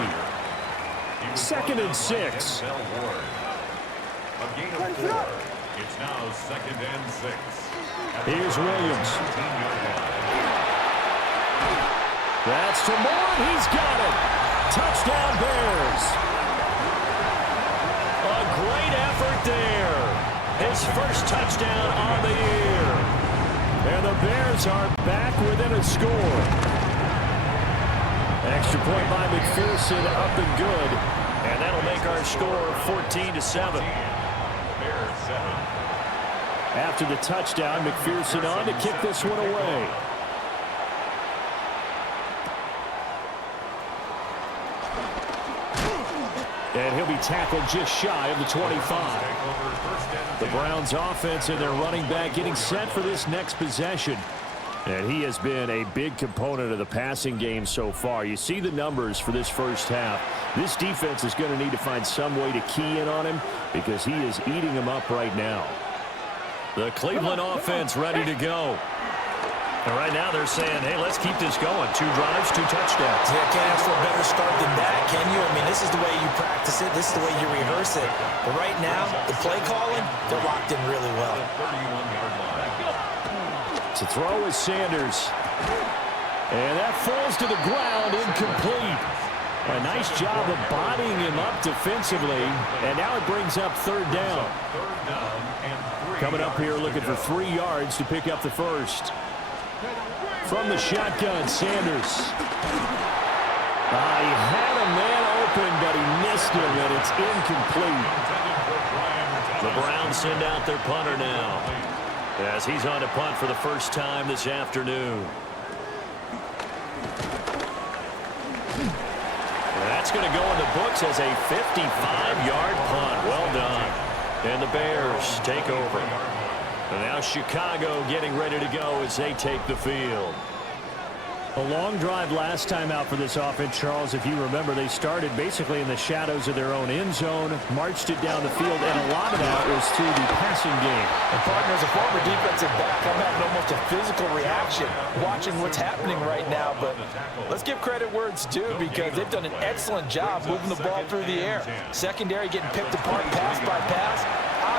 2nd and 6. A gain of 4. It's now 2nd and 6. Here's Williams. That's to Moore. He's got it. Touchdown, Bears. A great effort there. His first touchdown on the year. And the Bears are back within a score. Extra point by McPherson, up and good. And that'll make our score 14-7. Bears 7. After the touchdown, McPherson on to kick this one away. And he'll be tackled just shy of the 25. The Browns offense and their running back getting set for this next possession. And he has been a big component of the passing game so far. You see the numbers for this first half. This defense is going to need to find some way to key in on him because he is eating them up right now. The Cleveland offense ready to go. And right now they're saying, hey, let's keep this going. 2 drives, 2 touchdowns. Yeah, can't ask for a better start than that, can you? I mean, this is the way you practice it. This is the way you rehearse it. But right now, the play calling, they're locked in really well. 31-yard line. To throw is Sanders. And that falls to the ground, incomplete. A nice job of bodying him up defensively. And now it brings up 3rd down. 3rd down and 3 Coming up here yards looking to for go. 3 yards to pick up the first. From the shotgun, Sanders. He had a man open, but he missed him, and it's incomplete. The Browns send out their punter now, as he's on to punt for the first time this afternoon. And that's going to go in the books as a 55-yard punt. Well done. And the Bears take over. And now Chicago getting ready to go as they take the field. A long drive last time out for this offense, Charles. If you remember, they started basically in the shadows of their own end zone, marched it down the field, and a lot of that was through the passing game. And partner, as a former defensive back, I'm having almost a physical reaction watching what's happening right now. But let's give credit where it's due because they've done an excellent job moving the ball through the air. Secondary getting picked apart pass by pass.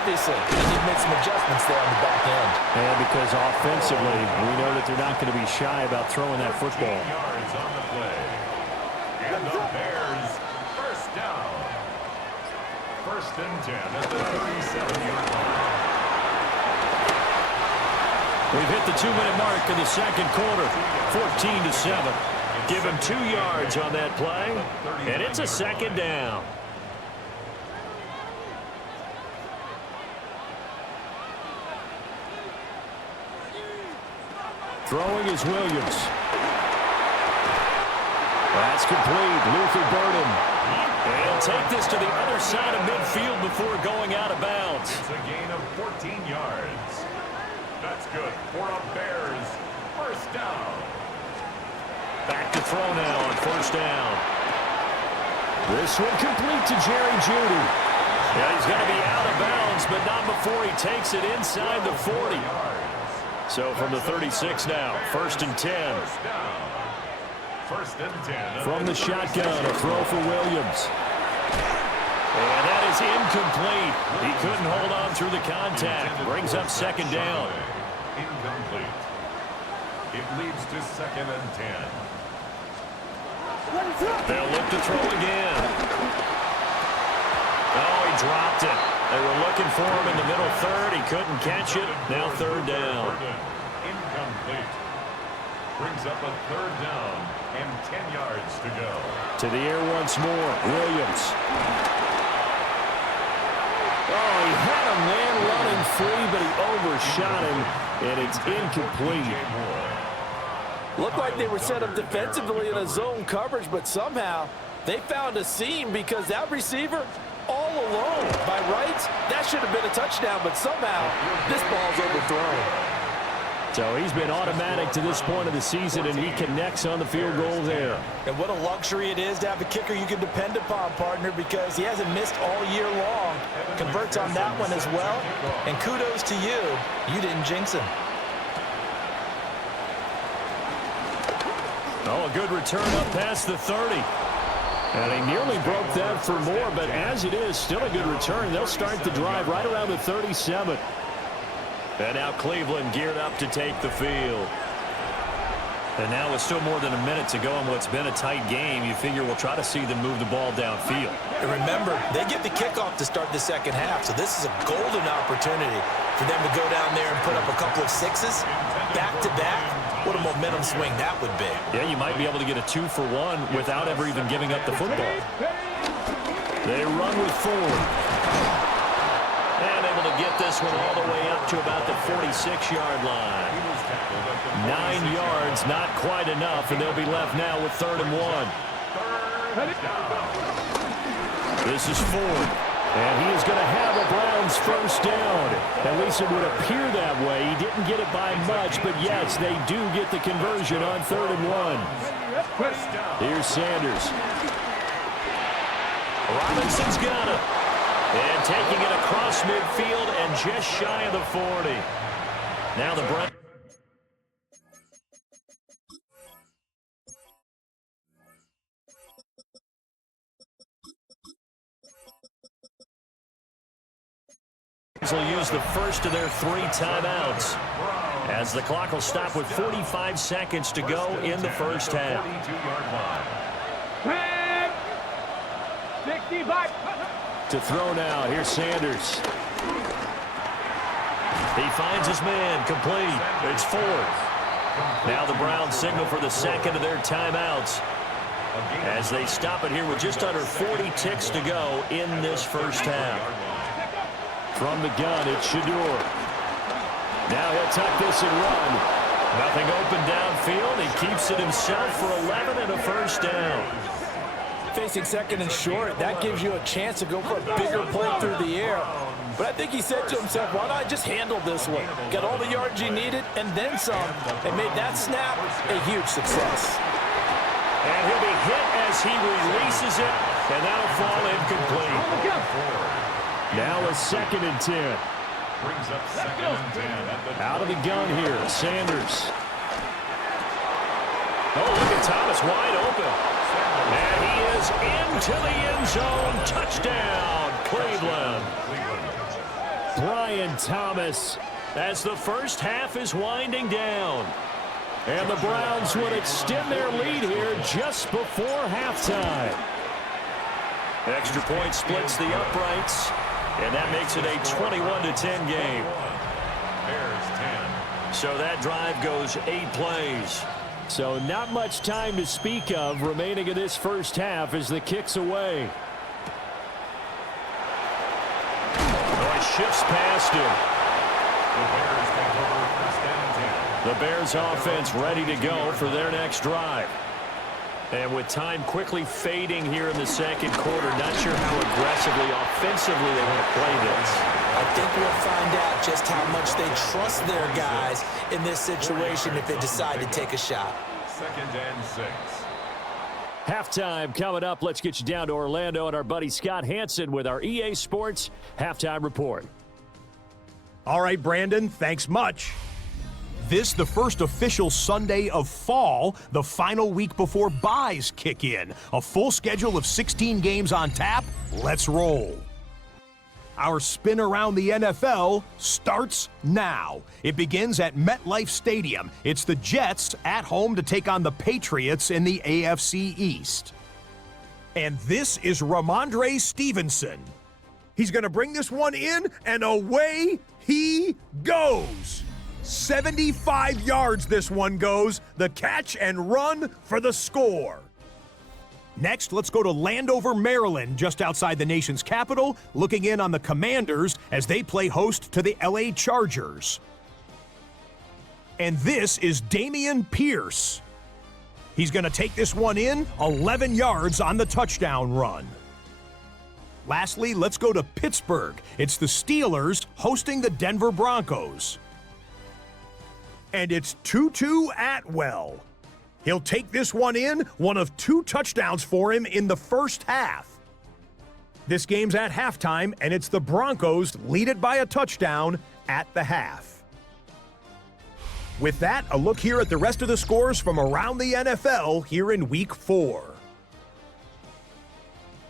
Obviously, they need to make some adjustments there on the back end. And because offensively, we know that they're not going to be shy about throwing that football. Yards on the play. And the Bears first down. 1st and 10 at the 37-yard line. We've hit the 2-minute mark in the 2nd quarter. 14-7. Give him 2 yards on that play. And it's a 2nd down. Throwing is Williams. That's complete. Luther Burden. And he'll take this to the other side of midfield before going out of bounds. It's a gain of 14 yards. That's good for a Bears first down. Back to throw now on 1st down. This one complete to Jerry Jeudy. Yeah, he's going to be out of bounds, but not before he takes it inside the 40. So from the 36 now, 1st and 10. 1st and 10. From the shotgun, a throw for Williams. And that is incomplete. He couldn't hold on through the contact. Brings up 2nd down. Incomplete. It leads to 2nd and 10. They'll look to throw again. Oh, he dropped it. They were looking for him in the middle 3rd. He couldn't catch it. Now 3rd down. Incomplete. Brings up a 3rd down and 10 yards to go. To the air once more. Williams. Oh, he had a man running free, but he overshot him, and it's incomplete. Looked like they were set up defensively in a zone coverage, but somehow they found a seam because that receiver all alone. By rights, that should have been a touchdown, but somehow this ball's overthrown. So he's been automatic to this point of the season, and he connects on the field goal there. And what a luxury it is to have a kicker you can depend upon, partner, because he hasn't missed all year long. Converts on that one as well. And kudos to you. You didn't jinx him. Oh, a good return up past the 30. And he nearly broke that for more, but as it is, still a good return. They'll start the drive right around the 37. And now Cleveland geared up to take the field. And now with still more than a minute to go in what's been a tight game, you figure we'll try to see them move the ball downfield. And remember, they get the kickoff to start the second half, so this is a golden opportunity for them to go down there and put up a couple of sixes back-to-back. What a momentum swing that would be. Yeah, you might be able to get a 2-for-1 without ever even giving up the football. They run with Ford. And able to get this one all the way up to about the 46-yard line. 9 yards, not quite enough, and they'll be left now with 3rd and 1. This is Ford. And he is going to have a Browns first down. At least it would appear that way. He didn't get it by much, but yes, they do get the conversion on 3rd and 1. Here's Sanders. Robinson's got it. And taking it across midfield and just shy of the 40. Now the Browns. Will use the first of their 3 timeouts as the clock will stop with 45 seconds to go in the first half. 65. To throw now, here's Sanders. He finds his man, complete. It's 4th. Now the Browns signal for the second of their timeouts as they stop it here with just under 40 ticks to go in this first half. From the gun, it's Shador. Now he'll tuck this and run. Nothing open downfield. He keeps it himself for 11 and a first down. Facing 2nd and short, that gives you a chance to go for a bigger play through the air. But I think he said to himself, why not I just handle this one? Got all the yards you needed and then some. And made that snap a huge success. And he'll be hit as he releases it, and that'll fall incomplete. Now a 2nd and 10. Brings up 2nd and 10. Out of the gun here, Sanders. Oh, look at Thomas wide open. And he is into the end zone. Touchdown, Cleveland. Brian Thomas as the first half is winding down. And the Browns would extend their lead here just before halftime. Extra point splits the uprights. And that makes it a 21-10 game. Bears 10. So that drive goes 8 plays. So not much time to speak of remaining in this first half as the kick's away. Oh, he shifts past him. The Bears take over 1st and 10. The Bears offense ready to go for their next drive. And with time quickly fading here in the second quarter, not sure how aggressively, offensively they want to play this. I think we'll find out just how much they trust their guys in this situation if they decide to take a shot. 2nd and 6. Halftime coming up. Let's get you down to Orlando and our buddy Scott Hansen with our EA Sports Halftime Report. All right, Brandon, thanks much. This, the first official Sunday of fall, the final week before byes kick in. A full schedule of 16 games on tap. Let's roll. Our spin around the NFL starts now. It begins at MetLife Stadium. It's the Jets at home to take on the Patriots in the AFC East. And this is Ramondre Stevenson. He's going to bring this one in, and away he goes. 75 yards this one goes. The catch and run for the score. Next, let's go to Landover, Maryland, just outside the nation's capital, looking in on the Commanders as they play host to the LA Chargers. And this is Damian Pierce. He's going to take this one in, 11 yards on the touchdown run. Lastly, let's go to Pittsburgh. It's the Steelers hosting the Denver Broncos. And it's Tutu Atwell. He'll take this one in, one of 2 touchdowns for him in the first half. This game's at halftime, and it's the Broncos lead it by a touchdown at the half. With that, a look here at the rest of the scores from around the NFL here in Week 4.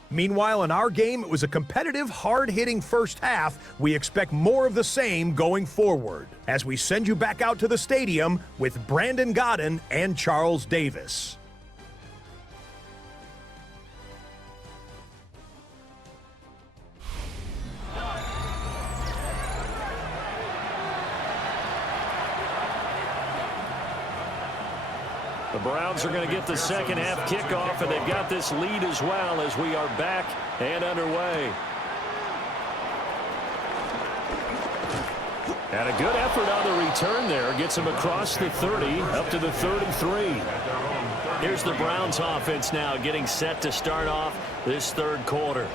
Meanwhile, in our game, it was a competitive, hard-hitting first half. We expect more of the same going forward as we send you back out to the stadium with Brandon Godden and Charles Davis. The Browns are going to get the second half kickoff, and they've got this lead as well as we are back and underway. And a good effort on the return there. Gets him across the 30, up to the 33. Here's the Browns offense now getting set to start off this third quarter.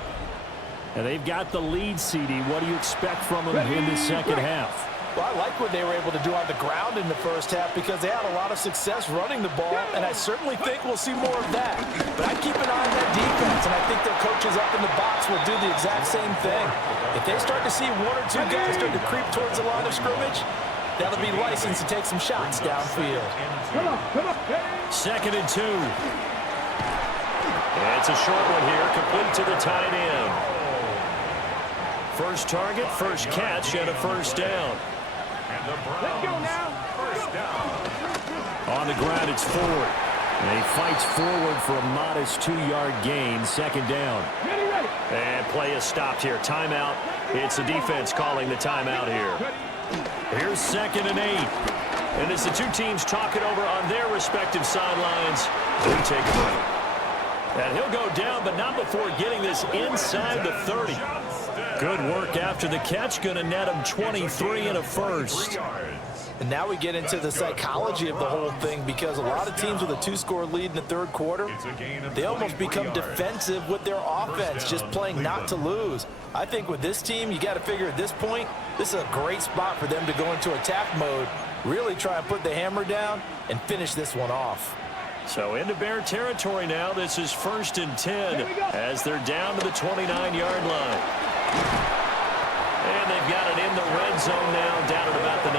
And they've got the lead, CD. What do you expect from them in the second half? Well, I like what they were able to do on the ground in the first half because they had a lot of success running the ball, and I certainly think we'll see more of that. But I keep an eye on that defense, and I think their coaches up in the box will do the exact same thing. If they start to see 1 or 2 guys start to creep towards the line of scrimmage, that'll be licensed to take some shots downfield. Second and 2. It's a short one here, complete to the tight end. First target, first catch, and a first down. Let's go now. First down. On the ground, it's Ford. And he fights forward for a modest 2-yard gain, second down. Ready, ready. And play is stopped here. Timeout. It's the defense calling the timeout here. Here's second and 8. And it's the 2 teams talking over on their respective sidelines. We take a break. And he'll go down, but not before getting this inside the 30. Good work after the catch. Going to net him 23 and a first. And now we get into the psychology of the whole thing because a lot of teams with a 2-score lead in the third quarter, they almost become defensive with their offense, just playing not to lose. I think with this team, you got to figure at this point, this is a great spot for them to go into attack mode, really try and put the hammer down and finish this one off. So into Bear territory now. This is 1st and 10 as they're down to the 29-yard line. And they've got it in the red zone now, down at about the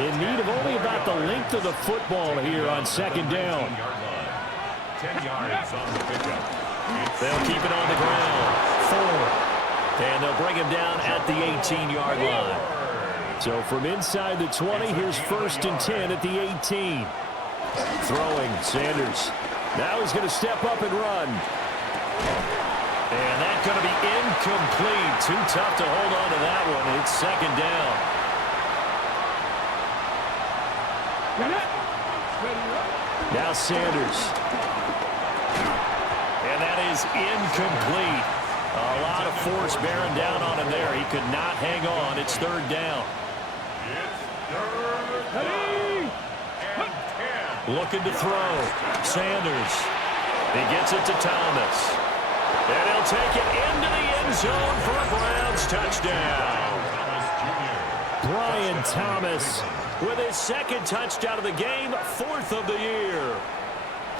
19. In need of only about the length of the football here on second down. 10 yards on the pickup. They'll keep it on the ground. 4. And they'll bring him down at the 18-yard line. So from inside the 20, here's 1st and 10 at the 18. Throwing, Sanders. Now he's going to step up and run. And that's going to be incomplete. Too tough to hold on to that one. It's second down. Now Sanders. And that is incomplete. A lot of force bearing down on him there. He could not hang on. It's third down. It's third down. And 10. Looking to throw. Sanders. He gets it to Thomas. And he'll take it into the end zone for a Browns touchdown. Brian Thomas with his second touchdown of the game, 4th of the year.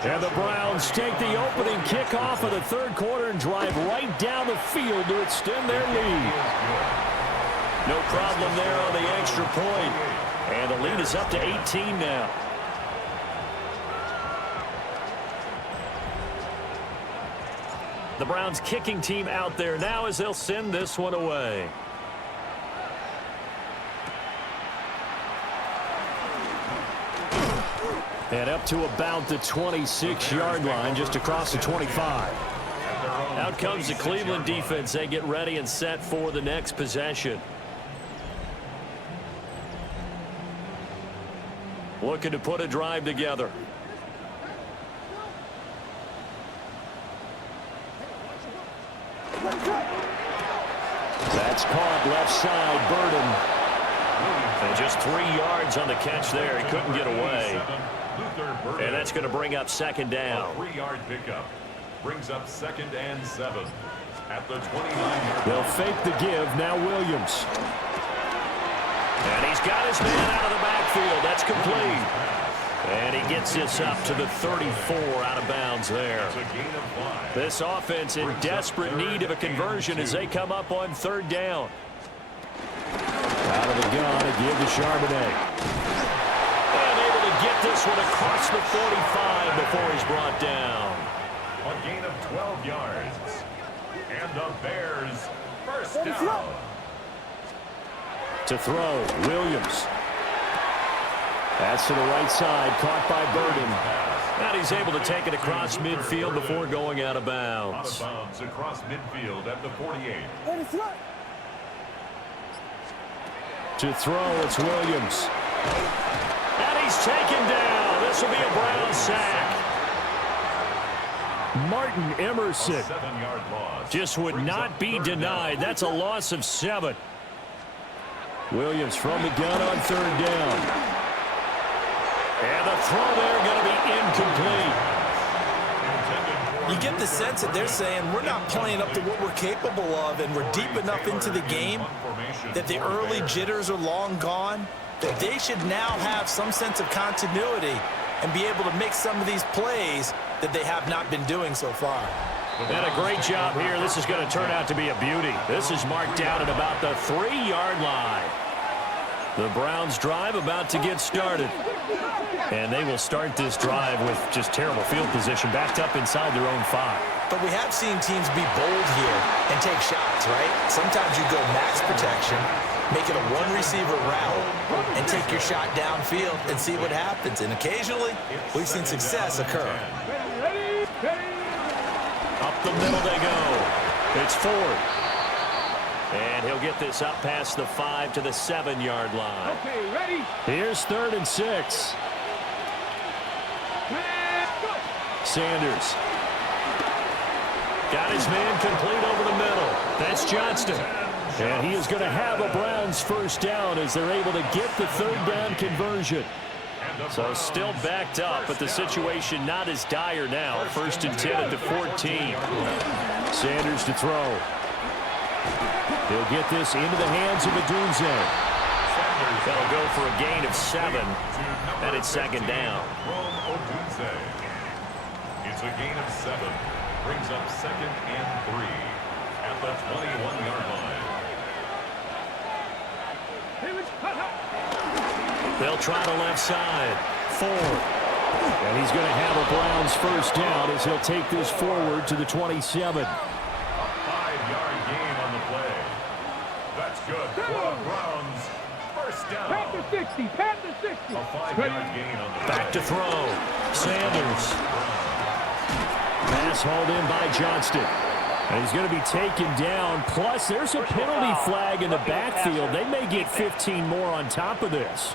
And the Browns take the opening kickoff of the third quarter and drive right down the field to extend their lead. No problem there on the extra point. And the lead is up to 18 now. The Browns kicking team out there now as they'll send this one away. And up to about the 26-yard line, just across the 25. Out comes the Cleveland defense. They get ready and set for the next possession. Looking to put a drive together. That's caught left side, Burden. And just 3 yards on the catch there. He couldn't get away. And that's going to bring up second down. A 3-yard pickup brings up 2nd and 7 at the 29-yard line. They'll fake the give. Now Williams. And he's got his man out of the backfield. That's complete. And he gets this up to the 34 out of bounds there. This offense in desperate need of a conversion as they come up on third down. Out of the gun, again to Charbonnet. And able to get this one across the 45 before he's brought down. A gain of 12 yards. And the Bears first down. To throw, Williams. That's to the right side, caught by Burden. And he's able to take it across midfield before going out of bounds. Out of bounds across midfield at the 48. To throw, it's Williams. And he's taken down. This will be a Brown sack. Martin Emerson 7-yard loss. just would not be denied. That's a loss of 7. Williams from the gun on third down. And the throw there going to be incomplete. You get the sense that they're saying we're not playing up to what we're capable of, and we're deep enough into the game that the early jitters are long gone, that they should now have some sense of continuity and be able to make some of these plays that they have not been doing so far. And a great job here. This is going to turn out to be a beauty. This is marked down at about the 3-yard line. The Browns drive about to get started. And they will start this drive with just terrible field position, backed up inside their own 5. But we have seen teams be bold here and take shots, right? Sometimes you go max protection, make it a one-receiver route, and take your shot downfield and see what happens. And occasionally, we've seen success occur. Up the middle they go. It's Ford. And he'll get this up past the 5 to the 7-yard line. Okay, ready? Here's 3rd and 6. Sanders. Got his man complete over the middle. That's Johnston. And he is going to have a Browns first down as they're able to get the third down conversion. So still backed up, but the situation not as dire now. 1st and 10 at the 14. Sanders to throw. He'll get this into the hands of Adunze. That'll go for a gain of 7, and it's 2nd down. It's a gain of 7. Brings up 2nd and 3 at the 21-yard line. They'll try the left side. Ford. And he's going to have a Browns first down as he'll take this forward to the 27. 5-yard gain on the play. That's good for the Browns. First down. Pat the 60. Pat the 60. A 5-yard gain on the play. Back to throw. Sanders. Pass hauled in by Johnston. And he's going to be taken down. Plus, there's a penalty flag in the backfield. They may get 15 more on top of this.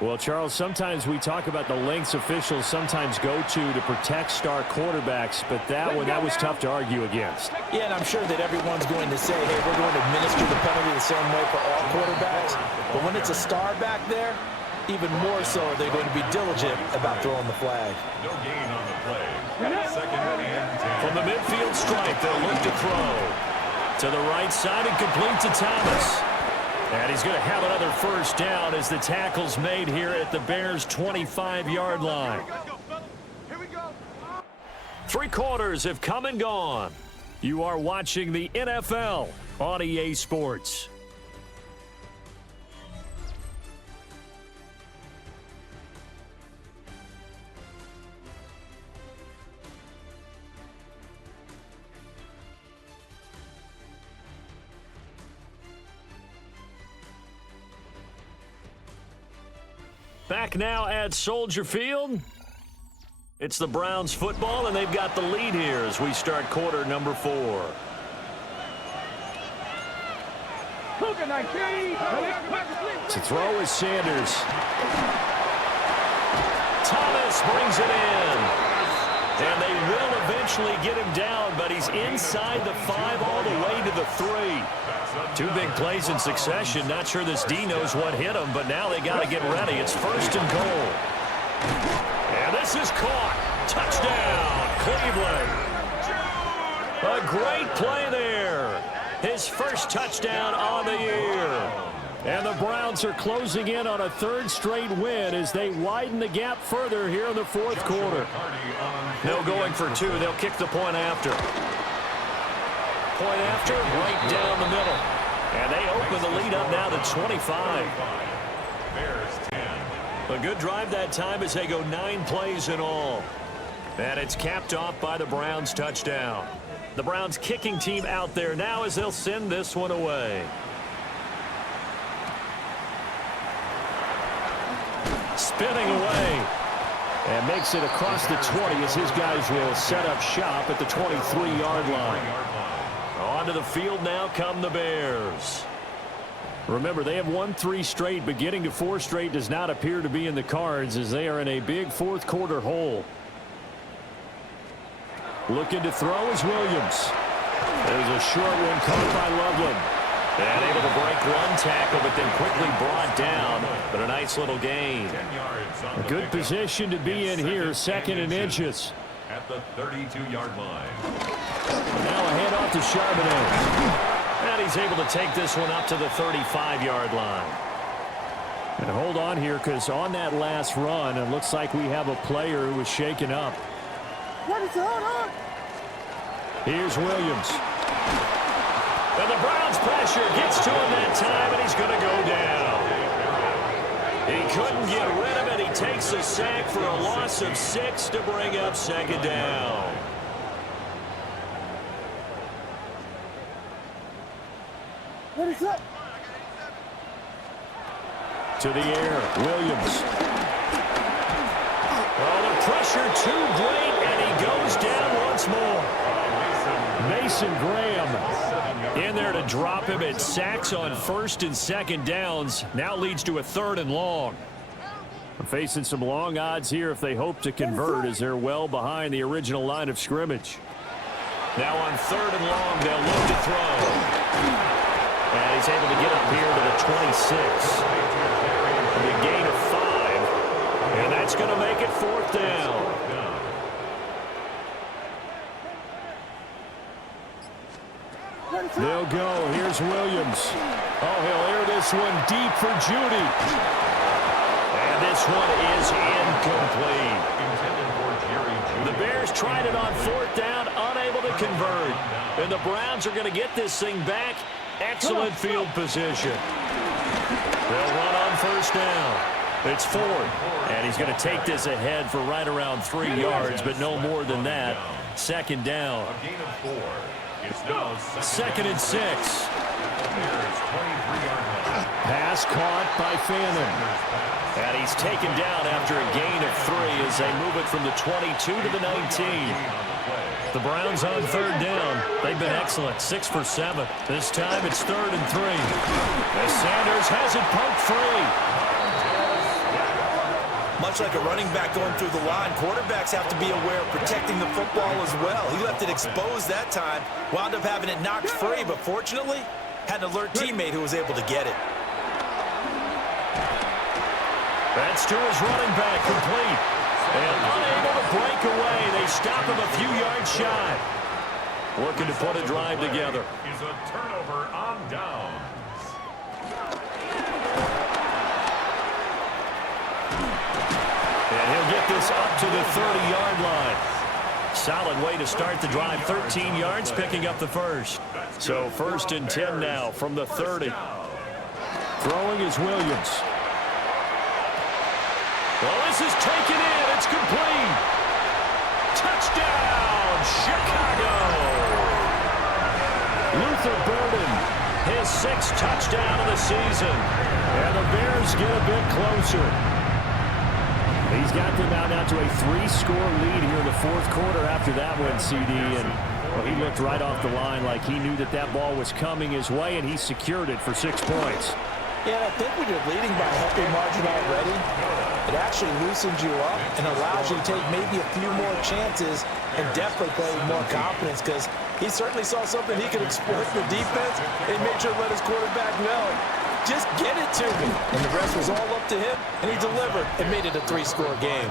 Well, Charles, sometimes we talk about the lengths officials sometimes go to protect star quarterbacks, but that was tough to argue against. Yeah, and I'm sure that everyone's going to say, hey, we're going to administer the penalty the same way for all quarterbacks. But when it's a star back there, even more so are they going to be diligent about throwing the flag. No gain on the play. 2nd and 10. From the midfield stripe, they'll look to throw. To the right side and complete to Thomas. And he's going to have another first down as the tackle's made here at the Bears' 25-yard line. 3 quarters have come and gone. You are watching the NFL on EA Sports. Back now at Soldier Field. It's the Browns football, and they've got the lead here as we start quarter number 4. To throw is Sanders. Thomas brings it in. And they will eventually get him down, but he's inside the 5 all the way to the 3. 2 big plays in succession. Not sure this D knows what hit him, but now they got to get ready. It's 1st and goal. And this is caught. Touchdown, Cleveland. A great play there. his first touchdown on the year. And the Browns are closing in on a third straight win as they widen the gap further here in the fourth quarter. No going for two. They'll kick the point after. Point after, right down the middle. And they open the lead up now to 25. Bears 10. A good drive that time as they go 9 plays in all. And it's capped off by the Browns touchdown. The Browns kicking team out there now as they'll send this one away. Spinning away. And makes it across the 20 as his guys will set up shop at the 23-yard line. Onto the field now come the Bears. Remember, they have won 3 straight, but getting to 4 straight does not appear to be in the cards as they are in a big fourth quarter hole. Looking to throw is Williams. There's a short one caught by Loveland. And able to break one tackle, but then quickly brought down. But a nice little gain. A good position to be in here, 2nd and inches. At the 32-yard line. Now a handoff to Charbonnet. And he's able to take this one up to the 35-yard line. And hold on here, because on that last run, it looks like we have a player who was shaken up. What is going on? Here's Williams. And the Browns pressure gets to him that time, and he's going to go down. He couldn't get rid of it. He takes a sack for a loss of 6 to bring up 2nd down. What is up? To the air, Williams. Oh, the pressure too great, and he goes down once more. Mason Graham in there to drop him. It sacks on 1st and 2nd downs. Now leads to a 3rd and long. Facing some long odds here if they hope to convert as they're well behind the original line of scrimmage. Now on 3rd and long, they'll look to throw. And he's able to get up here to the 26. A gain of 5. And that's going to make it 4th down. They'll go. Here's Williams. Oh, he'll air this one deep for Judy. And this one is incomplete. The Bears tried it on 4th down, unable to convert. And the Browns are going to get this thing back. Excellent field position. They'll run on 1st down. It's 4th. And he's going to take this ahead for right around 3 yards, but no more than that. 2nd down. A gain of 4. It's now 2nd and 6. Pass caught by Fannin. And he's taken down after a gain of 3 as they move it from the 22 to the 19. The Browns on 3rd down. They've been excellent. 6 for 7. This time it's 3rd and 3. As Sanders has it poked free. Much like a running back going through the line, quarterbacks have to be aware of protecting the football as well. He left it exposed that time, wound up having it knocked free, but fortunately, had an alert teammate who was able to get it. That's to his running back, complete. And unable to break away. They stop him a few yards shy. Working to put a drive together. Is a turnover on downs. And he'll get this up to the 30-yard line. Solid way to start the drive. 13 yards, picking up the first. So 1st and 10 now from the 30. Throwing is Williams. Well, this is taken in. It's complete. Touchdown, Chicago. Luther Burden, his 6th touchdown of the season. And the Bears get a bit closer. He's got them out to a 3-score lead here in the 4th quarter after that one, CD. And well, he looked right off the line like he knew that ball was coming his way, and he secured it for 6 points. Yeah, and I think when you're leading by a healthy margin already, it actually loosens you up and allows you to take maybe a few more chances and definitely play with more confidence, because he certainly saw something he could exploit in the defense, and he made sure to let his quarterback know, just get it to me. And the rest was all up to him, and he delivered and made it a 3-score game.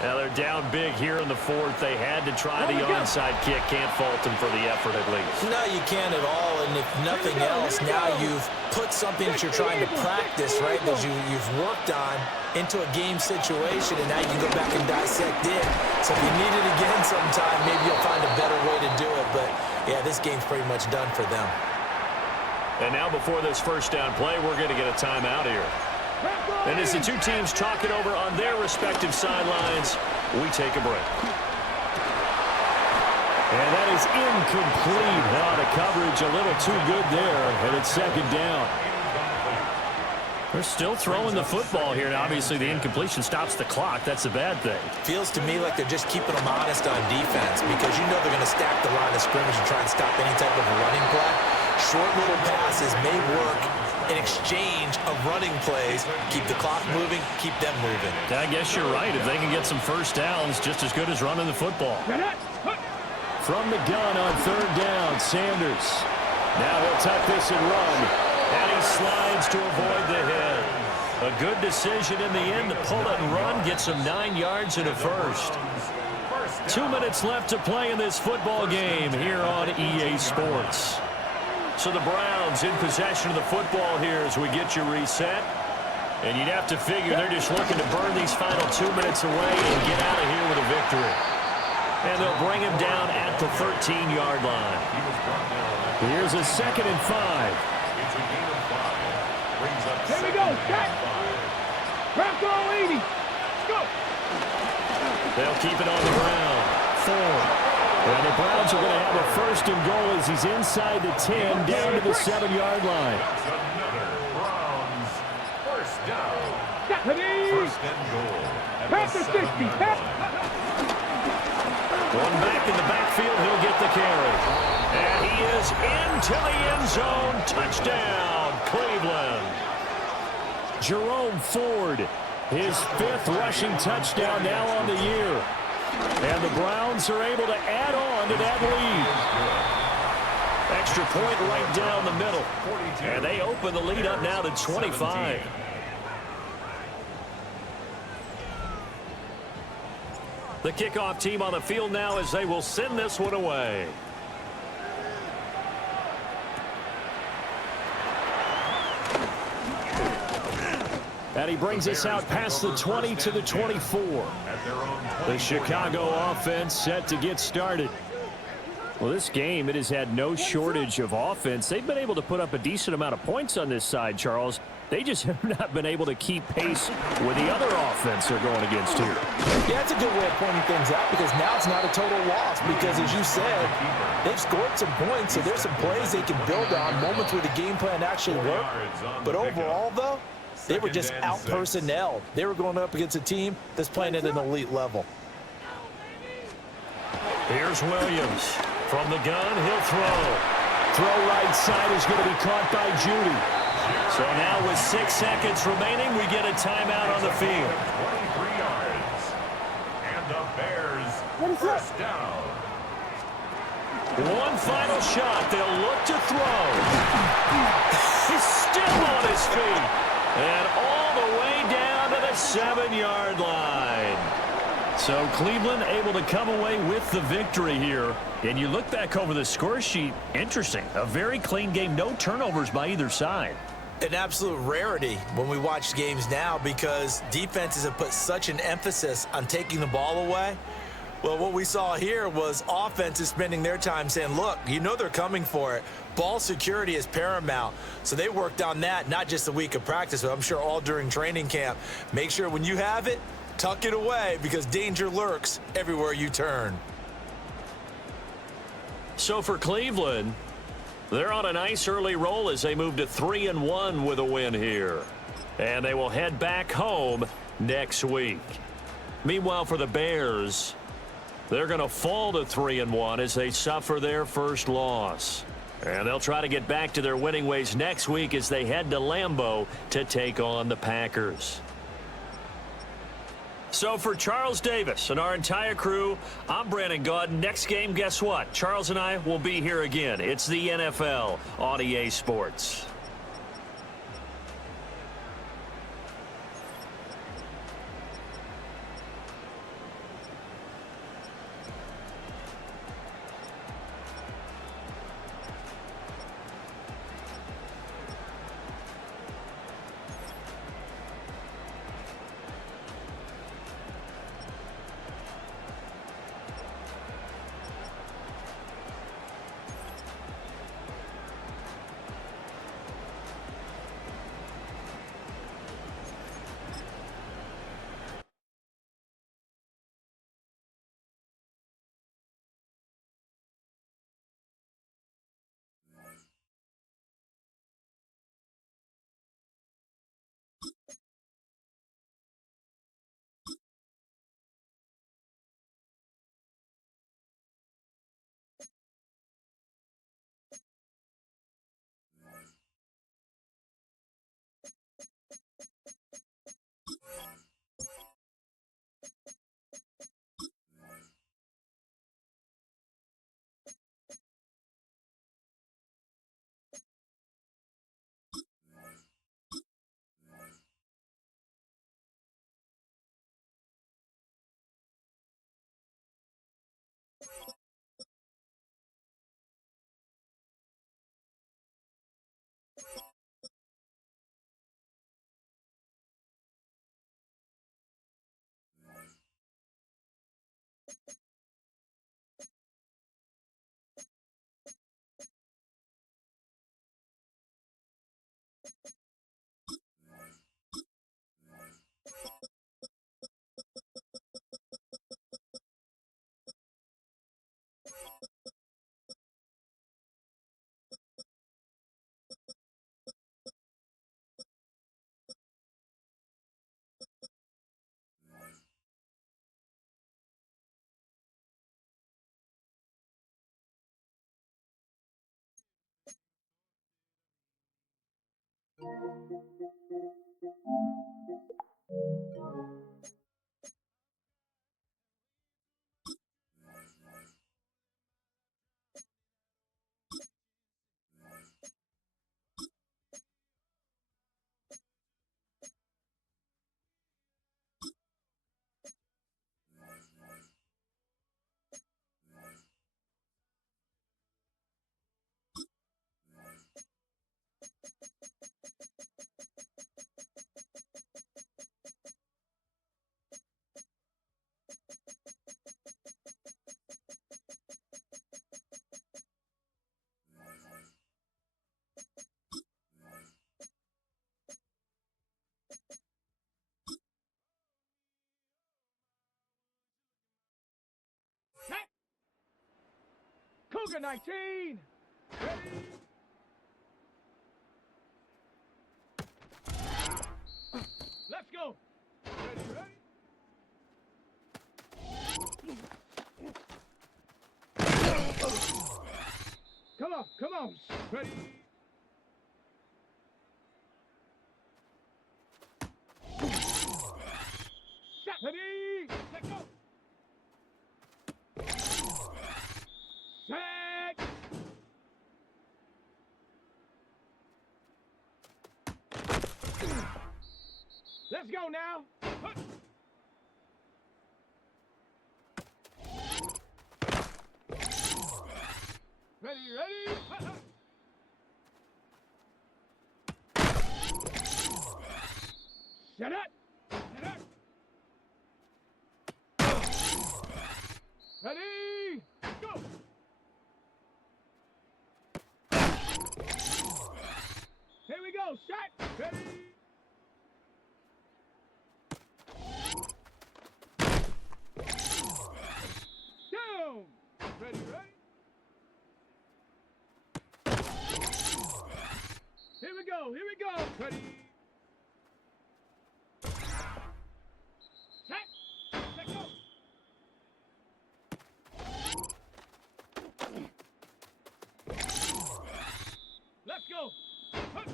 Now they're down big here in the fourth. They had to try the onside kick. Can't fault them for the effort at least. No, you can't at all. And if nothing else, now you've put something that you're trying to practice, right, that you've worked on into a game situation, and now you can go back and dissect it. So if you need it again sometime, maybe you'll find a better way to do it. But, yeah, this game's pretty much done for them. And now before this first down play, we're going to get a timeout here. And as the two teams talk it over on their respective sidelines, we take a break. And that is incomplete. The coverage a little too good there, and it's second down. They're still throwing the football here, and obviously the incompletion stops the clock. That's a bad thing. Feels to me like they're just keeping them honest on defense because you know they're going to stack the line of scrimmage and try and stop any type of a running play. Short little passes may work in exchange of running plays. Keep the clock moving, keep them moving. I guess you're right. If they can get some first downs, just as good as running the football. From the gun on third down, Sanders. Now he'll tuck this and run. And he slides to avoid the hit. A good decision in the end to pull it and run. Gets him 9 yards and a first. 2 minutes left to play in this football game here on EA Sports. So the Browns in possession of the football here as we get you reset. And you'd have to figure they're just looking to burn these final 2 minutes away and get out of here with a victory. And they'll bring him down at the 13-yard line. Here's a 2nd and 5. Here we go. Set. Craft all 80. Let's go. They'll keep it on the ground. 4. And the Browns are going to have a first and goal as he's inside the 10, down to the 7-yard line. That's another Browns first down. First and goal. Pass the 60. Going back in the backfield, he'll get the carry. And he is into the end zone. Touchdown, Cleveland. Jerome Ford, his 5th rushing touchdown now on the year. And the Browns are able to add on to that lead. Extra point right down the middle. And they open the lead up now to 25. The kickoff team on the field now as they will send this one away. And he brings us out past the 20 to the 24. The Chicago offense set to get started. Well, this game, it has had no shortage of offense. They've been able to put up a decent amount of points on this side, Charles. They just have not been able to keep pace with the other offense they're going against here. Yeah, that's a good way of pointing things out because now it's not a total loss because, as you said, they've scored some points, so there's some plays they can build on, moments where the game plan actually worked. But overall, though, they were just out-personnel. They were going up against a team that's playing at an elite level. Here's Williams. From the gun, he'll throw. Throw right side is going to be caught by Judy. So now with 6 seconds remaining, we get a timeout on the field. 23 yards. And the Bears first down. One final shot. They'll look to throw. He's still on his feet. And all the way down to the 7-yard line. So Cleveland able to come away with the victory here. And you look back over the score sheet, interesting. A very clean game, no turnovers by either side. An absolute rarity when we watch games now because defenses have put such an emphasis on taking the ball away. Well, what we saw here was offenses spending their time saying, look, you know they're coming for it. Ball security is paramount. So they worked on that, not just a week of practice, but I'm sure all during training camp. Make sure when you have it, tuck it away because danger lurks everywhere you turn. So for Cleveland, they're on a nice early roll as they move to 3-1 with a win here. And they will head back home next week. Meanwhile, for the Bears, they're going to fall to 3-1 as they suffer their first loss. And they'll try to get back to their winning ways next week as they head to Lambeau to take on the Packers. So for Charles Davis and our entire crew, I'm Brandon Gaudin. Next game, guess what? Charles and I will be here again. It's the NFL on EA Sports. Cougar 19. Ready? Let's go. Ready, ready? Come on, come on. Ready? Ready? Let's go. Set. Let's go now. Ready, ready? Set it. Set it. Ready? Go. Here we go. Set. Ready? Down. Ready, ready? Here we go. Here we go. Ready? Set. Set, go. Let's go. Hup.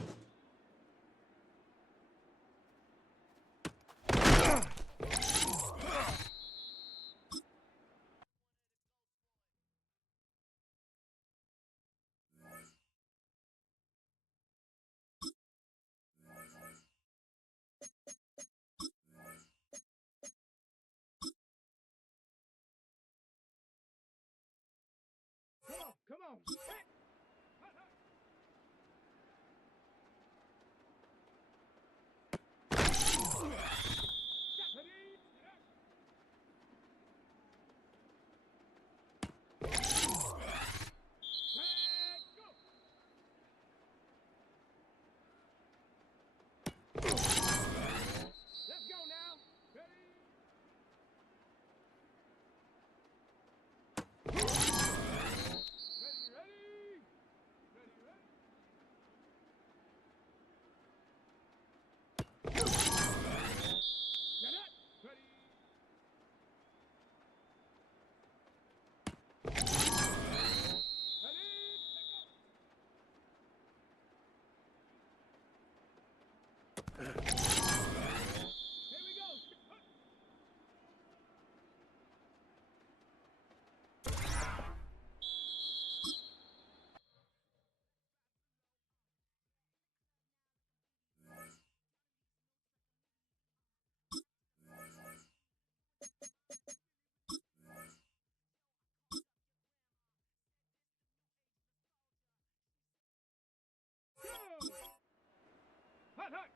Come on, come on. Set. Hup, hup. Set. Ready? Set. Go. Let's go now. Ready? Ready, ready? Ready, ready? Set it. Ready? Ready? Let go. Here we go. Go. Hut, hut.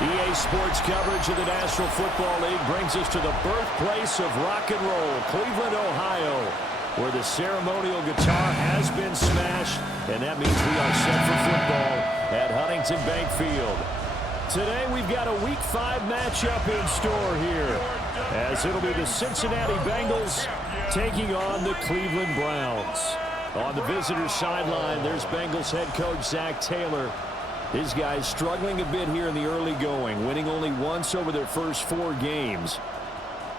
EA Sports coverage of the National Football League brings us to the birthplace of rock and roll, Cleveland, Ohio, where the ceremonial guitar has been smashed, and that means we are set for football at Huntington Bank Field. Today we've got a Week 5 matchup in store here, as it'll be the Cincinnati Bengals taking on the Cleveland Browns. On the visitors' sideline, there's Bengals head coach Zach Taylor. These guys struggling a bit here in the early going, winning only once over their first 4 games.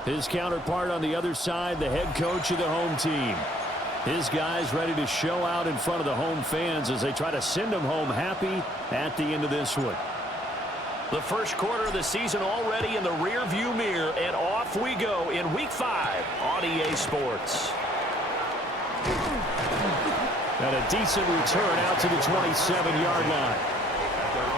His counterpart on the other side, the head coach of the home team. His guys ready to show out in front of the home fans as they try to send them home happy at the end of this one. The first quarter of the season already in the rear-view mirror, and off we go in Week 5 on EA Sports. And a decent return out to the 27-yard line.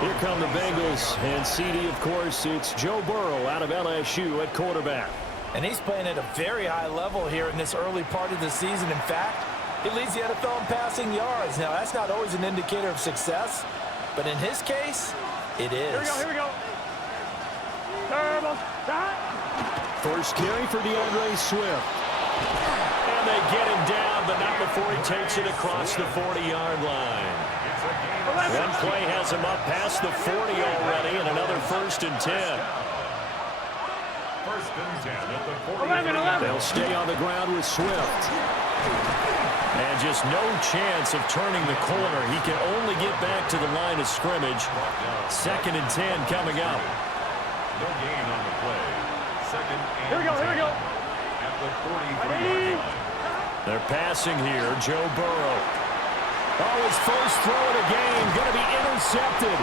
Here come the Bengals, and CD, of course, it's Joe Burrow out of LSU at quarterback. And he's playing at a very high level here in this early part of the season. In fact, he leads the NFL in passing yards. Now, that's not always an indicator of success, but in his case, it is. Here we go. Terrible. First carry for DeAndre Swift. And they get him down, but not before he takes it across the 40-yard line. One play has him up past the 40 already, and another 1st and 10. 1st and 10 at the 40. They'll stay on the ground with Swift. And just no chance of turning the corner. He can only get back to the line of scrimmage. 2nd and 10 coming up. No gain on the play. 2nd and 10. Here we go. At the 43. They're passing here. Joe Burrow. Oh, his first throw of the game going to be intercepted.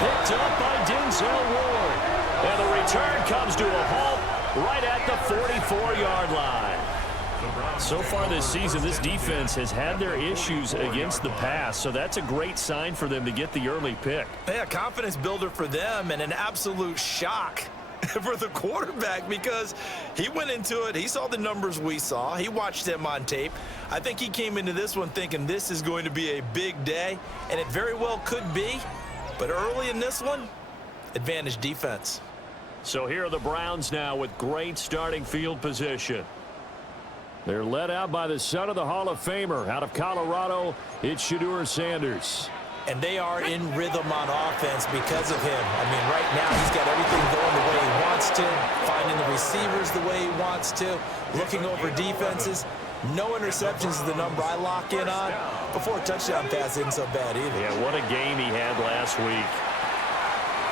Picked up by Denzel Ward. And the return comes to a halt right at the 44-yard line. So far this season, this defense has had their issues against the pass, so that's a great sign for them to get the early pick. Yeah, confidence builder for them, and an absolute shock for the quarterback because he went into it. He saw the numbers we saw. He watched them on tape. I think he came into this one thinking this is going to be a big day, and it very well could be. But early in this one, advantage defense. So here are the Browns now with great starting field position. They're led out by the son of the Hall of Famer out of Colorado. It's Shedeur Sanders. And they are in rhythm on offense because of him. I mean, right now he's got everything going the way he wants to, finding the receivers the way he wants to, looking over defenses. No interceptions is the number I lock in on. Before a touchdown pass isn't so bad either. Yeah, what a game he had last week.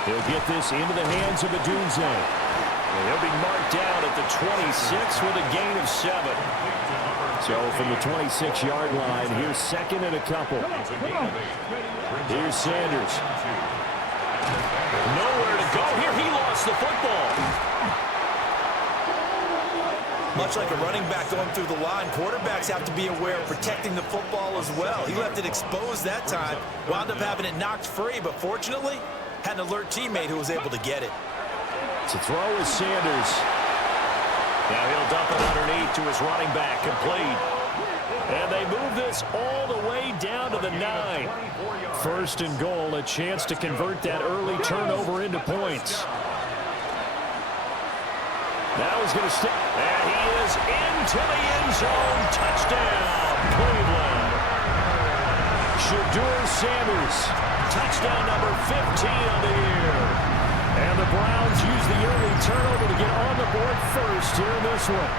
He'll get this into the hands of Adunze. He'll be marked down at the 26 with a gain of 7. So from the 26-yard line, here's 2nd and a couple. Here's Sanders. Nowhere to go. Here he lost the football. Much like a running back going through the line, quarterbacks have to be aware of protecting the football as well. He left it exposed that time, wound up having it knocked free, but fortunately, had an alert teammate who was able to get it. To throw is Sanders. Now he'll dump it underneath to his running back, complete. And they move this all the way down to the 9. 1st and goal, a chance to convert that early turnover into points. Now he's going to stay. And he is into the end zone. Touchdown, Cleveland. Shedeur Sanders. Touchdown number 15 on the year. And the Browns use the early turnover to get on the board first here in this one.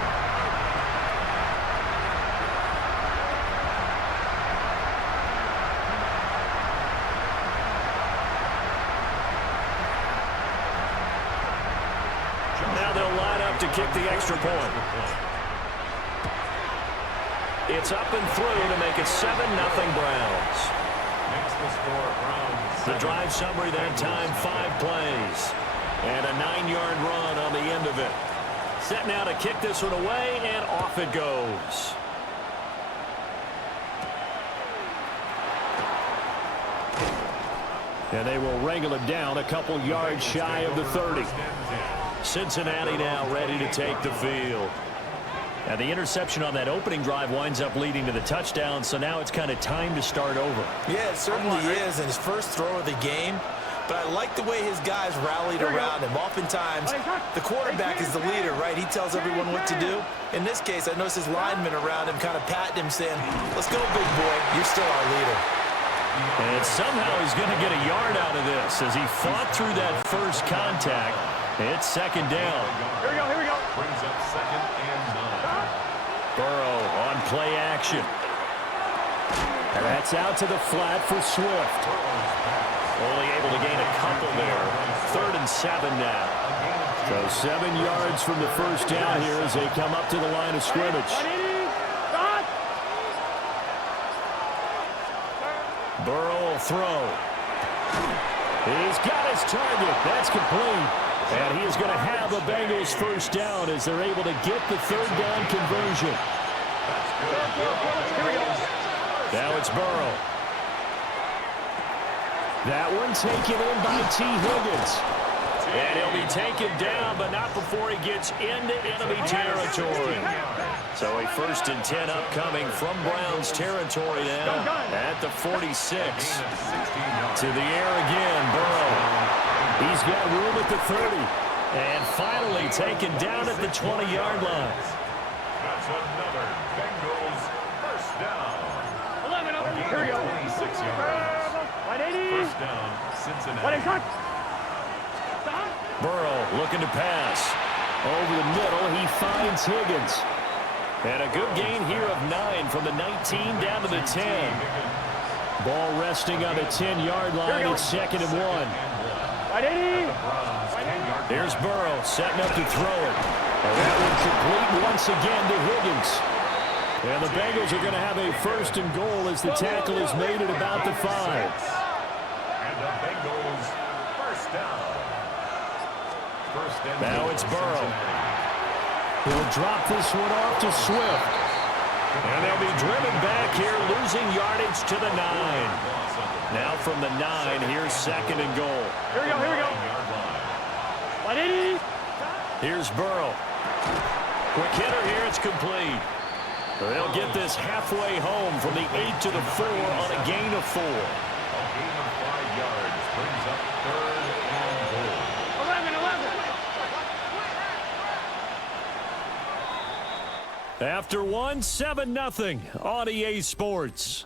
Now they'll line up to kick the extra point. It's up and through to make it 7-0 Browns. Makes the score Browns. The drive summary that time, 5 plays. And a 9-yard run on the end of it. set now to kick this one away, and off it goes. And they will wrangle him down a couple yards shy of the 30. Cincinnati now ready to take the field. And the interception on that opening drive winds up leading to the touchdown, so now it's kind of time to start over. Yeah, it certainly is, and his first throw of the game. But I like the way his guys rallied around him. Oftentimes, the quarterback is the leader, right? He tells everyone what to do. In this case, I noticed his linemen around him kind of patting him, saying, "Let's go, big boy. You're still our leader." And somehow he's going to get a yard out of this as he fought through that first contact. It's second down. Here we go, here we go. Brings up 2nd and 9. Burrow on play action. And that's out to the flat for Swift. Only able to gain a couple there. 3rd and 7 now. So 7 yards from the first down here as they come up to the line of scrimmage. Burrow will throw. He's got his target. That's complete. And he is going to have a Bengals first down as they're able to get the 3rd down conversion. Now it's Burrow. That one taken in by T. Higgins. And he'll be taken down, but not before he gets into enemy territory. So a 1st and 10 upcoming from Browns territory now at the 46. To the air again, Burrow. He's got room at the 30. And finally taken down at the 20-yard line. That's another Bengals first down. 11, here we go. 26 yards. 180. First down, Cincinnati. Burrow looking to pass. Over the middle, he finds Higgins. And a good gain here of 9 from the 19 down to the 10. Ball resting on the 10-yard line. It's 2nd and 1. 180. Here's Burrow setting up to throw it. And that one complete once again to Higgins. And the Bengals are going to have a 1st and goal as the tackle is made at about the 5. And the Bengals first down. Now it's Burrow. He'll drop this one off to Swift. And they'll be driven back here, losing yardage to the 9. Now from the 9, here's 2nd and goal. Here we go, here we go. 180. Here's Burrow. Quick hitter here, it's complete. They'll get this halfway home from the 8 to the 4 on a gain of 4. A gain of 5 yards brings up 3rd and goal. 11. After one, 7-0 on EA Sports.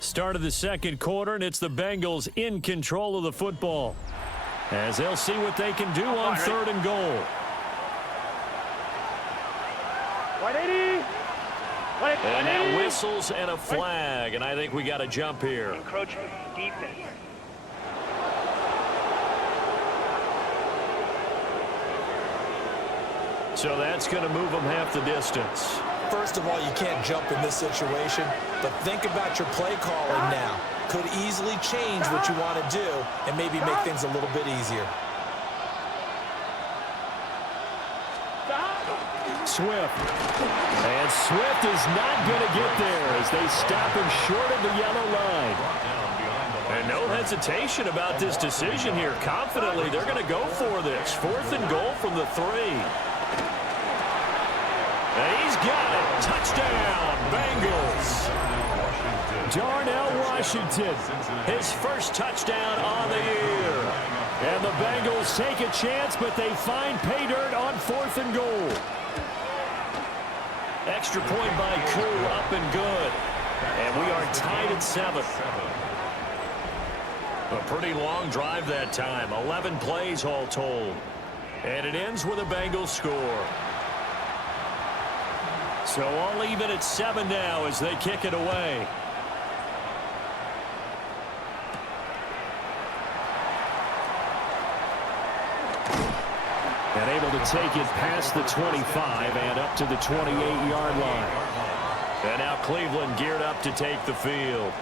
Start of the second quarter, and it's the Bengals in control of the football as they'll see what they can do on 3rd and goal. 180. And now whistles and a flag, and I think we got a jump here. Encroachment, defense. So that's going to move them half the distance. First of all, you can't jump in this situation, but think about your play calling now. Could easily change what you want to do and maybe make things a little bit easier. Swift. And Swift is not going to get there as they stop him short of the yellow line. And no hesitation about this decision here. Confidently, they're going to go for this. 4th and goal from the 3. And he's got it. Touchdown, Bengals. Darnell Washington, his first touchdown on the year. And the Bengals take a chance, but they find pay dirt on 4th and goal. Extra point by Koo, up and good. And we are tied at 7. A pretty long drive that time. 11 plays all told. And it ends with a Bengals score. So all even at 7 now as they kick it away. And able to take it past the 25 and up to the 28-yard line. And now Cleveland geared up to take the field.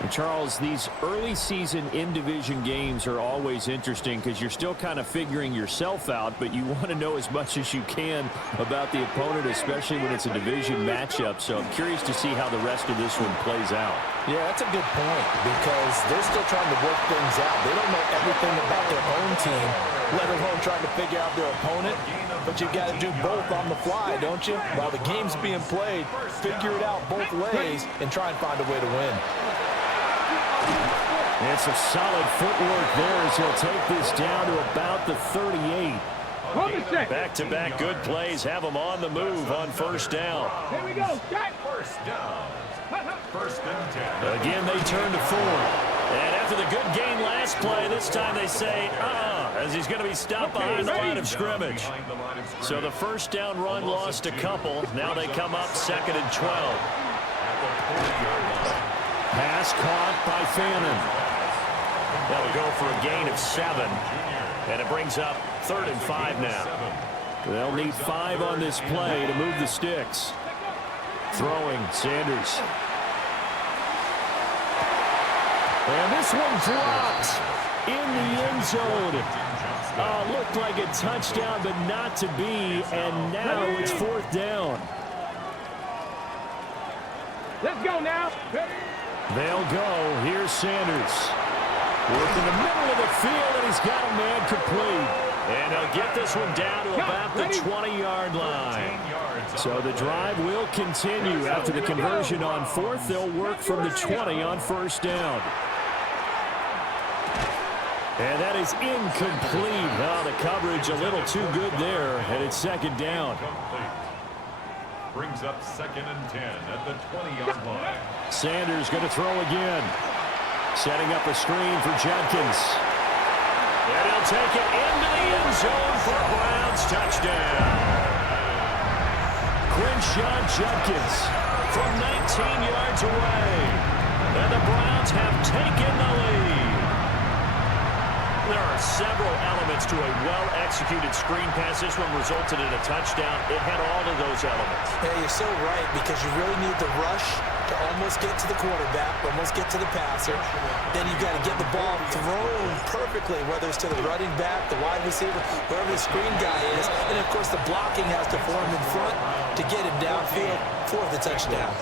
And Charles, these early season in-division games are always interesting because you're still kind of figuring yourself out, but you want to know as much as you can about the opponent, especially when it's a division matchup. So I'm curious to see how the rest of this one plays out. Yeah, that's a good point because they're still trying to work things out. They don't know everything about their own team, let alone trying to figure out their opponent. But you got to do both on the fly, don't you? While the game's being played, figure it out both ways and try and find a way to win. And some solid footwork there as he'll take this down to about the 38. Back-to-back good plays have him on the move on first down. Here we go, check. First down. First and 10. Again, they turn to Ford. And after the good gain last play, this time they say, as he's going to be stopped behind the line of scrimmage. So the first down run lost a couple. Now they come up 2nd and 12. Pass caught by Fannin. That'll go for a gain of 7. And it brings up 3rd and 5 now. They'll need 5 on this play to move the sticks. Throwing, Sanders. And this one dropped in the end zone. Looked like a touchdown, but not to be. And now it's 4th down. Let's go now. They'll go. Here's Sanders. Work in the middle of the field, and he's got a man complete. And he'll get this one down to about the 20-yard line. So the drive will continue. After the conversion on 4th, they'll work from the 20 on first down. And that is incomplete. The coverage a little too good there, and it's 2nd down. Brings up 2nd and 10 at the 20-yard line. Sanders going to throw again. Setting up a screen for Judkins. And he'll take it into the end zone for a Browns touchdown. Crenshaw Judkins from 19 yards away. And the Browns have taken the lead. There are several elements to a well-executed screen pass. This one resulted in a touchdown. It had all of those elements. Yeah, you're so right because you really need the rush to almost get to the quarterback, almost get to the passer. Then you've got to get the ball thrown perfectly, whether it's to the running back, the wide receiver, wherever the screen guy is. And, of course, the blocking has to form in front to get him downfield for the touchdown.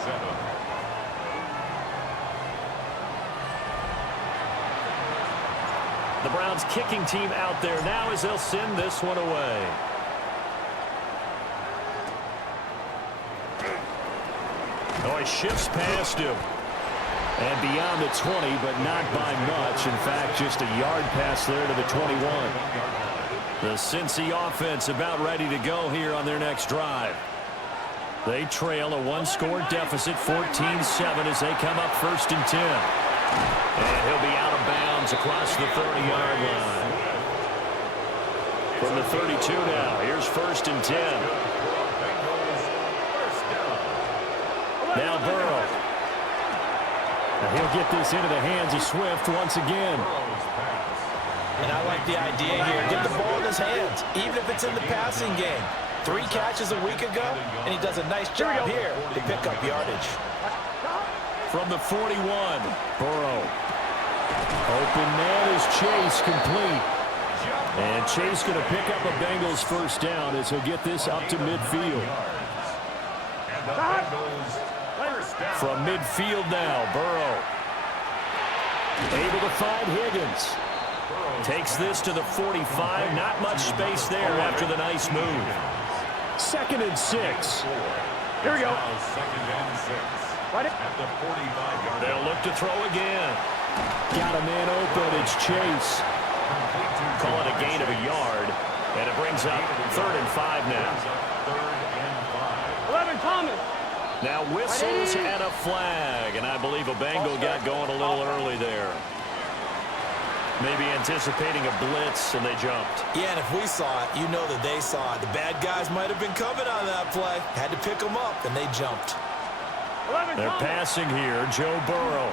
The Browns kicking team out there now as they'll send this one away. He shifts past him. And beyond the 20, but not by much. In fact, just a yard pass there to the 21. The Cincy offense about ready to go here on their next drive. They trail a one-score deficit, 14-7, as they come up 1st and 10. And he'll be out of bounds across the 30-yard line. From the 32 now, here's 1st and 10. Now Burrow. And he'll get this into the hands of Swift once again. And I like the idea here. Get the ball in his hands, even if it's in the passing game. 3 catches a week ago, and he does a nice job here to pick up yardage. From the 41, Burrow. Open man is Chase, complete. And Chase going to pick up a Bengals first down as he'll get this up to midfield. From midfield now, Burrow. Able to find Higgins. Takes this to the 45. Not much space there after the nice move. 2nd and 6. Here we go. 2nd and 6. At the 45-yard. They'll look to throw again. Got a man open. It's Chase. Call it a gain of a yard. And it brings up 3rd and 5 now. 3rd and 5. 11, Thomas. Now whistles and a flag. And I believe a Bengal got going a little early there. Maybe anticipating a blitz, and they jumped. Yeah, and if we saw it, you know that they saw it. The bad guys might have been coming on that play. Had to pick them up, and they jumped. They're passing here, Joe Burrow.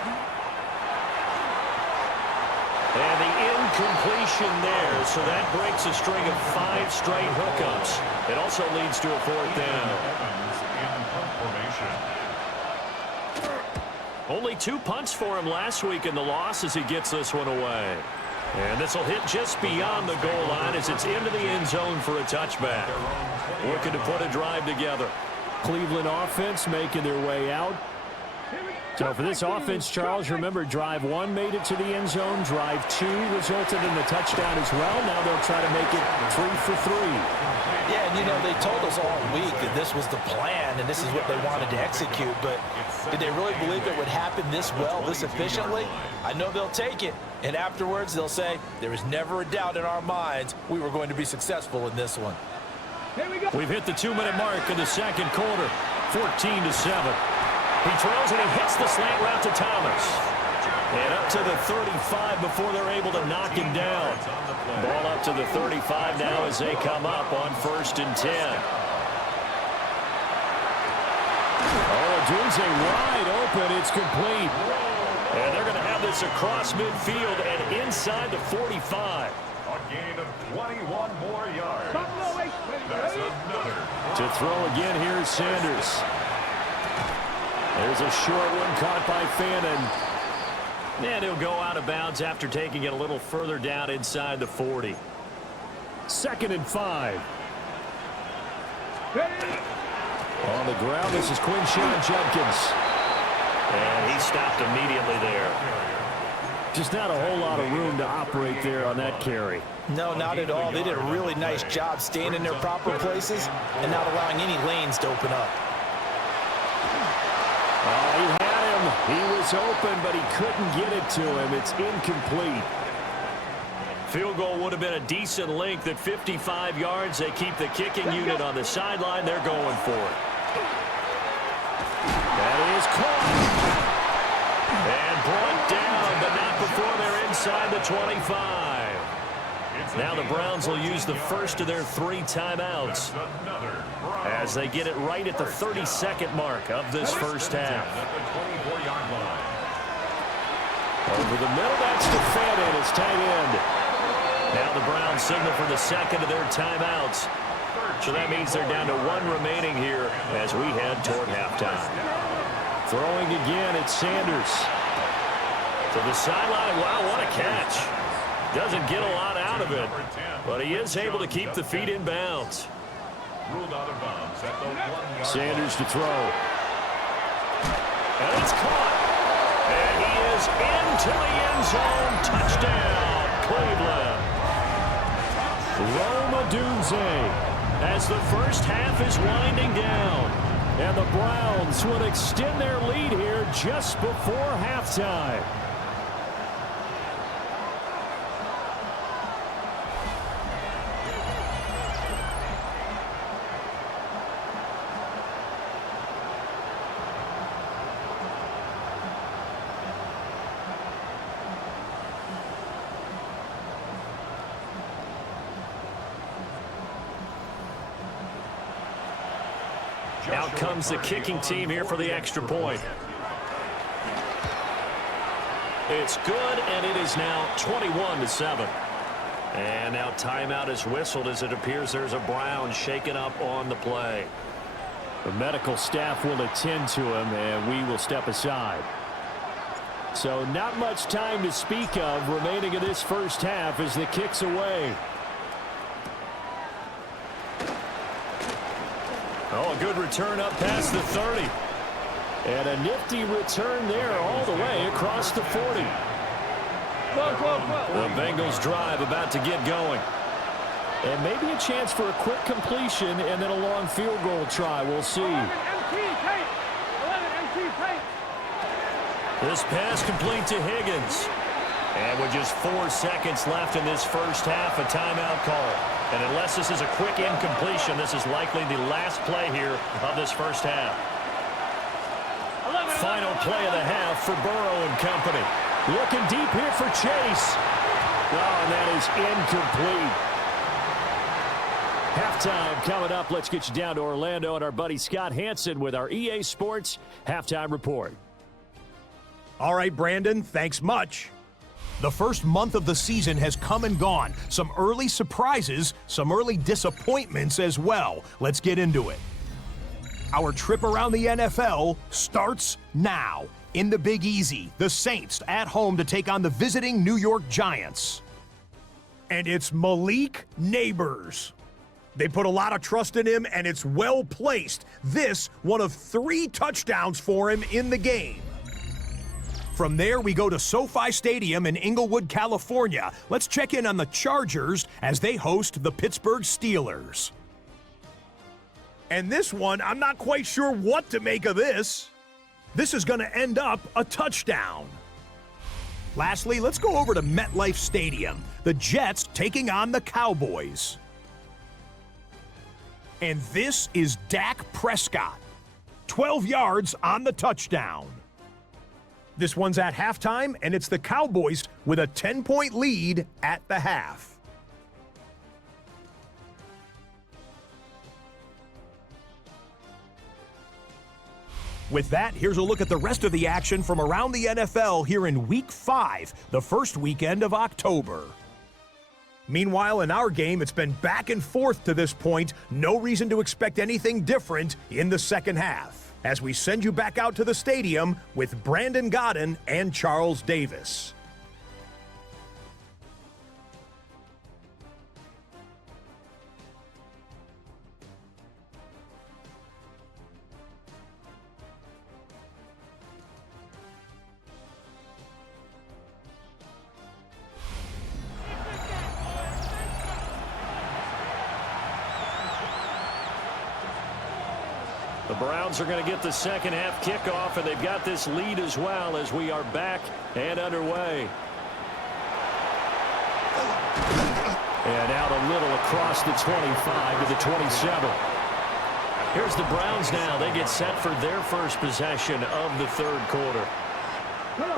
And the incompletion there, so that breaks a string of 5 straight hookups. It also leads to a 4th down. Only 2 punts for him last week in the loss as he gets this one away. And this will hit just beyond the goal line as it's into the end zone for a touchback. Looking to put a drive together. Cleveland offense making their way out. So for this offense, Charles, remember, drive 1 made it to the end zone. Drive 2 resulted in the touchdown as well. Now they'll try to make it 3 for 3. Yeah, and you know, they told us all week that this was the plan and this is what they wanted to execute, but did they really believe it would happen this well, this efficiently? I know they'll take it, and afterwards they'll say, there was never a doubt in our minds we were going to be successful in this one. We've hit the 2-minute mark of the second quarter, 14-7. He throws and he hits the slant route to Thomas. And up to the 35 before they're able to knock him down. Ball up to the 35 now as they come up on 1st and 10. Oh, Dunze wide open. It's complete. And they're going to have this across midfield and inside the 45. A gain of 21 more yards. That's another. To throw again, here's Sanders. There's a short one caught by Fannin. And he'll go out of bounds after taking it a little further down inside the 40. 2nd and 5. On the ground, this is Quinshon Judkins. And he stopped immediately there. Just not a whole lot of room to operate there on that carry. No, not at all. They did a really nice job staying in their proper places and not allowing any lanes to open up. Oh, he had him. He was open, but he couldn't get it to him. It's incomplete. Field goal would have been a decent length at 55 yards. They keep the kicking unit on the sideline. They're going for it. That is caught. And brought down, but not before they're inside the 25. Now the Browns will use the first of their 3 timeouts as they get it right at the 32nd mark of this first half. Over the middle, that's to Fannin. It's tight end. Now the Browns signal for the second of their timeouts. So that means they're down to 1 remaining here as we head toward halftime. Throwing again, it's Sanders. To the sideline. Wow, what a catch. Doesn't get a lot out of it, but he is able to keep the feet in bounds. Sanders to throw. And it's caught. And he is into the end zone. Touchdown, Cleveland. Rome Odunze as the first half is winding down. And the Browns will extend their lead here just before halftime. Out comes the kicking team here for the extra point. It's good, and it is now 21-7. And now timeout is whistled as it appears there's a Brown shaken up on the play. The medical staff will attend to him, and we will step aside. So not much time to speak of remaining in this first half as the kick's away. Oh, a good return up past the 30. And a nifty return there all the way across the 40. The Bengals drive about to get going. And maybe a chance for a quick completion and then a long field goal try. We'll see. This pass complete to Higgins. And with just 4 seconds left in this first half, a timeout call. And unless this is a quick incompletion, this is likely the last play here of this first half. Final play of the half for Burrow and company. Looking deep here for Chase. Oh, and that is incomplete. Halftime coming up. Let's get you down to Orlando and our buddy Scott Hansen with our EA Sports Halftime Report. All right, Brandon, thanks much. The first month of the season has come and gone. Some early surprises, some early disappointments as well. Let's get into it. Our trip around the NFL starts now. In the Big Easy, the Saints at home to take on the visiting New York Giants. And it's Malik Neighbors. They put a lot of trust in him, and it's well placed. This, one of 3 touchdowns for him in the game. From there, we go to SoFi Stadium in Inglewood, California. Let's check in on the Chargers as they host the Pittsburgh Steelers. And this one, I'm not quite sure what to make of this. This is going to end up a touchdown. Lastly, let's go over to MetLife Stadium. The Jets taking on the Cowboys. And this is Dak Prescott. 12 yards on the touchdown. This one's at halftime, and it's the Cowboys with a 10-point lead at the half. With that, here's a look at the rest of the action from around the NFL here in Week 5, the first weekend of October. Meanwhile, in our game, it's been back and forth to this point. No reason to expect anything different in the second half, as we send you back out to the stadium with Brandon Godden and Charles Davis. The Browns are going to get the second half kickoff, and they've got this lead as well as we are back and underway. And out a little across the 25 to the 27. Here's the Browns now. They get set for their first possession of the third quarter.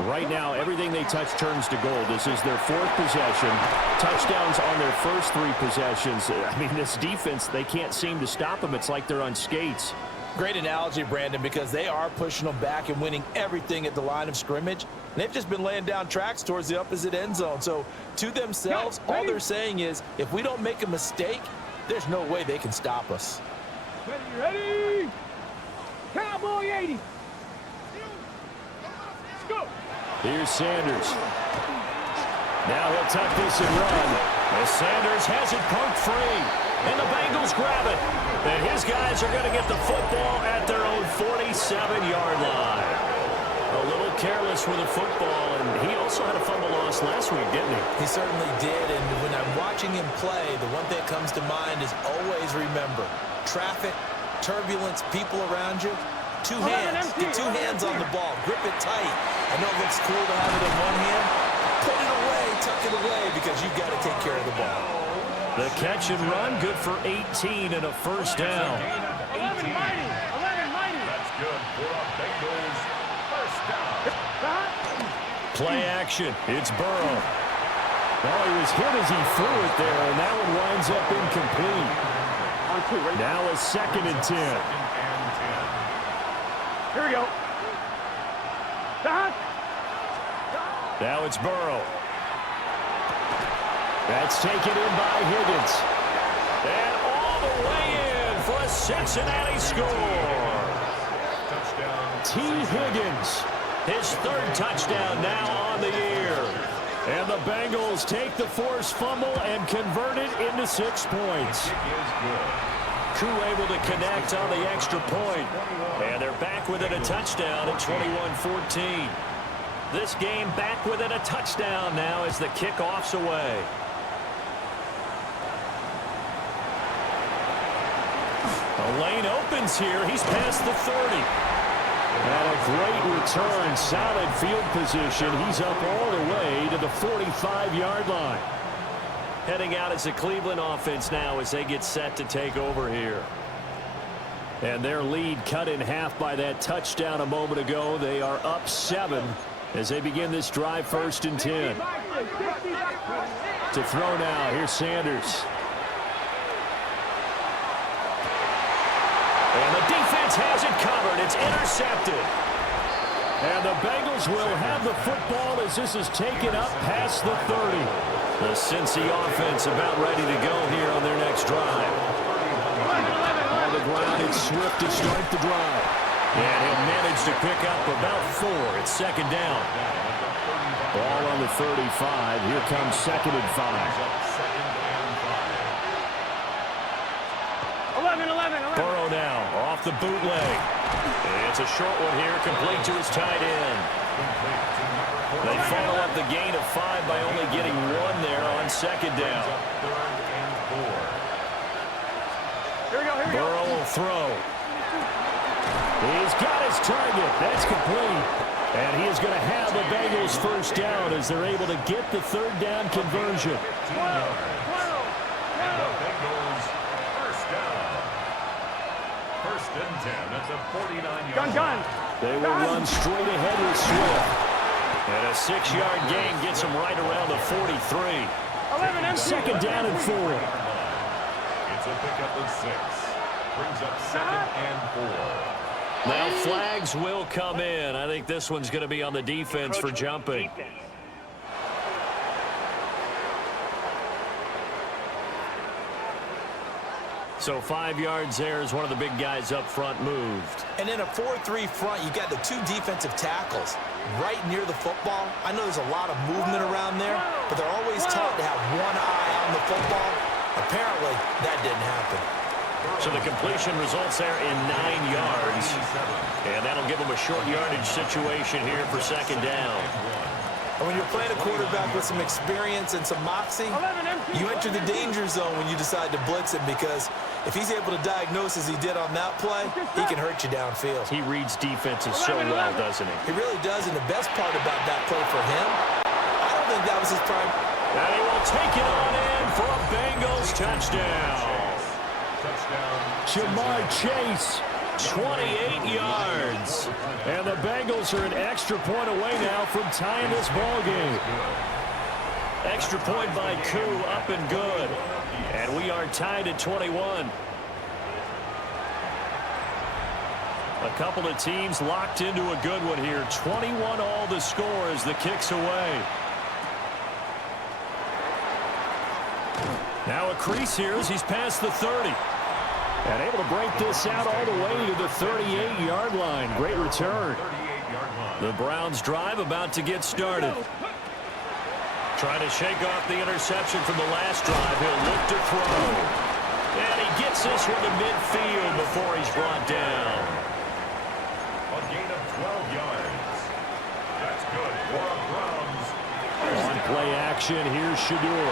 Right now, everything they touch turns to gold. This is their 4th possession. Touchdowns on their first 3 possessions. I mean, this defense, they can't seem to stop them. It's like they're on skates. Great analogy, Brandon, because they are pushing them back and winning everything at the line of scrimmage. They've just been laying down tracks towards the opposite end zone. So to themselves, all they're saying is, if we don't make a mistake, there's no way they can stop us. Ready? Cowboy 80. Let's go. Here's Sanders. Now he'll tuck this and run. As Sanders has it poked free. And the Bengals grab it. And his guys are going to get the football at their own 47-yard line. A little careless with the football, and he also had a fumble loss last week, didn't he? He certainly did, and when I'm watching him play, the one thing that comes to mind is always remember, traffic, turbulence, people around you, 2 hands. Get 2 hands on the ball. Grip it tight. I know it looks cool to have it in one hand. Put it away, tuck it away, because you've got to take care of the ball. The catch and run, good for 18 and a first down. 11 mighty. That's good for a Bengals first down. Play action. It's Burrow. Oh, he was hit as he threw it there, and that one winds up incomplete. Now a 2nd and 10. Here we go. Now it's Burrow. That's taken in by Higgins. And all the way in for a Cincinnati score. T. Higgins, his 3rd touchdown now on the year. And the Bengals take the forced fumble and convert it into 6 points. Koo able to connect on the extra point. And they're back within a touchdown at 21-14. This game back within a touchdown now as the kickoff's away. The lane opens here. He's past the 30. And a great return. Solid field position. He's up all the way to the 45-yard line. Heading out as the Cleveland offense now as they get set to take over here. And their lead cut in half by that touchdown a moment ago. They are up 7 as they begin this drive, 1st and 10. To throw now. Here's Sanders. And the defense has it covered. It's intercepted. And the Bengals will have the football as this is taken up past the 30. The Cincy offense about ready to go here on their next drive. On the ground, it's Swift to start the drive. And he'll manage to pick up about 4. It's second down. Ball on the 35. Here comes second and 5. 11. Burrow now off the bootleg. It's a short one here, complete to his tight end. They follow up the gain of 5 by only getting 1 there on second down. Here we go. Burrow will throw. He's got his target. That's complete. And he is going to have the Bengals first down as they're able to get the third down conversion. First and 10 at the 49-yard Gun. They will run straight ahead with Swift. And a 6-yard gain gets him right around the 43. 11. Second down and 4. It's a pickup of 6. Brings up second and 4. Now flags will come in. I think this one's going to be on the defense for jumping. So 5 yards there as one of the big guys up front moved. And in a 4-3 front, you got the 2 defensive tackles right near the football. I know there's a lot of movement around there, but they're always taught to have one eye on the football. Apparently, that didn't happen. So the completion results there in 9 yards. And that'll give them a short yardage situation here for second down. And when you're playing a quarterback with some experience and some moxie, you enter the danger zone when you decide to blitz him, because if he's able to diagnose as he did on that play, he can hurt you downfield. He reads defenses so well, doesn't he? He really does, and the best part about that play for him, I don't think that was his prime. And he will take it on in for a Bengals touchdown. Jamar Chase, 28 yards. And the Bengals are an extra point away now from tying this ball game. Extra point by Koo, up and good. And we are tied at 21. A couple of teams locked into a good one here. 21 all the score as the kick's away. Now a crease here as he's past the 30. And able to break this out all the way to the 38-yard line. Great return. The Browns drive about to get started. Trying to shake off the interception from the last drive. He'll look to throw. And he gets this one to midfield before he's brought down. A gain of 12 yards. That's good for the Browns. On play action, here's Shador.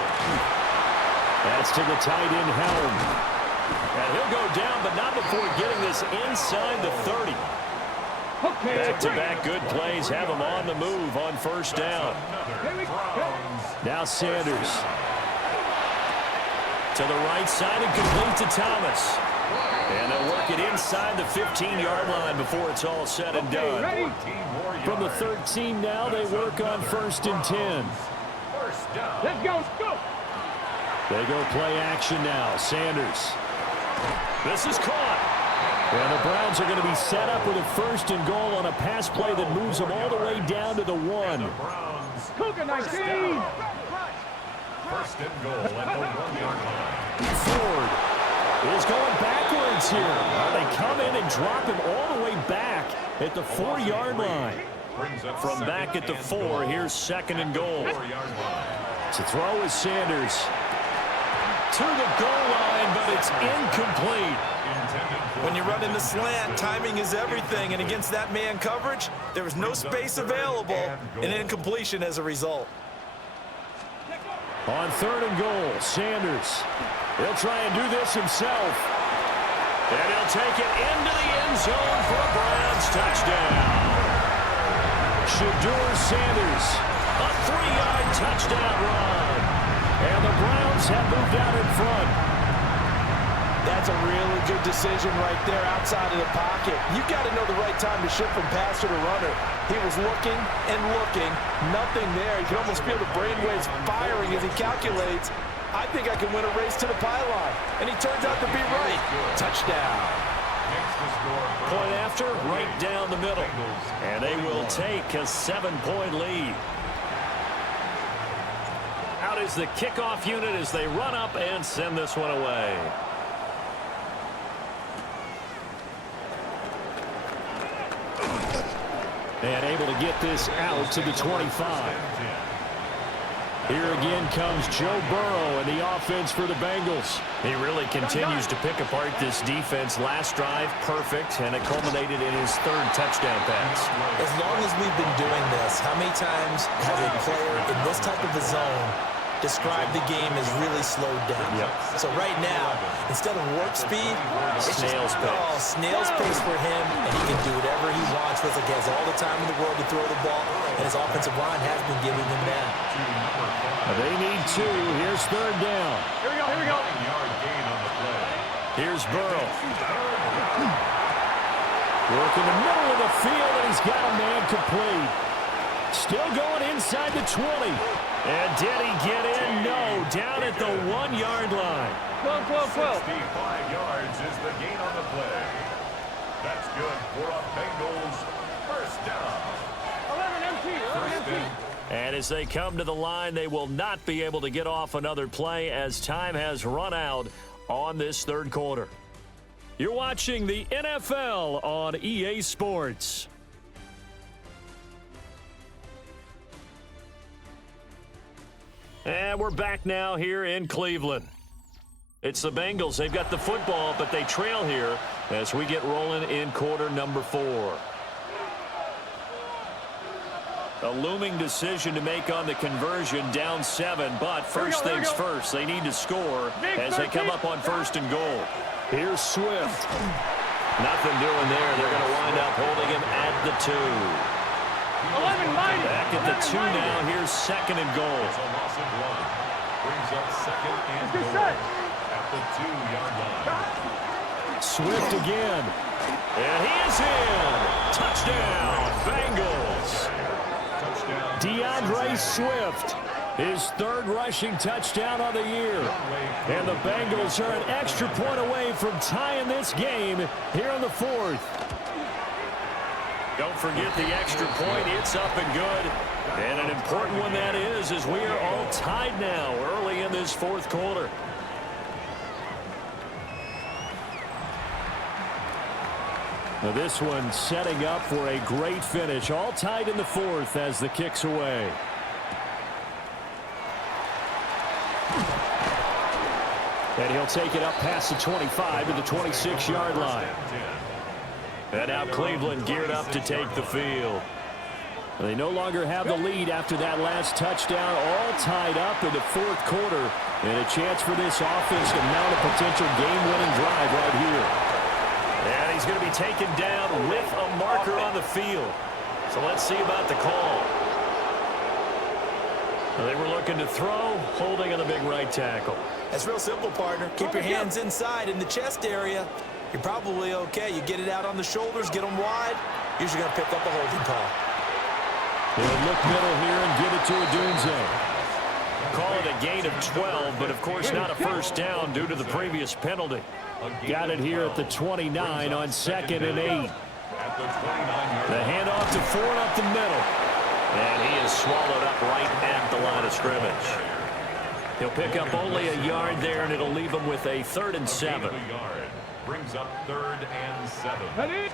That's to the tight end, Helm. And he'll go down, but not before getting this inside the 30. Back-to-back good plays have him on the move on first down. Now Sanders. To the right side and complete to Thomas. And they'll work it inside the 15-yard line before it's all said and done. From the 13 now, they work on first and 10. Let's go. They go play action now. Sanders. This is caught. And the Browns are going to be set up with a first and goal on a pass play that moves them all the way down to the 1. Cougar 19. First and goal at the 1-yard line. Ford is going backwards here. They come in and drop him all the way back at the 4-yard line. From back at the 4, here's second and goal. To throw is Sanders. To the goal line, but it's incomplete. When you run in the slant, timing is everything, and against that man coverage, there was no space available, and incompletion as a result. On third and goal, Sanders. He'll try and do this himself. And he'll take it into the end zone for a Browns touchdown. Shador Sanders, a 3-yard touchdown run. And the Browns have moved out in front. That's a really good decision right there outside of the pocket. You've got to know the right time to shift from passer to runner. He was looking and looking, nothing there. You can almost feel the brainwaves firing as he calculates, I think I can win a race to the pylon. And he turns out to be right. Touchdown. Point after, right down the middle. And they will take a 7-point lead. Out is the kickoff unit as they run up and send this one away. And able to get this out to the 25. Here again comes Joe Burrow and the offense for the Bengals. He really continues to pick apart this defense. Last drive, perfect, and it culminated in his 3rd touchdown pass. As long as we've been doing this, how many times has a player in this type of a zone described the game as really slowed down? Yep. So right now, instead of warp speed, it's snail's pace. Oh, snail's pace for him, and he can do whatever he wants. Feels like he has all the time in the world to throw the ball, and his offensive line has been giving him that. They need 2. Here's 3rd down. Here we go, here we go. Here's Burrow. Work in the middle of the field, and he's got a man complete. Still going inside the 20. And did he get in? No. Down at the 1-yard line. 12. 65 yards is the gain on the play. That's good for a Bengals first down. 11 empty. And as they come to the line, they will not be able to get off another play as time has run out on this 3rd quarter. You're watching the NFL on EA Sports. And we're back now here in Cleveland. It's the Bengals. They've got the football, but they trail here as we get rolling in quarter number 4. A looming decision to make on the conversion, down 7, but first things first, they need to score as they come up on 1st and goal. Here's Swift. Nothing doing there. They're going to wind up holding him at the 2. 11 mighty. Back at the 2 now. Here's 2nd and goal. Brings up 2nd and goal at the 2-yard line. Swift again. And he is in. Touchdown, Bengals. DeAndre Swift, his 3rd rushing touchdown of the year. And the Bengals are an extra point away from tying this game here in the 4th. Don't forget the extra point. It's up and good. And an important one that is, as we are all tied now early in this 4th quarter. Now this one setting up for a great finish. All tied in the 4th as the kick's away. And he'll take it up past the 25 to the 26-yard line. And now Cleveland geared up to take the field. They no longer have the lead after that last touchdown. All tied up in the 4th quarter. And a chance for this offense to mount a potential game-winning drive right here. And he's going to be taken down with a marker on the field. So let's see about the call. They were looking to throw, holding on the big right tackle. That's real simple, partner. Keep your hands inside in the chest area. You're probably okay. You get it out on the shoulders, get them wide. Usually going to pick up a holding call. They'll look middle here and give it to Odunze. Call it a gain of 12, but of course not a first down due to the previous penalty. Got it here at the 29 on 2nd and 8. The handoff to Ford up the middle. And he is swallowed up right at the line of scrimmage. He'll pick up only a yard there, and it'll leave him with a 3rd and 7. Brings up 3rd and 7.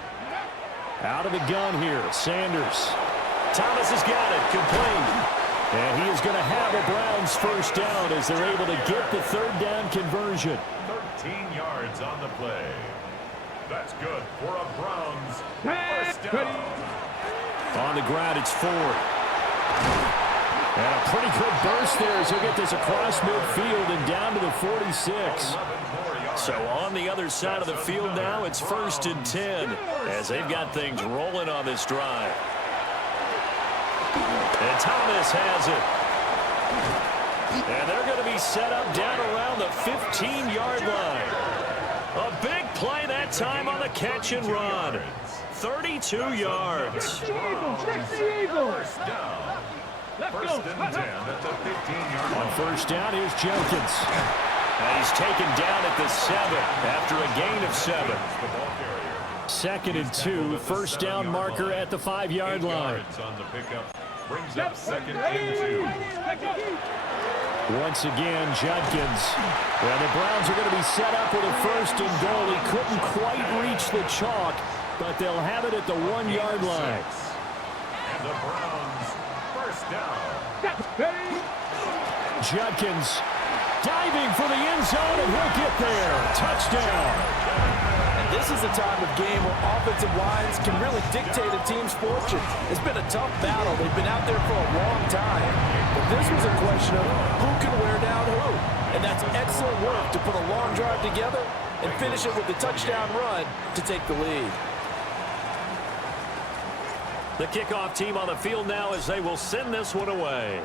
Out of the gun here, Sanders. Thomas has got it, complete. And he is going to have a Browns first down as they're able to get the 3rd down conversion. 13 yards on the play. That's good for a Browns first down. On the ground, it's Ford. And a pretty good burst there as he'll get this across midfield and down to the 46. So on the other side of the field now, it's 1st and 10 as they've got things rolling on this drive. And Thomas has it. And they're going to be set up down around the 15-yard line. A big play that time on the catch and run. 32 yards. First down. First and 10 at the 15-yard line. On first down, here's Jenkins. And he's taken down at the 7 after a gain of 7. The ball carrier. 2nd and 2, first down marker at the 5-yard line. On the pickup brings up 2nd and 2. Once again, Judkins. And the Browns are going to be set up with a 1st and goal. He couldn't quite reach the chalk, but they'll have it at the 1-yard line. And the Browns, first down. Judkins diving for the end zone, and he'll get there. Touchdown. And this is a time of game where offensive lines can really dictate a team's fortunes. It's been a tough battle. They've been out there for a long time. But this was a question of who can wear down who. And that's excellent work to put a long drive together and finish it with a touchdown run to take the lead. The kickoff team on the field now as they will send this one away.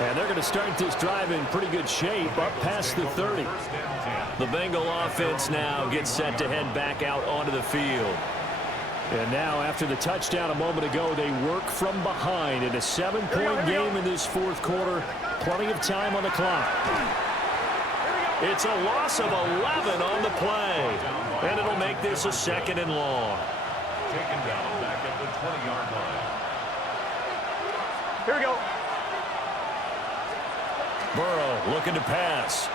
And they're going to start this drive in pretty good shape, up past the 30. The Bengal offense now gets set to head back out onto the field. And now, after the touchdown a moment ago, they work from behind in a 7-point game in this 4th quarter. Plenty of time on the clock. It's a loss of 11 on the play. And it'll make this a 2nd and long. Taken down back at the 20-yard line. Here we go. Burrow looking to pass.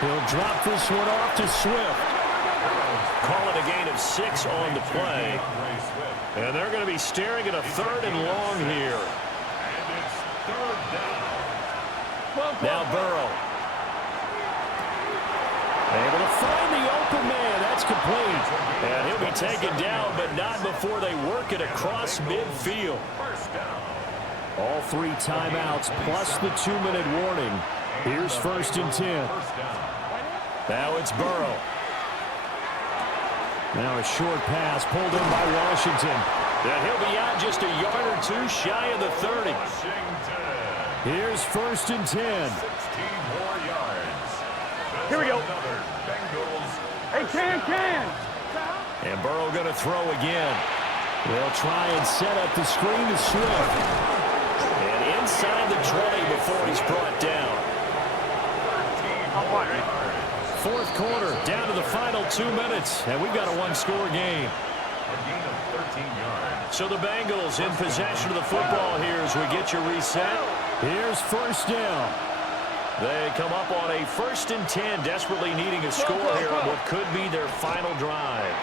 He'll drop this one off to Swift. Call it a gain of 6 on the play. And they're going to be staring at a 3rd and long here. And it's 3rd down. Now Burrow. Able to find the open man. That's complete. And he'll be taken down, but not before they work it across midfield. First down. All 3 timeouts plus the 2-minute warning. Here's 1st and 10. Now it's Burrow. Now a short pass pulled in by Washington. And he'll be out just a yard or 2 shy of the 30. Washington. Here's 1st and 10. 16 more yards. Here we go. Another Bengals. Hey, can. And Burrow going to throw again. They'll try and set up the screen to Swift. And inside the 20 before he's brought down. 4th quarter, down to the final 2 minutes. And we've got a 1-score game. A gain of 13 yards. So the Bengals in possession of the football here as we get you reset. Here's 1st down. They come up on a 1st and 10, desperately needing a score here on what could be their final drive.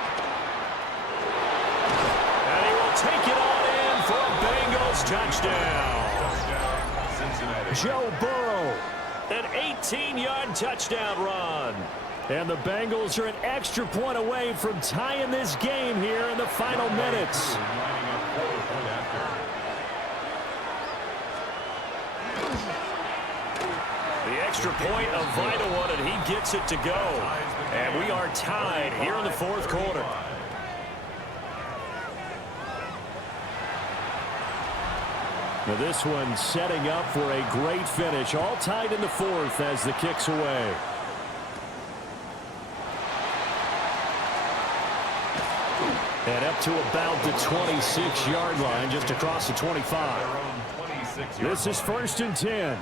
And he will take it on in for a Bengals touchdown. Cincinnati. Joe Burrow. An 18-yard touchdown run. And the Bengals are an extra point away from tying this game here in the final minutes. Lining up for the point after. The extra point, a vital one, and he gets it to go. And we are tied here in the 4th quarter. Now this one setting up for a great finish. All tied in the 4th as the kick's away. And up to about the 26-yard line, just across the 25. This is 1st and 10.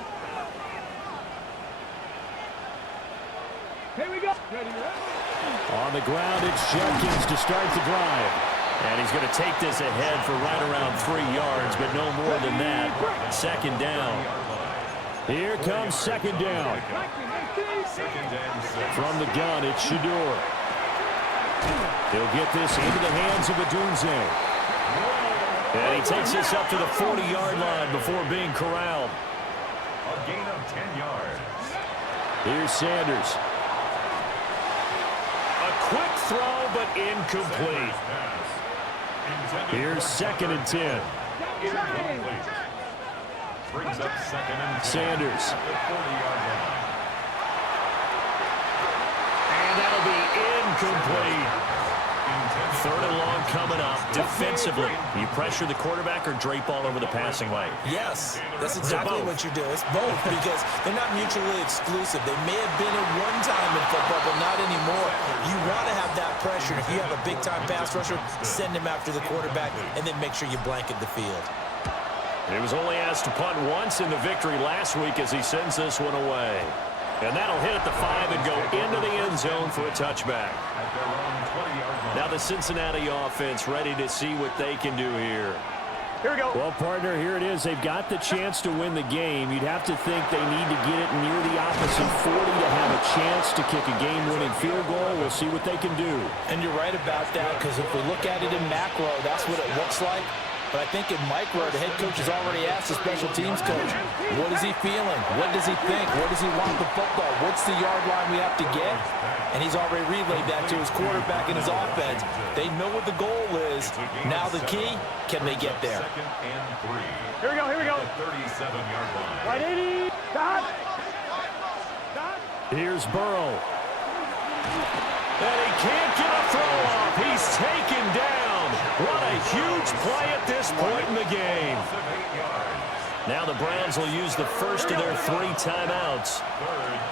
Here we go. On the ground, it's Judkins to start the drive. And he's going to take this ahead for right around 3 yards, but no more than that. 2nd down. Here comes 2nd down. From the gun, it's Shador. He'll get this into the hands of Adunze. And he takes this up to the 40-yard line before being corralled. A gain of 10 yards. Here's Sanders. A quick throw, but incomplete. Here's 2nd and 10. Brings up 2nd and 10. Sanders. At the 40-yard line. And that'll be incomplete. 3rd and long coming up. Defensively, you pressure the quarterback or drape all over the passing lane? Yes, that's exactly what you do. It's both because they're not mutually exclusive. They may have been at one time in football, but not anymore. You want to have that pressure. If you have a big-time pass rusher, send him after the quarterback and then make sure you blanket the field. He was only asked to punt once in the victory last week as he sends this one away. And that'll hit at the 5 and go into the end zone for a touchback. Now the Cincinnati offense ready to see what they can do here. Here we go. Well, partner, here it is. They've got the chance to win the game. You'd have to think they need to get it near the opposite 40 to have a chance to kick a game-winning field goal. We'll see what they can do. And you're right about that, because if we look at it in macro, that's what it looks like. But I think in micro, the head coach has already asked the special teams coach, what is he feeling? What does he think? Where does he want the football? What's the yard line we have to get? And he's already relayed that to his quarterback and his offense. They know what the goal is. Now the key, can they get there? Second and 3. Here we go, here we go. The 37-yard line. Right 80. Stop. Stop. Here's Burrow. And he can't get a throw off. He's taken down. What a huge play at this point in the game. Now the Browns will use the first of their 3 timeouts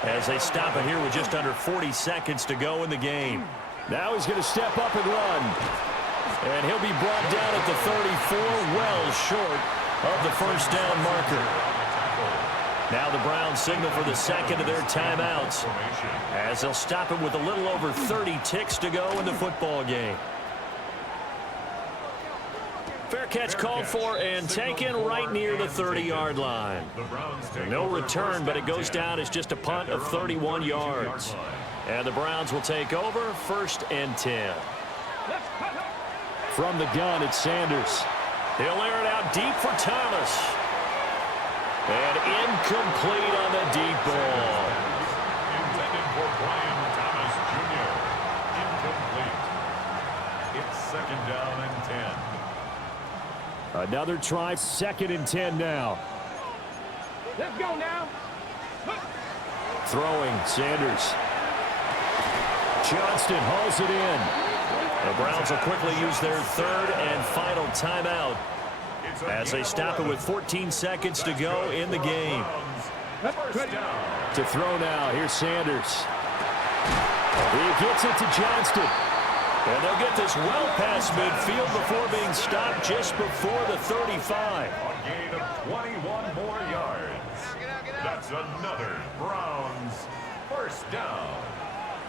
as they stop it here with just under 40 seconds to go in the game. Now he's going to step up and run. And he'll be brought down at the 34, well short of the first down marker. Now the Browns signal for the second of their timeouts as they'll stop it with a little over 30 ticks to go in the football game. Fair catch called for and taken right near the 30-yard line. No return, but it goes down as just a punt of 31 yards. And the Browns will take over 1st and 10. From the gun, it's Sanders. He'll air it out deep for Thomas. And incomplete on the deep ball. Intended for Brian Thomas Jr. Incomplete. It's 2nd down and 10. Another try, 2nd and 10 now. Let's go now. Throwing, Sanders. Johnston hauls it in. The Browns will quickly use their 3rd and final timeout as they stop it with 14 seconds to go in the game. To throw now, here's Sanders. He gets it to Johnston. And they'll get this well past midfield before being stopped just before the 35. A gain of 21 more yards. That's another Browns first down.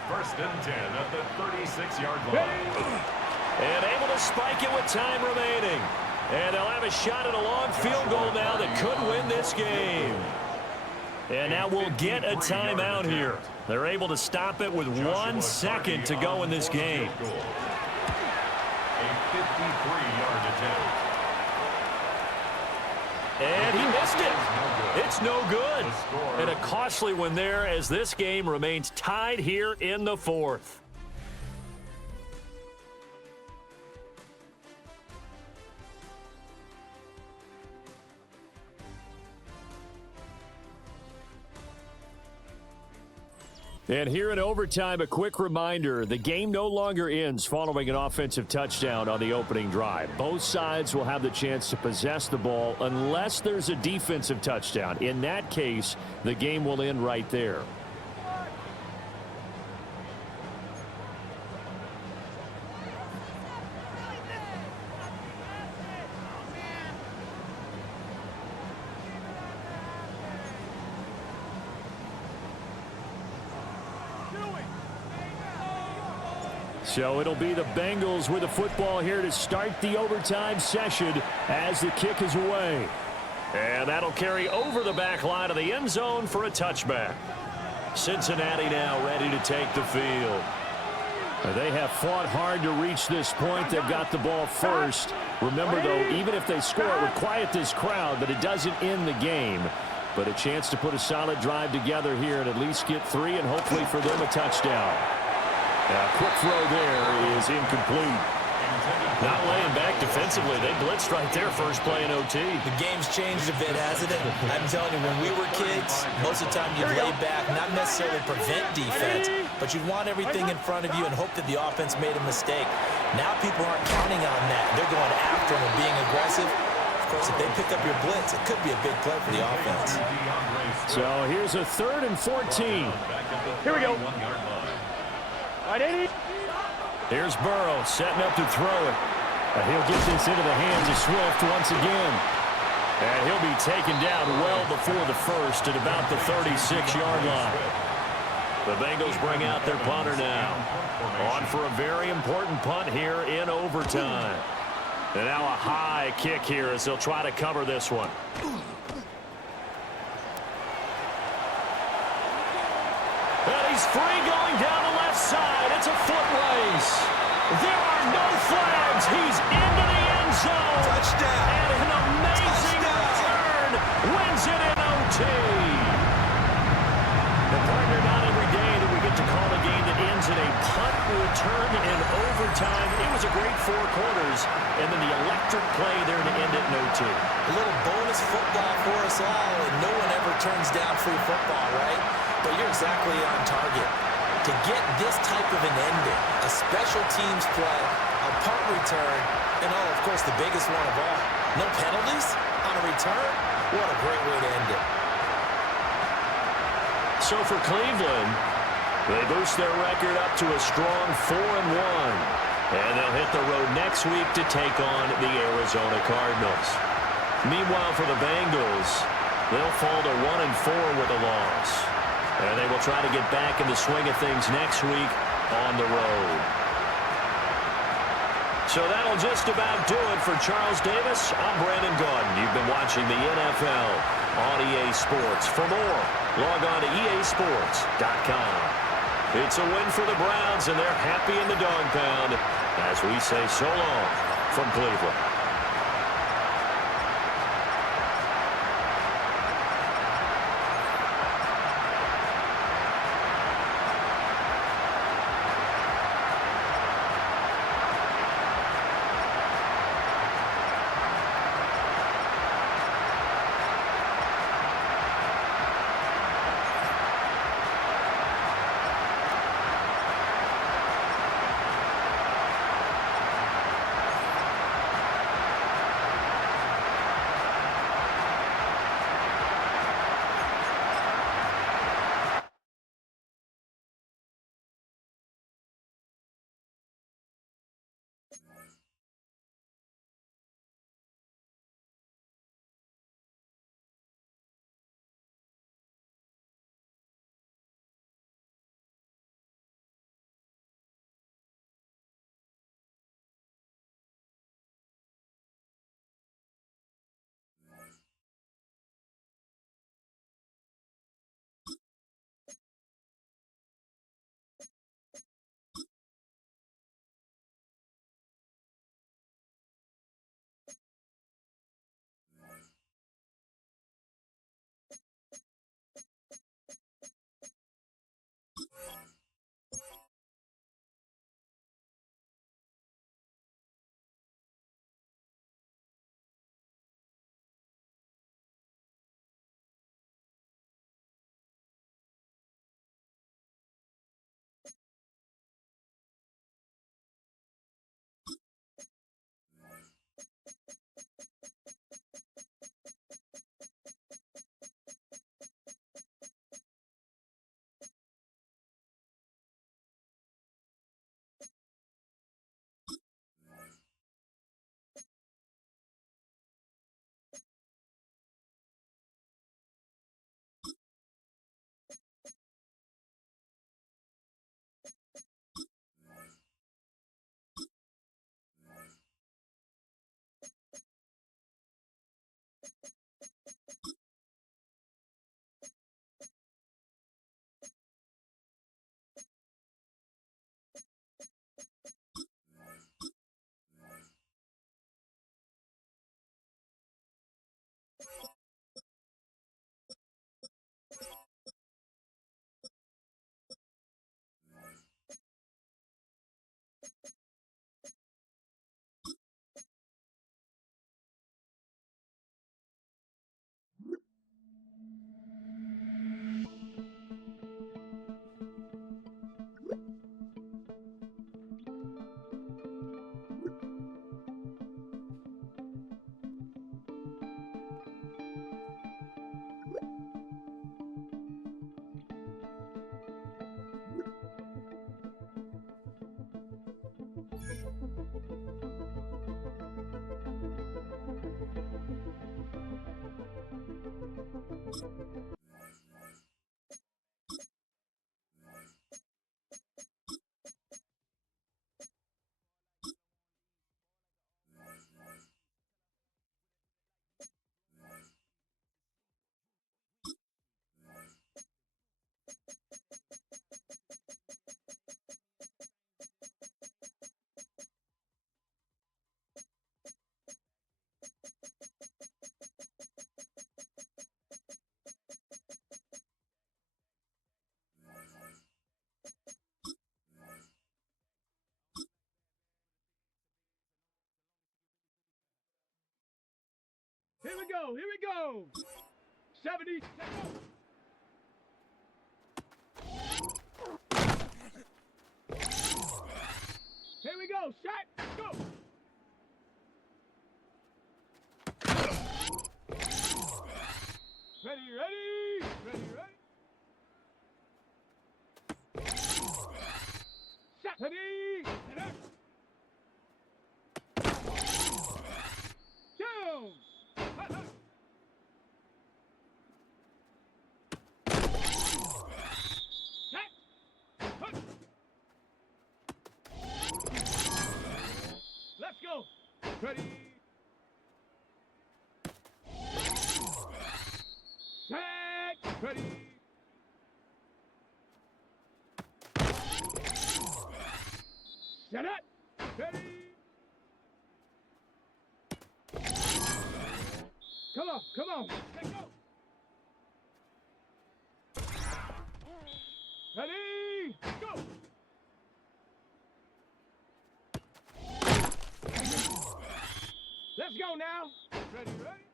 1st and 10 at the 36-yard line. And able to spike it with time remaining. And they'll have a shot at a long field goal now that could win this game. And now we'll get a timeout here. They're able to stop it with 1 second to go in this game. A 53-yard attempt. And he missed it. It's no good. And a costly one there as this game remains tied here in the 4th. And here in overtime, a quick reminder, the game no longer ends following an offensive touchdown on the opening drive. Both sides will have the chance to possess the ball unless there's a defensive touchdown. In that case, the game will end right there. So it'll be the Bengals with the football here to start the overtime session as the kick is away. And that'll carry over the back line of the end zone for a touchback. Cincinnati now ready to take the field. They have fought hard to reach this point. They've got the ball first. Remember, though, even if they score, it would quiet this crowd, but it doesn't end the game. But a chance to put a solid drive together here and at least get 3 and hopefully for them a touchdown. A quick throw there is incomplete. Not laying back defensively. They blitzed right there first play in OT. The game's changed a bit, hasn't it? I'm telling you, when we were kids, most of the time you'd lay back, not necessarily prevent defense, but you'd want everything in front of you and hope that the offense made a mistake. Now people aren't counting on that. They're going after them and being aggressive. Of course, if they pick up your blitz, it could be a big play for the offense. So here's a 3rd and 14. Here we go. Right 80. Here's Burrow setting up to throw it. He'll get this into the hands of Swift once again. And he'll be taken down well before the first at about the 36-yard line. The Bengals bring out their punter now. On for a very important punt here in overtime. And now a high kick here as they'll try to cover this one. And he's free going down the left side. It's a foot race. There are no flags. He's into the end zone. Touchdown. And an amazing return wins it in OT. The partner, not every day that we get to call a game that ends in a punt return in overtime. It was a great 4 quarters, and then the electric play there to end it in OT. A little bonus football for us all, and no one ever turns down free football, right? But you're exactly on target. To get this type of an ending, a special teams play, a punt return, and of course, the biggest one of all, no penalties on a return? What a great way to end it. So for Cleveland, they boost their record up to a strong 4-1. And they'll hit the road next week to take on the Arizona Cardinals. Meanwhile, for the Bengals, they'll fall to 1-4 with a loss. And they will try to get back in the swing of things next week on the road. So that'll just about do it for Charles Davis. I'm Brandon Gaudin. You've been watching the NFL on EA Sports. For more, log on to easports.com. It's a win for the Browns, and they're happy in the dog pound as we say so long from Cleveland. Here we go, here we go. 70. Here we go, shot, go. Ready, ready, ready, ready. Shot, ready, and up. Down. Hut, hut. Shot. Hut. Let's go. Ready. Set. Ready. Set up. Ready. Come on, come on. Let's go. Ready. Go. Let's go now. Ready, ready.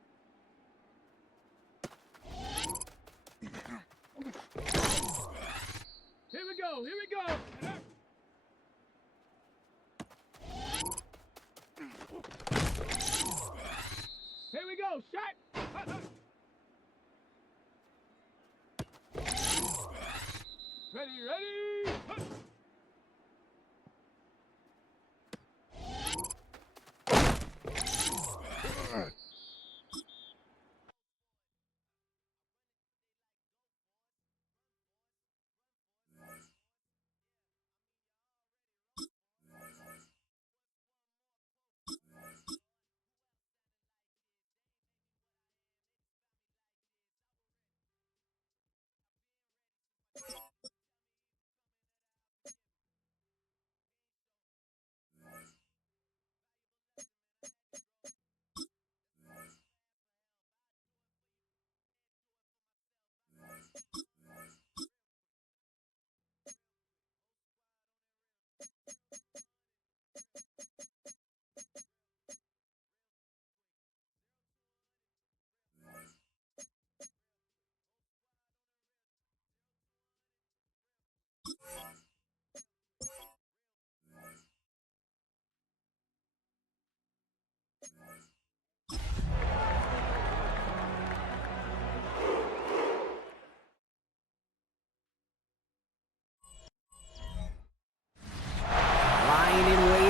Here we go, here we go. Here we go, shot. Hut, hut. Ready, ready. Hut.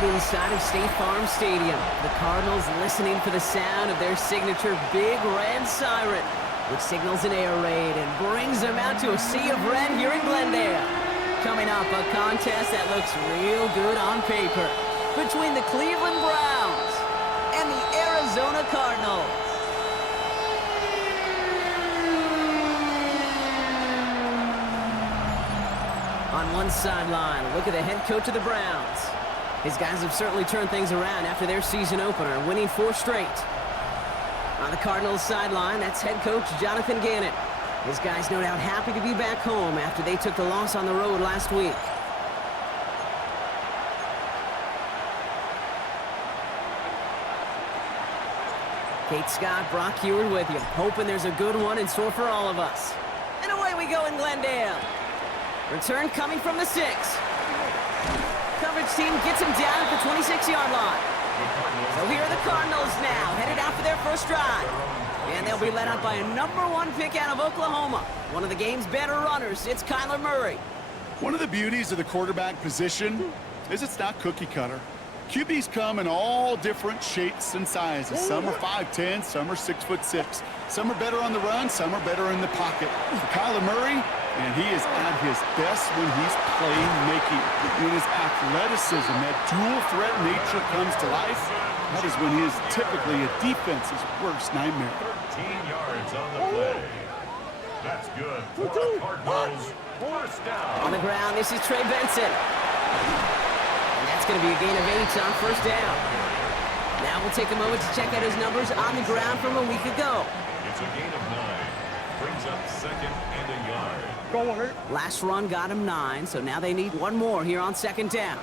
Inside of State Farm Stadium, the Cardinals listening for the sound of their signature big red siren, which signals an air raid and brings them out to a sea of red here in Glendale. Coming up, a contest that looks real good on paper between the Cleveland Browns and the Arizona Cardinals. On one sideline, look at the head coach of the Browns. His guys have certainly turned things around after their season opener, winning 4 straight. On the Cardinals sideline, that's head coach Jonathan Gannon. His guys no doubt happy to be back home after they took the loss on the road last week. Kate Scott, Brock Heward with you, hoping there's a good one in store for all of us. And away we go in Glendale. Return coming from the 6. Coverage team gets him down at the 26-yard line. So here are the Cardinals now, headed out for their first drive. And they'll be led out by a #1 pick out of Oklahoma. One of the game's better runners, it's Kyler Murray. One of the beauties of the quarterback position is it's not cookie cutter. QBs come in all different shapes and sizes. Some are 5'10", some are 6'6". Some are better on the run, some are better in the pocket. For Kyler Murray, and he is at his best when he's playmaking. When his athleticism, that dual threat nature comes to life, that is when he is typically a defense's worst nightmare. 13 yards on the play. That's good for the Cardinals. First down. On the ground, this is Trey Benson. And that's going to be a gain of 8 on first down. Now we'll take a moment to check out his numbers on the ground from a week ago. It's a gain of 9. Brings up second and a yard. Go on, Hurt. Last run got him 9, so now they need one more here on second down.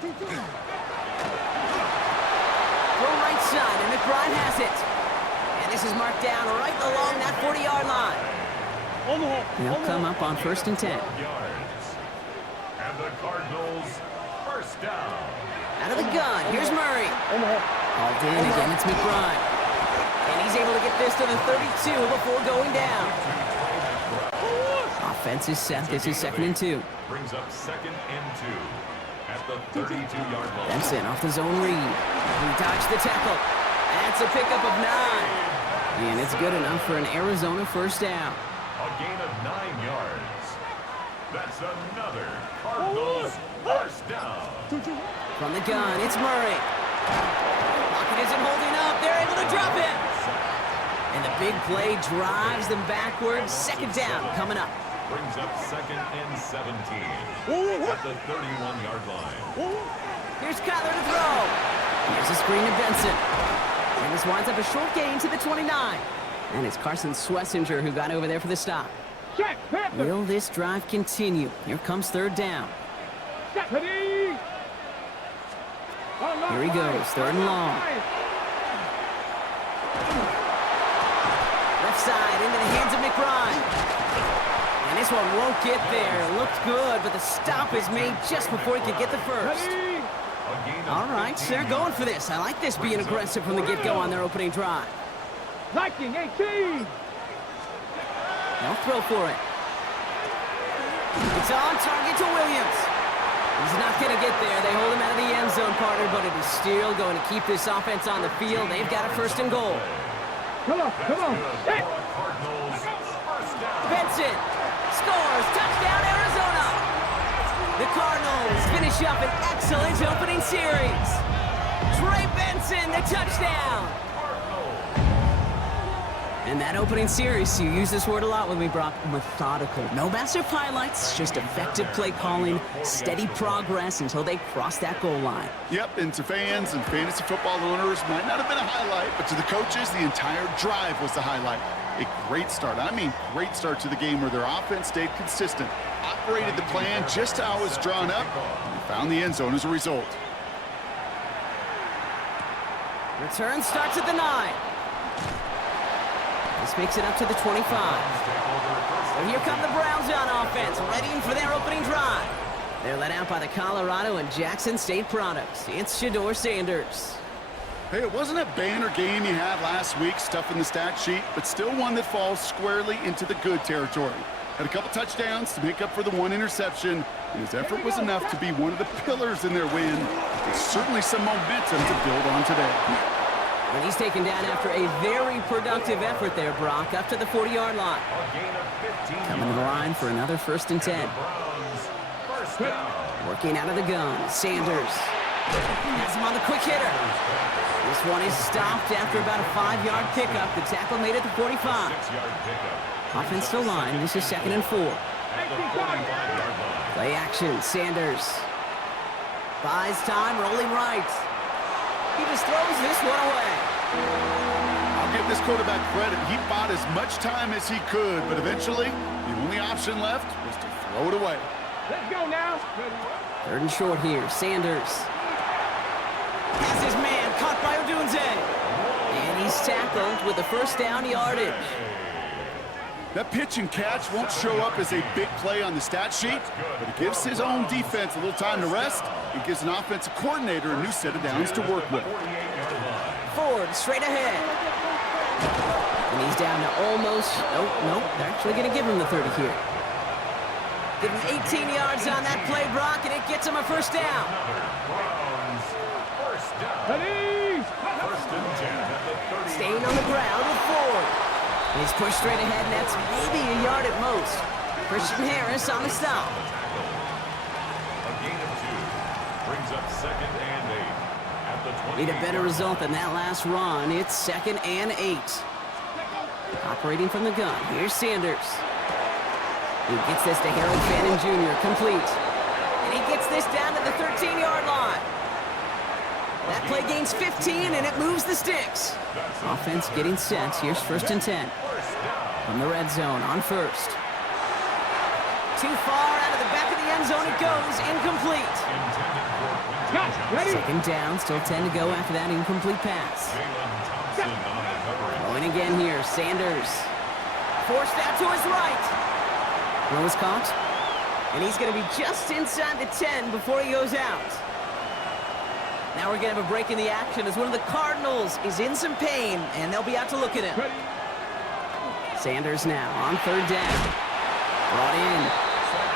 Throw right side, and McBride has it. And this is marked down right along that 40-yard line. They'll come up on first and 10. Yards. And the Cardinals first down. Out of the gun, here's Murray. Hauled in again, it's McBride. And he's able to get this to the 32 before going down. Offense is set. This is second and 2. Brings up second and 2 at the 32-yard line. Benson off the zone read. He dodged the tackle. That's a pickup of 9. And it's good enough for an Arizona first down. A gain of 9 yards. That's another Cardinals first down. From the gun, it's Murray. Lockett isn't holding up. They're able to drop it. And the big play drives them backwards. Second down coming up. Brings up second and 17 at the 31-yard line. Here's Kyler to throw. Here's a screen to Benson. And this winds up a short gain to the 29. And it's Carson Swessinger who got over there for the stop. Check, Panther. Will this drive continue? Here comes third down. Stephanie. Here he goes, third and long. Left side into the hands of McBride. And this one won't get there. Looked good, but the stop is made just before he could get the first. All right, they're going for this. I like this being aggressive from the get-go on their opening drive. Liking 18. They'll throw for it. It's on target to Williams. He's not going to get there. They hold him out of the end zone, partner, but it is still going to keep this offense on the field. They've got a first and goal. Come on, come on. Hey. Benson scores. Touchdown, Arizona. The Cardinals finish up an excellent opening series. Trey Benson, the touchdown. And that opening series, you use this word a lot with me, Brock, methodical. No massive highlights, just effective play calling, steady progress until they cross that goal line. Yep, and to fans and fantasy football owners, might not have been a highlight, but to the coaches, the entire drive was the highlight. A great start. I mean, great start to the game where their offense stayed consistent, operated the plan just how it was drawn up, and found the end zone as a result. Return starts at the 9. This makes it up to the 25. So here come the Browns on offense, ready for their opening drive. They're led out by the Colorado and Jackson State products. It's Shedeur Sanders. Hey, it wasn't a banner game you had last week, stuff in the stat sheet, but still one that falls squarely into the good territory. Had a couple touchdowns to make up for the 1 interception, and his effort was enough to be one of the pillars in their win. There's certainly some momentum to build on today. And he's taken down after a very productive effort there, Brock, up to the 40-yard line. Coming to the line for another first and 10. Working out of the gun, Sanders. Has him on the quick hitter. This one is stopped after about a 5-yard pickup. The tackle made it to 45. Offense to line. This is second and 4. Play action, Sanders. Buys time, rolling right. He just throws this one away. I'll give this quarterback credit. He bought as much time as he could, but eventually, the only option left was to throw it away. Let's go now. Third and short here, Sanders. Has his man caught by Odunze. And he's tackled with the first down yardage. That pitch and catch won't show up as a big play on the stat sheet, but it gives his own defense a little time to rest. It gives an offensive coordinator a new set of downs to work with. Ford straight ahead. And he's down to almost, nope, they're actually going to give him the 30 here. Give him 18 yards on that play, Brock, and it gets him a first down. Browns, first down. Ready? First and 10 at the 30. Staying on the ground with Ford. He's pushed straight ahead, and that's maybe a yard at most. Christian Harris on the stop. A gain of 2 brings up second and 8 at the 20. Need a better result than that last run. It's second and 8. Operating from the gun. Here's Sanders. He gets this to Harold Fannin Jr. Complete. And he gets this down to the 13-yard line. That play gains 15, and it moves the sticks. Offense getting set. Here's first and 10. From the red zone on first. Too far out of the back of the end zone it goes. Incomplete. Ready? Second down. Still 10 to go after that incomplete pass. Going again here. Sanders. Forced out to his right. Throw is caught. And he's going to be just inside the 10 before he goes out. Now we're going to have a break in the action as one of the Cardinals is in some pain, and they'll be out to look at him. Sanders now on third down. Brought in.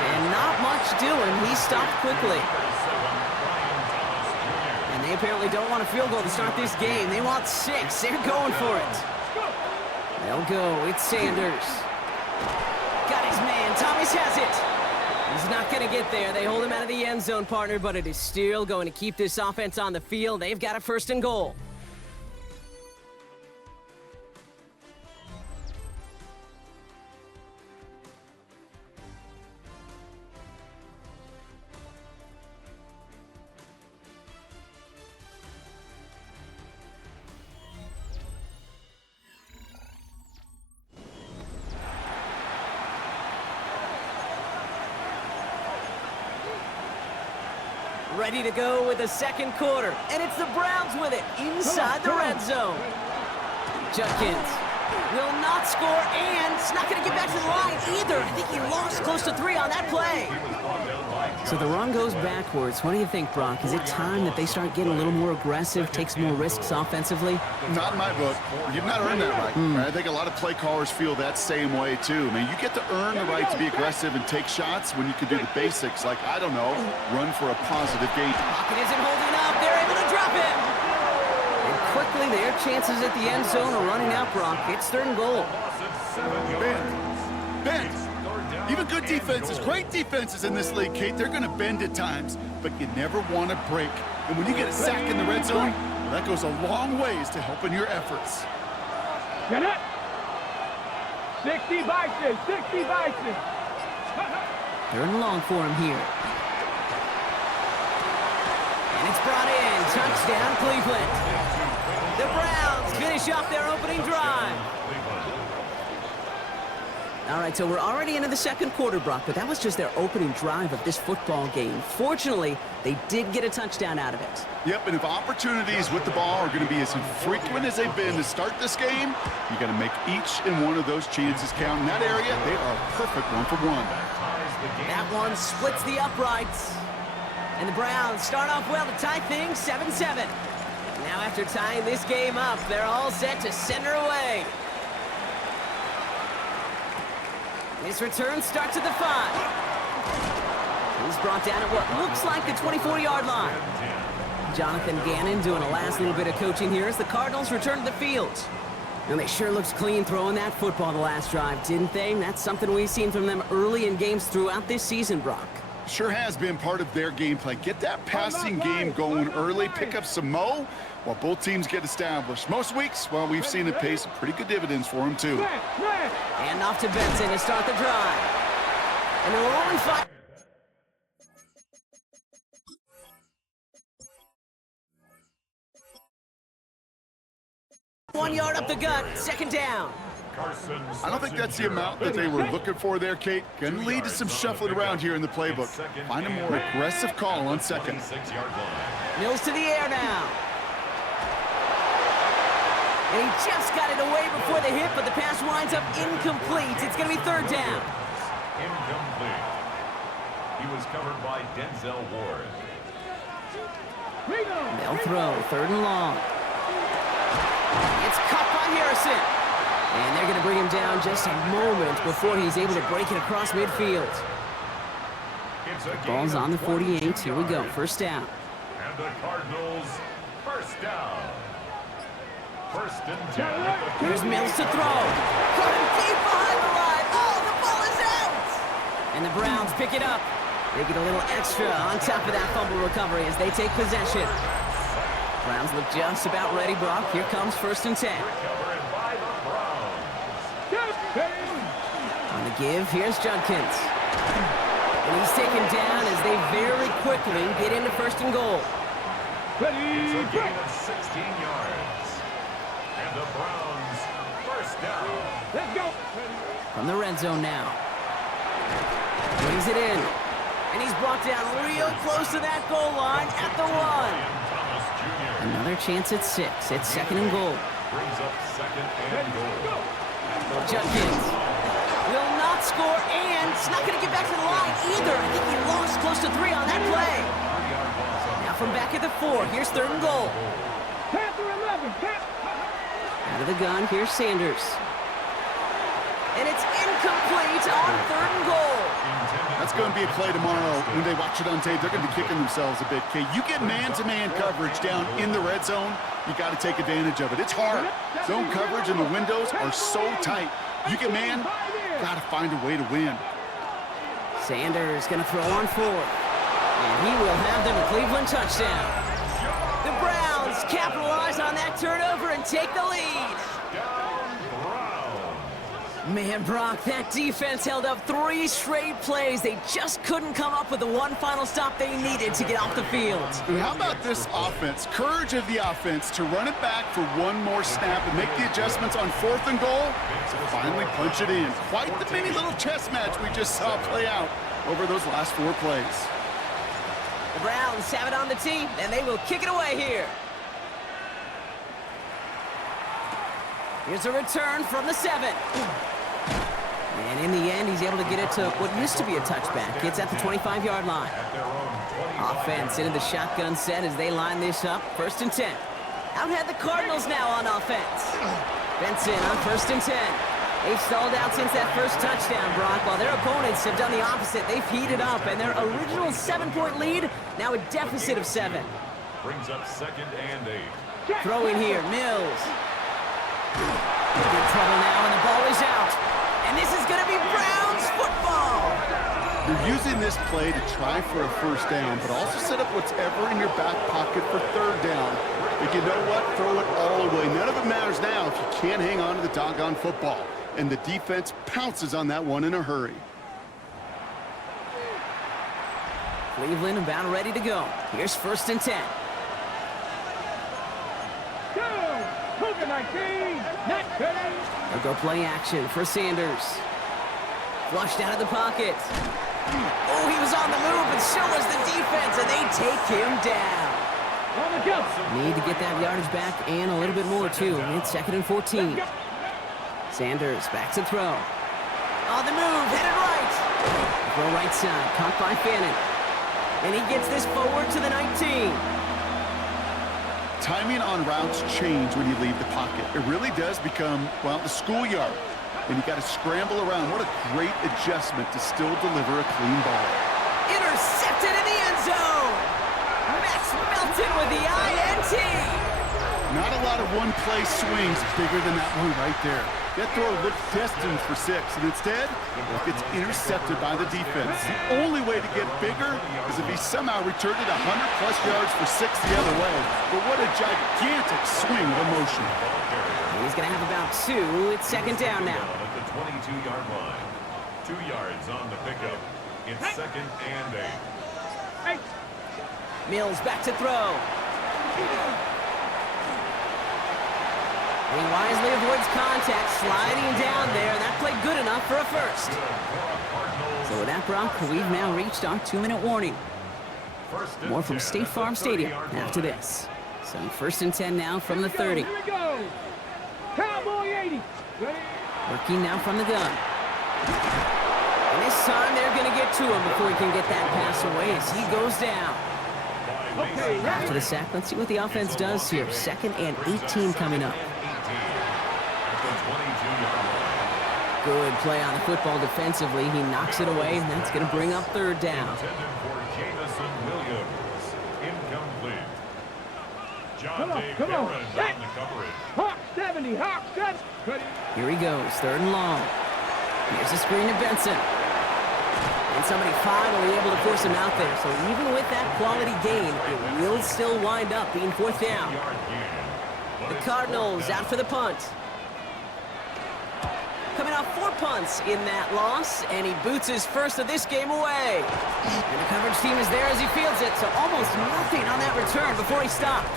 And not much doing. He stopped quickly. And they apparently don't want a field goal to start this game. They want 6. They're going for it. They'll go. It's Sanders. Got his man. Thomas has it. He's not going to get there. They hold him out of the end zone, partner, but it is still going to keep this offense on the field. They've got a first and goal. Ready to go with the second quarter. And it's the Browns with it inside the red zone. Judkins will not score, and it's not going to get back to the line either. I think he lost close to 3 on that play. So the run goes backwards. What do you think, Brock? Is it time that they start getting a little more aggressive, take some more risks offensively? Not in my book. You've not earned that right. I think a lot of play callers feel that same way, too. I mean, you get to earn the right to be aggressive and take shots when you can do the basics, like, I don't know, run for a positive gain. Pocket isn't holding up. They're able to drop him. And quickly, their chances at the end zone are running out, Brock. It's third and goal. Bend. Even good defenses, great defenses in this league, Kate, they're going to bend at times, but you never want to break. And when you get a sack in the red zone, well, that goes a long ways to helping your efforts. Get it? 60 Bison, 60 Bison. Third and long for him here. And it's brought in. Touchdown, Cleveland. The Browns finish off their opening drive. All right, so we're already into the second quarter, Brock, but that was just their opening drive of this football game. Fortunately, they did get a touchdown out of it. Yep, and if opportunities with the ball are going to be as infrequent as they've been to start this game, you got to make each and one of those chances count. In that area, they are a perfect 1-for-1. That one splits the uprights. And the Browns start off well to tie things 7-7. Now after tying this game up, they're all set to send her away. His return starts at the 5. He's brought down at what looks like the 24-yard line. Jonathan Gannon doing a last little bit of coaching here as the Cardinals return to the field. And they sure looked clean throwing that football the last drive, didn't they? That's something we've seen from them early in games throughout this season, Brock. Sure has been part of their game plan. Get that passing game going early, pick up some mo while both teams get established. Most weeks, well, we've seen it pay some pretty good dividends for them, too. And off to Benson to start the drive. And there were only 5. One yard up the gut, second down. I don't think that's the amount that they were looking for there, Kate. Going to lead to some shuffling around here in the playbook. Find a more aggressive call on second. Mills to the air now. And he just got it away before the hit, but the pass winds up incomplete. It's going to be third down. Incomplete. He was covered by Denzel Ward. They'll throw, third and long. It's caught by Harrison. And they're going to bring him down just a moment before he's able to break it across midfield. It's a Ball's on the 48. Here we go. First down. And the Cardinals, first down. First and 10. Here's Mills to throw. Coming deep behind the line. Oh, the ball is out! And the Browns pick it up. They get a little extra on top of that fumble recovery as they take possession. Browns look just about ready, Brock. Here comes first and 10. Recovered by the Browns. On the give, here's Judkins. And he's taken down as they very quickly get into first and goal. It's a gain of 16 yards. And the Browns, first down. Let's go. From the red zone now. Brings it in. And he's brought down real close to that goal line at the 1. Another chance at 6. It's second and goal. Brings up second and goal. Judkins will not score, and it's not going to get back to the line either. I think he lost close to 3 on that play. Now from back at the 4, here's third and goal. Panther 11. Out of the gun, here's Sanders. And it's incomplete on third and goal. That's going to be a play tomorrow. When they watch it on tape, they're going to be kicking themselves a bit. Okay, you get man-to-man coverage down in the red zone, you got to take advantage of it. It's hard. Zone coverage and the windows are so tight. You get man, got to find a way to win. Sanders going to throw on 4. And he will have them a Cleveland touchdown. The Browns capitalize on that turnover and take the lead. Man, Brock, that defense held up 3 straight plays. They just couldn't come up with the one final stop they needed to get off the field. And how about this offense? Courage of the offense to run it back for one more snap and make the adjustments on 4th and goal to finally punch it in. Quite the mini little chess match we just saw play out over those last 4 plays. The Browns have it on the tee, and they will kick it away here. Here's a return from the 7. And in the end, he's able to get it to what used to be a touchback. It's at the 25-yard line. Offense into the shotgun set as they line this up. First and 10. Out had the Cardinals now on offense. Benson on first and 10. They've stalled out since that first touchdown, Brock, while their opponents have done the opposite. They've heated up, and their original 7-point lead, now a deficit of 7. Brings up second and 8. Throw in here, Mills. In trouble now, and the ball is out. And this is going to be Browns football. You're using this play to try for a first down, but also set up whatever in your back pocket for third down. But you know what? Throw it all away. None of it matters now if you can't hang on to the doggone football. And the defense pounces on that one in a hurry. Cleveland about ready to go. Here's first and 10. They'll go play action for Sanders. Flushed out of the pocket. Oh, he was on the move, and so was the defense, and they take him down. Need to get that yardage back and a little bit more, too. It's second and 14. Sanders back to throw. On the move, headed right. Throw right side, caught by Fannin. And he gets this forward to the 19. Timing on routes change when you leave the pocket. It really does become, well, the schoolyard. And you got to scramble around. What a great adjustment to still deliver a clean ball. Intercepted in the end zone. Max Melton with the INT. Not a lot of one-play swings bigger than that one right there. That throw looked destined for 6, and instead, it gets intercepted by the defense. The only way to get bigger is if he somehow returned it 100-plus yards for 6 the other way. But what a gigantic swing of emotion. He's going to have about 2. It's second down now. At the 22-yard line. 2 yards on the pickup. It's second and 8. Mills back to throw. He wisely avoids contact, sliding down there, and that played good enough for a first. So with that, Brock, we've now reached our 2-minute warning. More from State Farm Stadium after this. So first and 10 now from the 30. Here we go. Cowboy 80. Working now from the gun. And this time they're going to get to him before he can get that pass away as he goes down. After the sack, let's see what the offense does here. Second and 18 coming up. Good play on the football defensively. He knocks it away, and that's going to bring up third down. Intended for Jamison Williams. Incomplete. Come on, John come on. Barron Hey. on the coverage. Hawk 70, Hawk 70. Cut it. Here he goes, third and long. Here's a screen to Benson. And somebody finally able to force him out there. So even with that quality gain, it will still wind up being fourth down. Yard gain. But The it's Cardinals fourth down. out for the punt. Coming off 4 punts in that loss, and he boots his first of this game away. And the coverage team is there as he fields it, so almost nothing on that return before he stopped.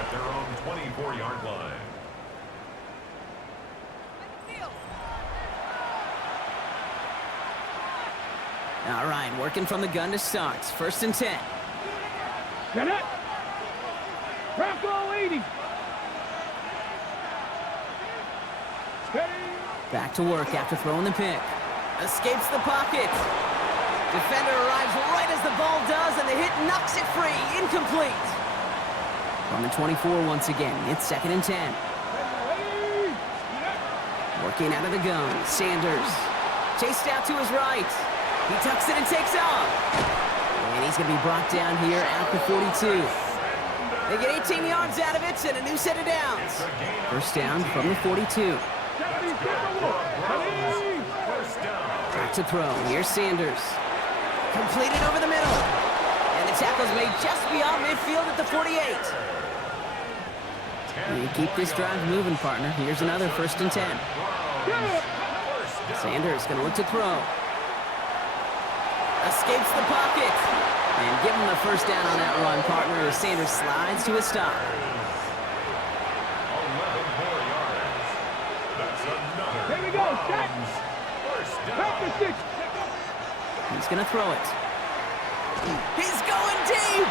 At their own 24-yard line. All right, working from the gun to start. First and 10. Set it. Bronco 80. Steady. Back to work after throwing the pick. Escapes the pocket. Defender arrives right as the ball does, and the hit knocks it free. Incomplete. From the 24 once again. It's second and 10. Working out of the gun. Sanders. Chased out to his right. He tucks it and takes off. And he's going to be brought down here at the 42. They get 18 yards out of it and a new set of downs. First down from the 42. Back to throw. Here's Sanders. Completed over the middle. And the tackle's made just beyond midfield at the 48. You keep this drive moving, partner. Here's another first and 10. Sanders going to look to throw. Escapes the pocket. And give him the first down on that run, partner, as Sanders slides to a stop. 11 more yards. That's another. Here we go, set. Browns first Back to down. 6. He's going to throw it. He's going deep.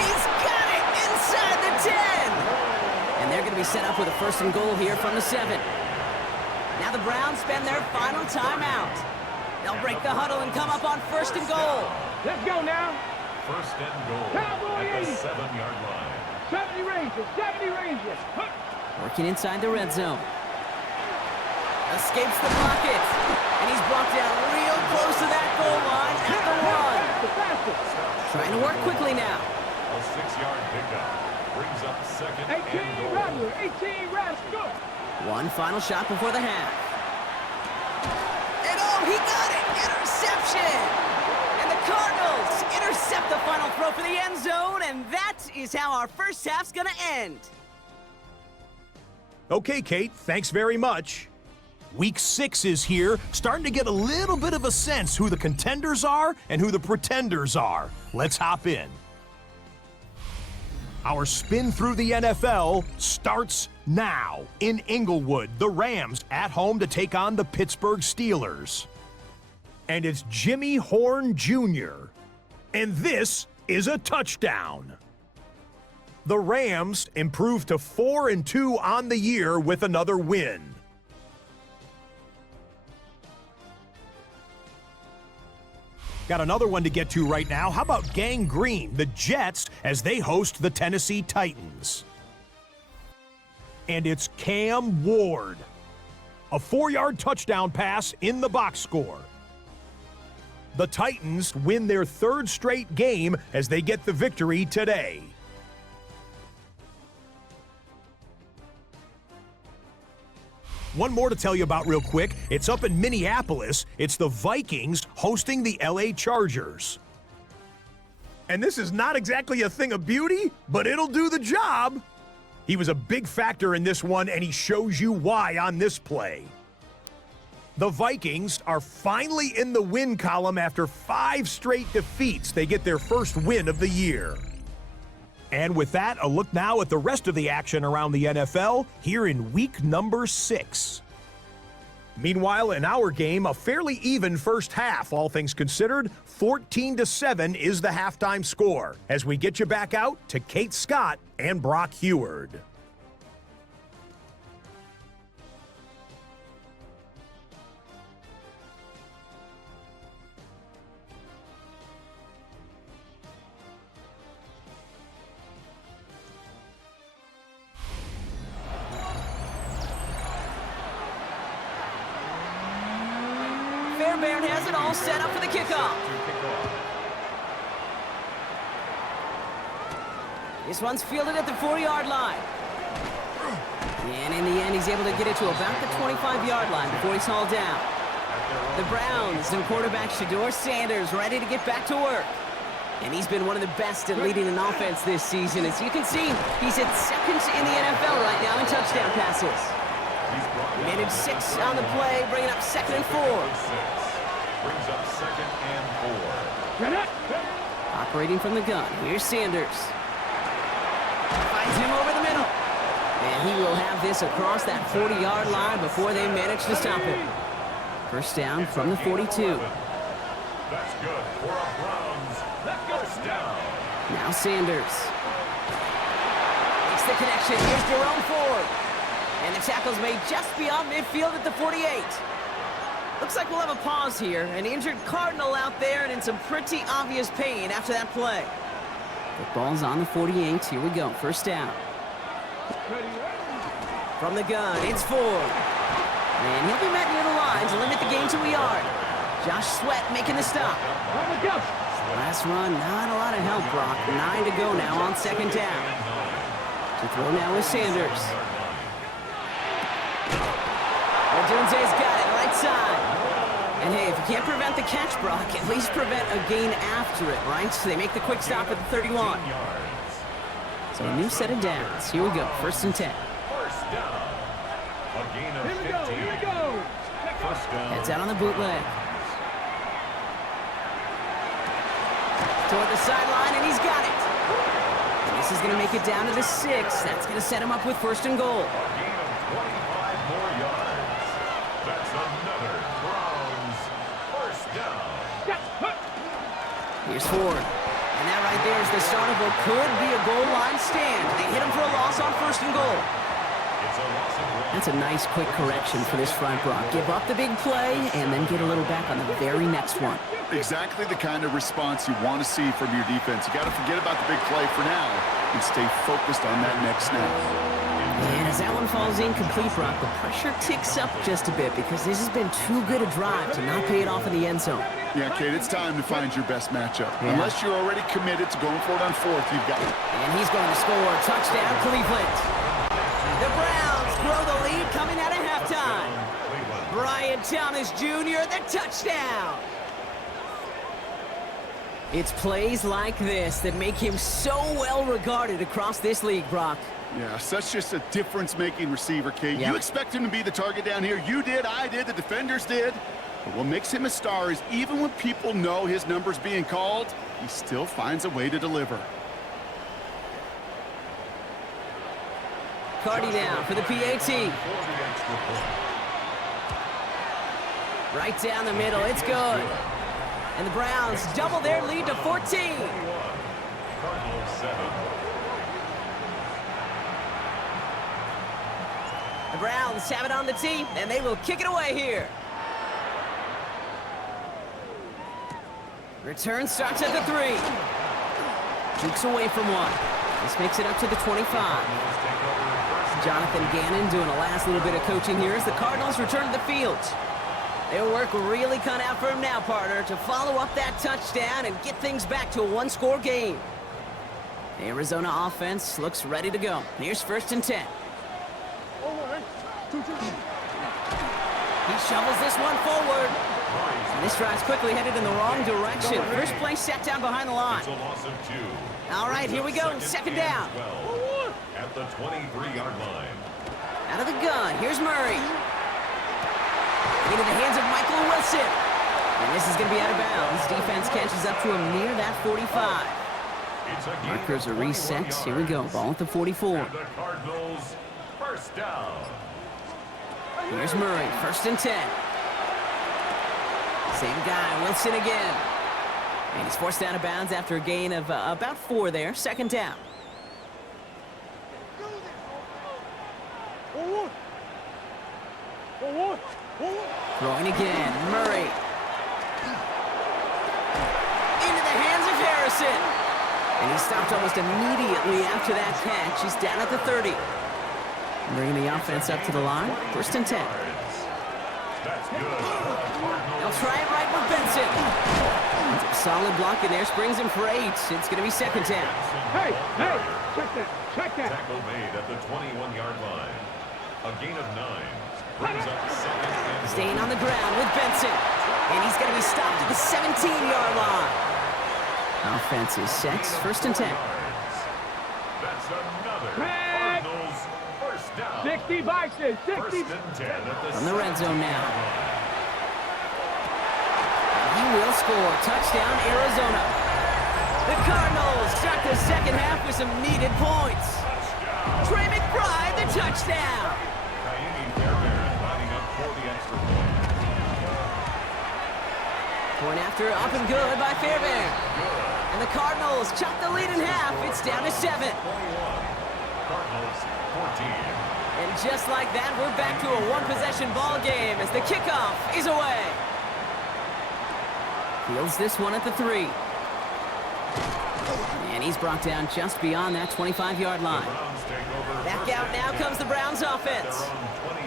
He's got it inside the 10. And they're going to be set up with a first and goal here from the 7. Now the Browns spend their final timeout. They'll break the huddle and come up on first and goal. Let's go now. First and goal Cowboy at the 80. 7-yard line. 70 Rangers, 70 Rangers. Huh. Working inside the red zone. Escapes the pocket. And he's brought down real close to that goal line at the 1. Trying to work quickly now. A 6-yard pickup brings up second 18 and goal. Rattler, 18 Rattler. Go. One final shot before the half. And oh, he got it! Interception! And the Cardinals intercept the final throw for the end zone, and that is how our first half's gonna end. Okay, Kate, thanks very much. Week 6 is here, starting to get a little bit of a sense who the contenders are and who the pretenders are. Let's hop in. Our spin through the NFL starts now. In Inglewood, the Rams at home to take on the Pittsburgh Steelers. And it's Jimmy Horn Jr. And this is a touchdown. The Rams improve to 4-2 on the year with another win. Got another one to get to right now. How about Gang Green, the Jets, as they host the Tennessee Titans? And it's Cam Ward. A 4-yard touchdown pass in the box score. The Titans win their 3rd straight game as they get the victory today. One more to tell you about real quick. It's up in Minneapolis. It's the Vikings hosting the LA Chargers. And this is not exactly a thing of beauty, but it'll do the job. He was a big factor in this one, and he shows you why on this play. The Vikings are finally in the win column after 5 straight defeats. They get their first win of the year. And with that, a look now at the rest of the action around the NFL here in week number 6. Meanwhile, in our game, a fairly even first half, all things considered. 14-7 is the halftime score. As we get you back out to Kate Scott and Brock Heward. Bear has it all set up for the kickoff. This one's fielded at the 40-yard line. And in the end, he's able to get it to about the 25-yard line before he's hauled down. The Browns and quarterback Shedeur Sanders ready to get back to work. And he's been one of the best at leading an offense this season. As you can see, he's at second in the NFL right now in touchdown passes. He managed 6 on the play, bringing up 2nd and 4. Brings up 2nd and 4. Operating from the gun, here's Sanders. Finds him over the middle. And he will have this across that 40-yard line before they manage to stop him. First down from the 42. That's good for a Browns. First down. Now Sanders. Makes the connection. Here's Jerome Ford. And the tackle's made just beyond midfield at the 48. Looks like we'll have a pause here. An injured Cardinal out there and in some pretty obvious pain after that play. The ball's on the 48. Here we go. First down. From the gun, it's Ford. And he'll be met near the line to limit the gain to a yard. Josh Sweat making the stop. Last run, not a lot of help, Brock. 9 to go now on 2nd down. To throw now is Sanders. Odunze's got it, right side. And hey, if you can't prevent the catch, Brock, at least prevent a gain after it, right? So they make the quick stop at the 31. So a new set of downs. Here we go, 1st and 10. First down. A gain of 15. Here we go. First down. Heads out on the bootleg. Toward the sideline, and he's got it. And this is going to make it down to the 6. That's going to set him up with 1st and goal. A gain of 25 more yards. That's another Browns first down. Here's Ford. And that right there is the start of what could be a goal line stand. They hit him for a loss on 1st and goal. It's a loss of ground. That's a nice quick correction for this front, Brock. Give up the big play and then get a little back on the very next one. Exactly the kind of response you want to see from your defense. You got to forget about the big play for now and stay focused on that next snap. And as that one falls incomplete, Brock, the pressure ticks up just a bit because this has been too good a drive to not pay it off in the end zone. Yeah, Kate, it's time to find your best matchup. Yeah. Unless you're already committed to going for it on 4th, you've got it. And he's going to score. Touchdown, Cleveland. The Browns grow the lead coming out of halftime. Brian Thomas Jr., the touchdown. It's plays like this that make him so well regarded across this league, Brock. Yeah, such just a difference-making receiver, Kate. Yep. You expect him to be the target down here. You did, I did, the defenders did. But what makes him a star is even when people know his number's being called, he still finds a way to deliver. Cardi down for the PAT. Right down the middle, it's good. And the Browns double their lead to 14. Cardinals 7. The Browns have it on the tee, and they will kick it away here. Return starts at the 3. Jukes away from 1. This makes it up to the 25. Jonathan Gannon doing a last little bit of coaching here as the Cardinals return to the field. Their work really cut out for him now, partner, to follow up that touchdown and get things back to a 1-score game. The Arizona offense looks ready to go. Here's 1st and 10. He shovels this one forward. And this drive's quickly headed in the wrong direction. First play set down behind the line. It's a loss of 2. All right, here we go. 2nd down. At the 23-yard line. Out of the gun, here's Murray. Into the hands of Michael Wilson. And this is going to be out of bounds. Defense catches up to him near that 45. Markers are reset. Here we go. Ball at the 44. And the Cardinals first down. Here's Murray. 1st and 10. Same guy, Wilson again. And he's forced out of bounds after a gain of about 4 there. 2nd down. Throwing again, Murray. Into the hands of Harrison. And he stopped almost immediately after that catch. He's down at the 30. Bringing the offense up to the line. 1st and 10. That's good. They'll try it solid block in there, springs him for 8. It's going to be second down. Hey, check that, check that. Tackle made at the 21-yard line. A gain of 9. Brings up second and Staying on the ground with Benson. And he's going to be stopped at the 17-yard line. Offense is set, first and 10. That's another Cardinals first down. 60 Bison, 60. First and 10 at the From the red zone now. line. He will score. Touchdown, Arizona. The Cardinals start the second half with some needed points. Trey McBride, the touchdown. Lining up for the extra point. Point after, up and good by Fairbairn. And the Cardinals chop the lead in half. It's down to 7. 21. Cardinals 14. And just like that, we're back to a one-possession ball game as the kickoff is away. Fields this one at the 3. And he's brought down just beyond that 25-yard line. Back out now comes the Browns offense.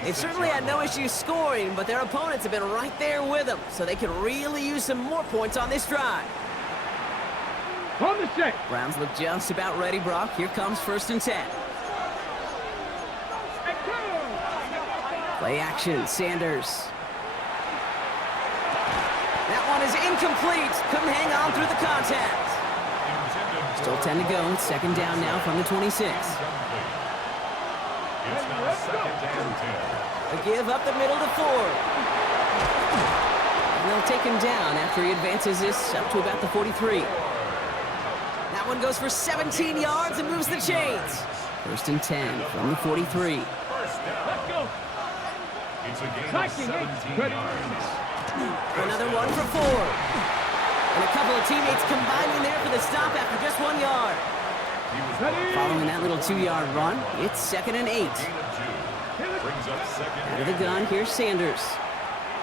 They've certainly had no issues scoring, but their opponents have been right there with them, so they could really use some more points on this drive. On the set. Browns look just about ready, Brock. Here comes first and 10. Play action, Sanders. That one is incomplete. Couldn't hang on through the contact. Still 10 to go. It's second down now from the 26. It's now second and 10. A give up the middle to Ford. And they'll take him down after he advances this up to about the 43. That one goes for 17 yards and moves the chains. First and 10 from the 43. First down. Let's go. It's a gain of 17 yards. Another one for Ford. And a couple of teammates combining there for the stop after just 1 yard. Following that little 2-yard run, it's second and 8. Gain of 2. Brings up second. Out of the gun, here's Sanders.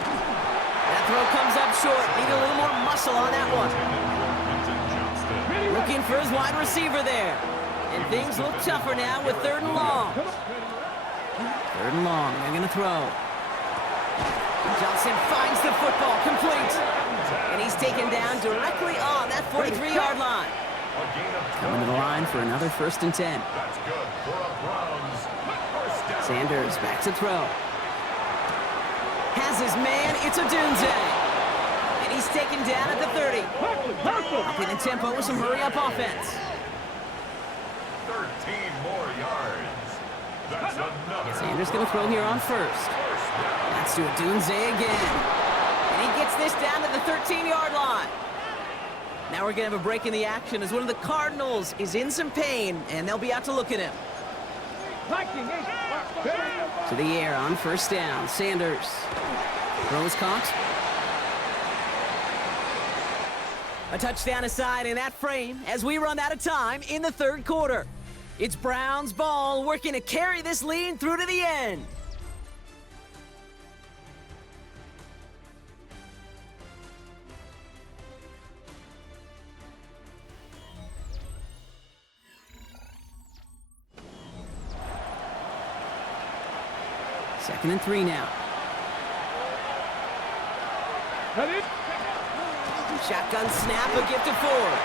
That throw comes up short. Need a little more muscle on that one. Looking for his wide receiver there. And things look tougher now with 3rd and long. 3rd and long, they're going to throw. Johnson finds the football, complete. And he's taken down directly on that 43-yard line. Coming to the line for another first and 10. That's good for a Browns first down. Sanders back to throw. Has his man, it's a Dunze. And he's taken down at the 30. Upping the tempo with some hurry-up offense. 13 more yards. That's another. Sanders going to throw here on first. That's to a Dunze again. And he gets this down to the 13-yard line. Now we're going to have a break in the action as one of the Cardinals is in some pain, and they'll be out to look at him. To the air on first down. Sanders. Throws caught. A touchdown aside in that frame as we run out of time in the 3rd quarter. It's Browns ball working to carry this lead through to the end. Second and 3 now. Shotgun snap, a gift to Ford.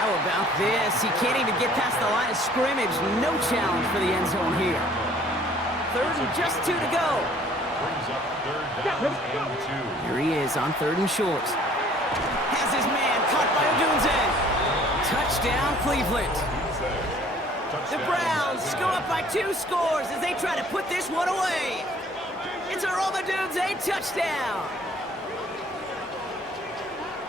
How about this? He can't even get past the line of scrimmage. No challenge for the end zone here. 3rd and just 2 to go. Brings up 3rd down and 2. Here he is on 3rd and short. Has his man caught by Odunze. Touchdown, Cleveland. The Browns go up by 2 scores as they try to put this one away. It's a Roma Odunze touchdown.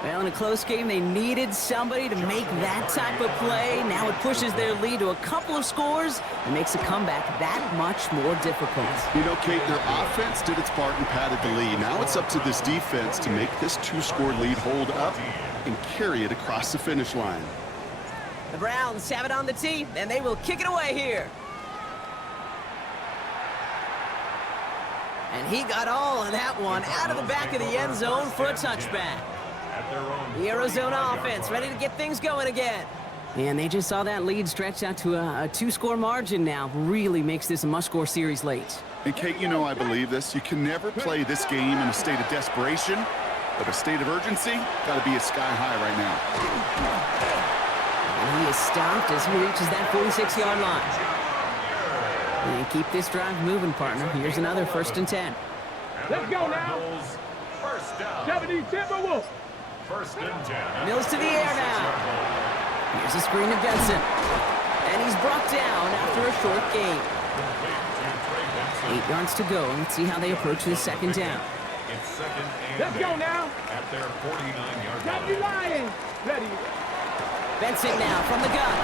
Well, in a close game, they needed somebody to make that type of play. Now it pushes their lead to a couple of scores and makes a comeback that much more difficult. You know, Kate, their offense did its part and padded the lead. Now it's up to this defense to make this 2-score lead hold up and carry it across the finish line. The Browns have it on the tee, and they will kick it away here. And he got all of that one out of the back of the end zone for a touchback. The Arizona offense ready to get things going again. And they just saw that lead stretch out to a 2-score margin now. Really makes this a must-score series late. And Kate, you know I believe this. You can never play this game in a state of desperation. but a state of urgency got to be a sky high right now. And he is stopped as he reaches that 46-yard line. And keep this drive moving, partner. Here's another 1st and 10. Let's go now. First down. 70 Timberwolves. 1st and 10. Mills to the air now. Here's a screen of Benson. And he's brought down after a short gain. 8 yards to go. Let's see how they approach this 2nd down. It's 2nd and Let's go now. at their 49-yard Got you lying. Ready. Benson now from the gun.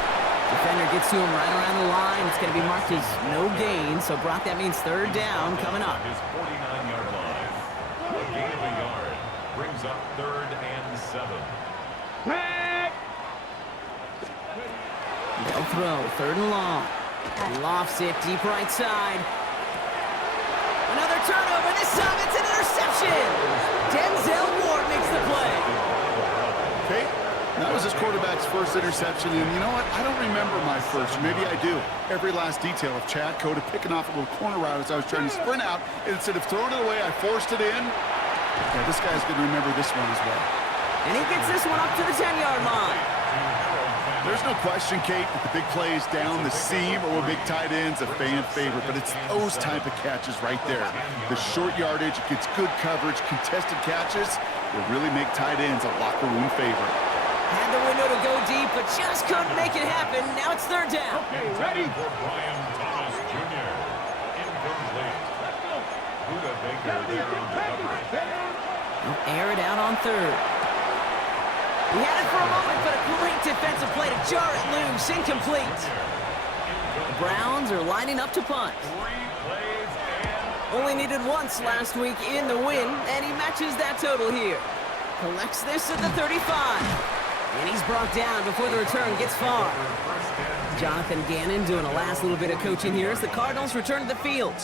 Defender gets to him right around the line. It's going to be marked as no gain. So, Brock, that means 3rd down coming up. His 49-yard line. A gain of a yard brings up 3rd and 7. Back. They'll throw 3rd and long. Lofts it deep right side. Another turnover. This time it's an interception. Denzel Ward makes the play. Okay, that was his quarterback's first interception, and you know what? I don't remember my first. Maybe I do. Every last detail of Chad Cota picking off a little corner route as I was trying to sprint out, and instead of throwing it away, I forced it in. Yeah, this guy's going to remember this one as well. And he gets this one up to the 10-yard line. There's no question, Kate, that the big plays down the seam or big tight ends a fan favorite, but it's those type of catches right there. The short yardage, gets good coverage, contested catches will really make tight ends a locker room favorite. Had the window to go deep, but just couldn't make it happen. Now it's 3rd down. Okay, ready. For Brian Thomas Jr. Incomplete. Buda Baker there on the coverage. They'll air it out on 3rd. He had it for a moment, but a great defensive play to jar it loose. Incomplete. The Browns are lining up to punt. 3 plays and Only needed once last week in the win, and he matches that total here. Collects this at the 35. And he's brought down before the return gets far. Jonathan Gannon doing a last little bit of coaching here as the Cardinals return to the field.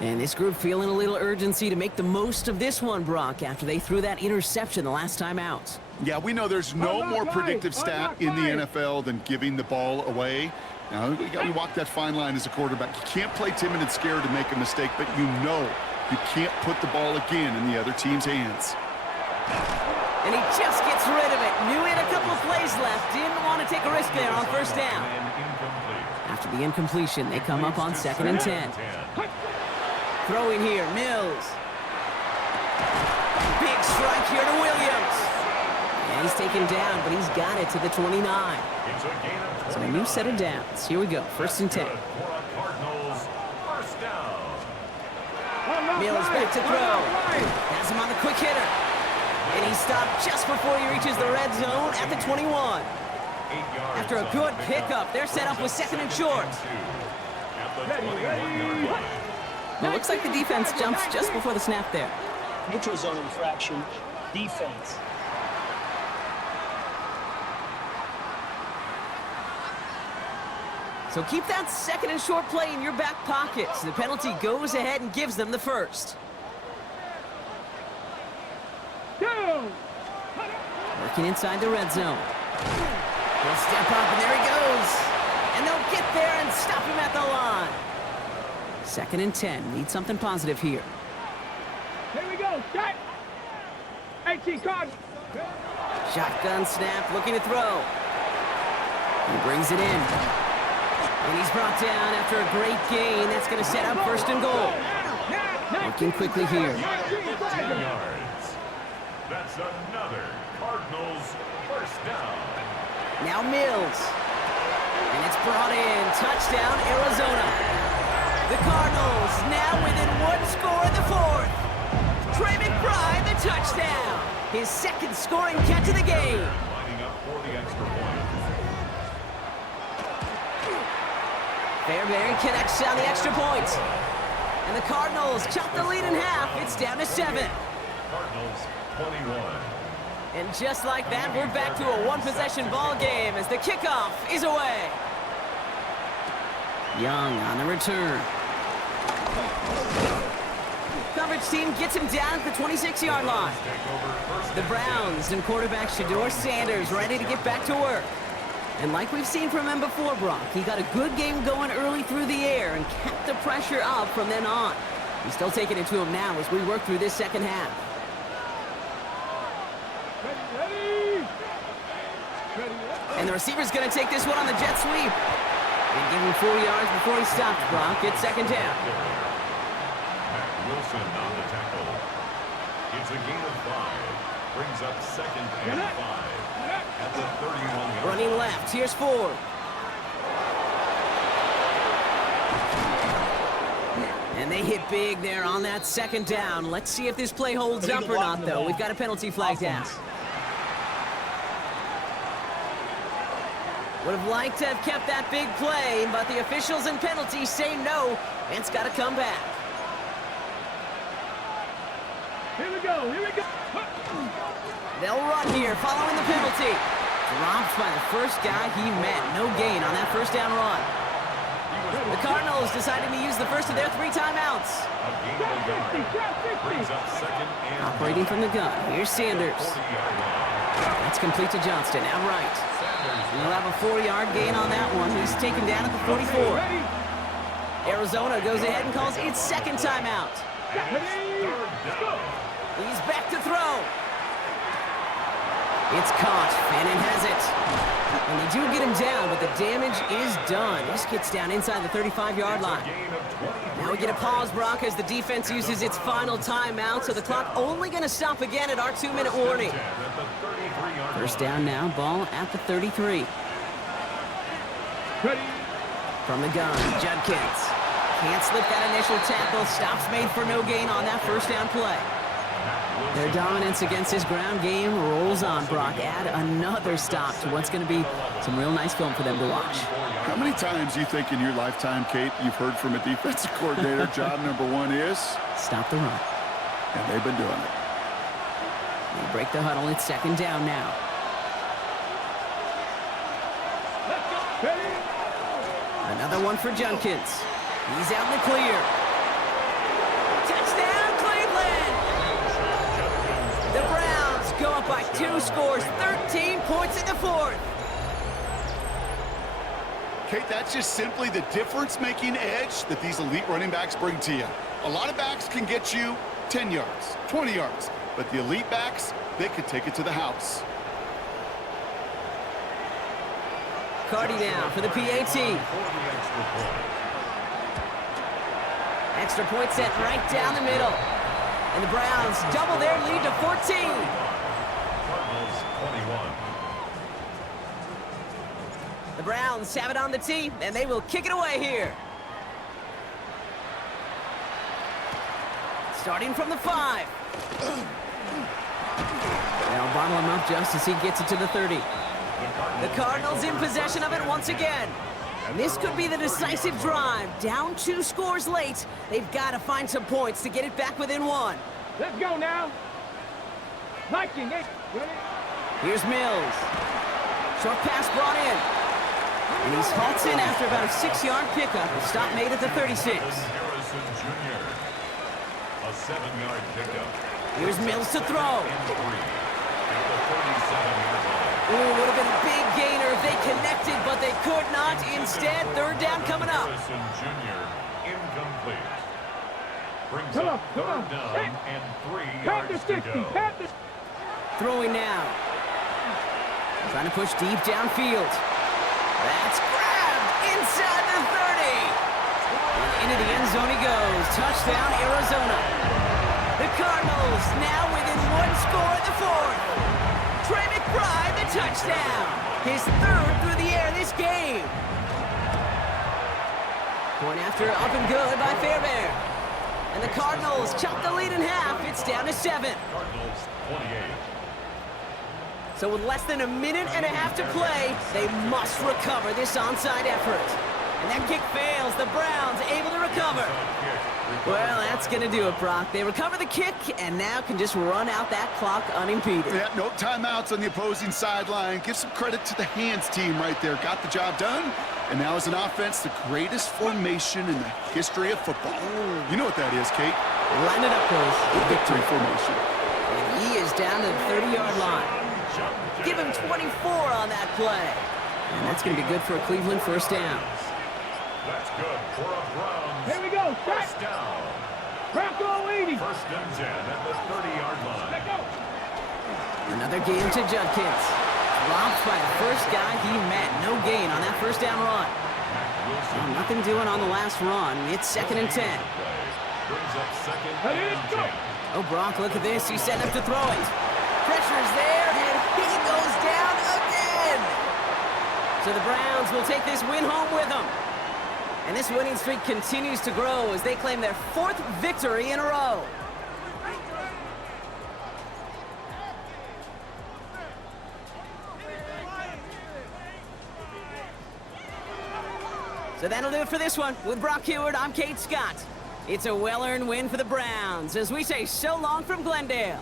And this group feeling a little urgency to make the most of this one, Brock, after they threw that interception the last time out. Yeah, we know there's no more predictive stat in the NFL than giving the ball away. Now, you got to walk that fine line as a quarterback. You can't play timid and scared to make a mistake, but you know you can't put the ball again in the other team's hands. And he just gets rid of it. Knew he had a couple of plays left. Didn't want to take a risk there on 1st down. After the incompletion, they come up on 2nd and 10. Throwing here, Mills. Big strike here to Williams. And he's taken down, but he's got it to the 29. So a new set of downs. Here we go, 1st and 10. Mills back to throw. Has him on the quick hitter. And he's stopped just before he reaches the red zone at the 21. After a good pickup, they're set up with 2nd and short. Now, it looks like the defense jumps just before the snap there. Neutral zone infraction, defense. So keep that 2nd and short play in your back pocket. So the penalty goes ahead and gives them the 1st. Working inside the red zone. He'll step up, and there he goes. And they'll get there and stop him at the line. 2nd and 10. Need something positive here. Here we go. Shot. 18 Cardinals. Shotgun snap, looking to throw. He brings it in. And he's brought down after a great gain. That's going to set up 1st and goal. Working quickly here. 15 yards. That's another Cardinals 1st down. Now Mills. And it's brought in. Touchdown, Arizona. The Cardinals now within 1 score in the 4th. Trey McBride, the touchdown. His 2nd scoring catch of the game. Lining up for the extra point. Fairbury connects on the extra point. And the Cardinals chop the lead in half. It's down to 7. Cardinals 21. And just like that, we're back to a one-possession ball game as the kickoff is away. Young on the return. Coverage team gets him down at the 26-yard line. The Browns and quarterback Shedeur Sanders ready to get back to work. And like we've seen from him before, Brock, he got a good game going early through the air and kept the pressure up from then on. He's still taking it to him now as we work through this 2nd half. Ready. And the receiver's going to take this one on the jet sweep. And give him 4 yards before he stops, Brock. It's second down. Matt Wilson on the tackle. It's a gain of 5. Brings up second and 5 at the 31-yard. Running left. Here's Ford. And they hit big there on that second down. Let's see if this play holds up or not, though. We've got a penalty flag down. Would have liked to have kept that big play, but the officials and penalties say no, and it's got to come back. Here we go. They'll run here, following the penalty. Dropped by the first guy he met. No gain on that first down run. The Cardinals deciding to use the first of their 3 timeouts. Brings up second and Operating from the gun. Here's Sanders. 40-yard line. That's complete to Johnston. Now right. He'll have a 4-yard gain on that one. He's taken down at the 44. Arizona goes ahead and calls its second timeout. He's back to throw. It's caught. Fannin has it. And they do get him down, but the damage is done. This gets down inside the 35-yard line. Now we get a pause, Brock, as the defense uses its final timeout, so the clock only going to stop again at our 2-minute warning. First down now, ball at the 33. From the gun, Judkins. Can't slip that initial tackle. Stops made for no gain on that first down play. Their dominance against his ground game rolls on, Brock. Add another stop to what's going to be some real nice film for them to watch. How many times do you think in your lifetime, Kate, you've heard from a defensive coordinator, job number 1 is? Stop the run. And they've been doing it. They break the huddle. It's second down now. Another one for Judkins. He's out in the clear. Touchdown, Cleveland! The Browns go up by 2 scores, 13 points in the 4th. Kate, that's just simply the difference-making edge that these elite running backs bring to you. A lot of backs can get you 10 yards, 20 yards, but the elite backs, they could take it to the house. Cardi now for the PAT. Extra point set right down the middle. And the Browns double their lead to 14. Cardinals 21. The Browns have it on the tee, and they will kick it away here. Starting from the 5. They'll bottle him up just as he gets it to the 30. The Cardinals in possession of it once again. And this could be the decisive drive. Down 2 scores late. They've got to find some points to get it back within 1. Let's go now. Viking, Here's Mills. Short pass brought in. And he's halts in after about a 6-yard pickup. A stop made at the 36. Harrison Jr. A 7-yard pickup. Here's Mills to throw. At the 37-yard line. Ooh, would have been a big gainer if they connected, but they could not. Instead, third down coming up. Harrison Jr. incomplete. Brings Come up on. third down and 3 Pat the yards to 60. go. Pat the... Throwing now. Trying to push deep downfield. That's grabbed inside the 30. And into the end zone he goes. Touchdown, Arizona. The Cardinals now within 1 score in the 4th. Trey McBride, the touchdown. His 3rd through the air this game. Point after up and good by Fairbairn. And the Cardinals chop the lead in half. It's down to 7. Cardinals 28. So with less than a minute and a half to play, they must recover this onside effort. And that kick fails. The Browns able to recover. Well, that's going to do it, Brock. They recover the kick and now can just run out that clock unimpeded. Yeah, no timeouts on the opposing sideline. Give some credit to the hands team right there. Got the job done. And now as an offense, the greatest formation in the history of football. You know what that is, Kate? Line it up, boys. Victory formation. And he is down to the 30-yard line. Give him 24 on that play. And that's going to be good for a Cleveland first down. That's good for a Browns. Here we go. First down. Bronco 80. First and 10 at the 30-yard line. Let go. Another game to Judkins. Dropped by the first guy he met. No gain on that first down run. Well, nothing doing on the last run. It's 2nd and 10. Oh, Brock, look at this. He's setting up to throw it. Pressure's there, and he goes down again. So the Browns will take this win home with them. And this winning streak continues to grow as they claim their 4th victory in a row. So that'll do it for this one. With Brock Heward, I'm Kate Scott. It's a well-earned win for the Browns as we say so long from Glendale.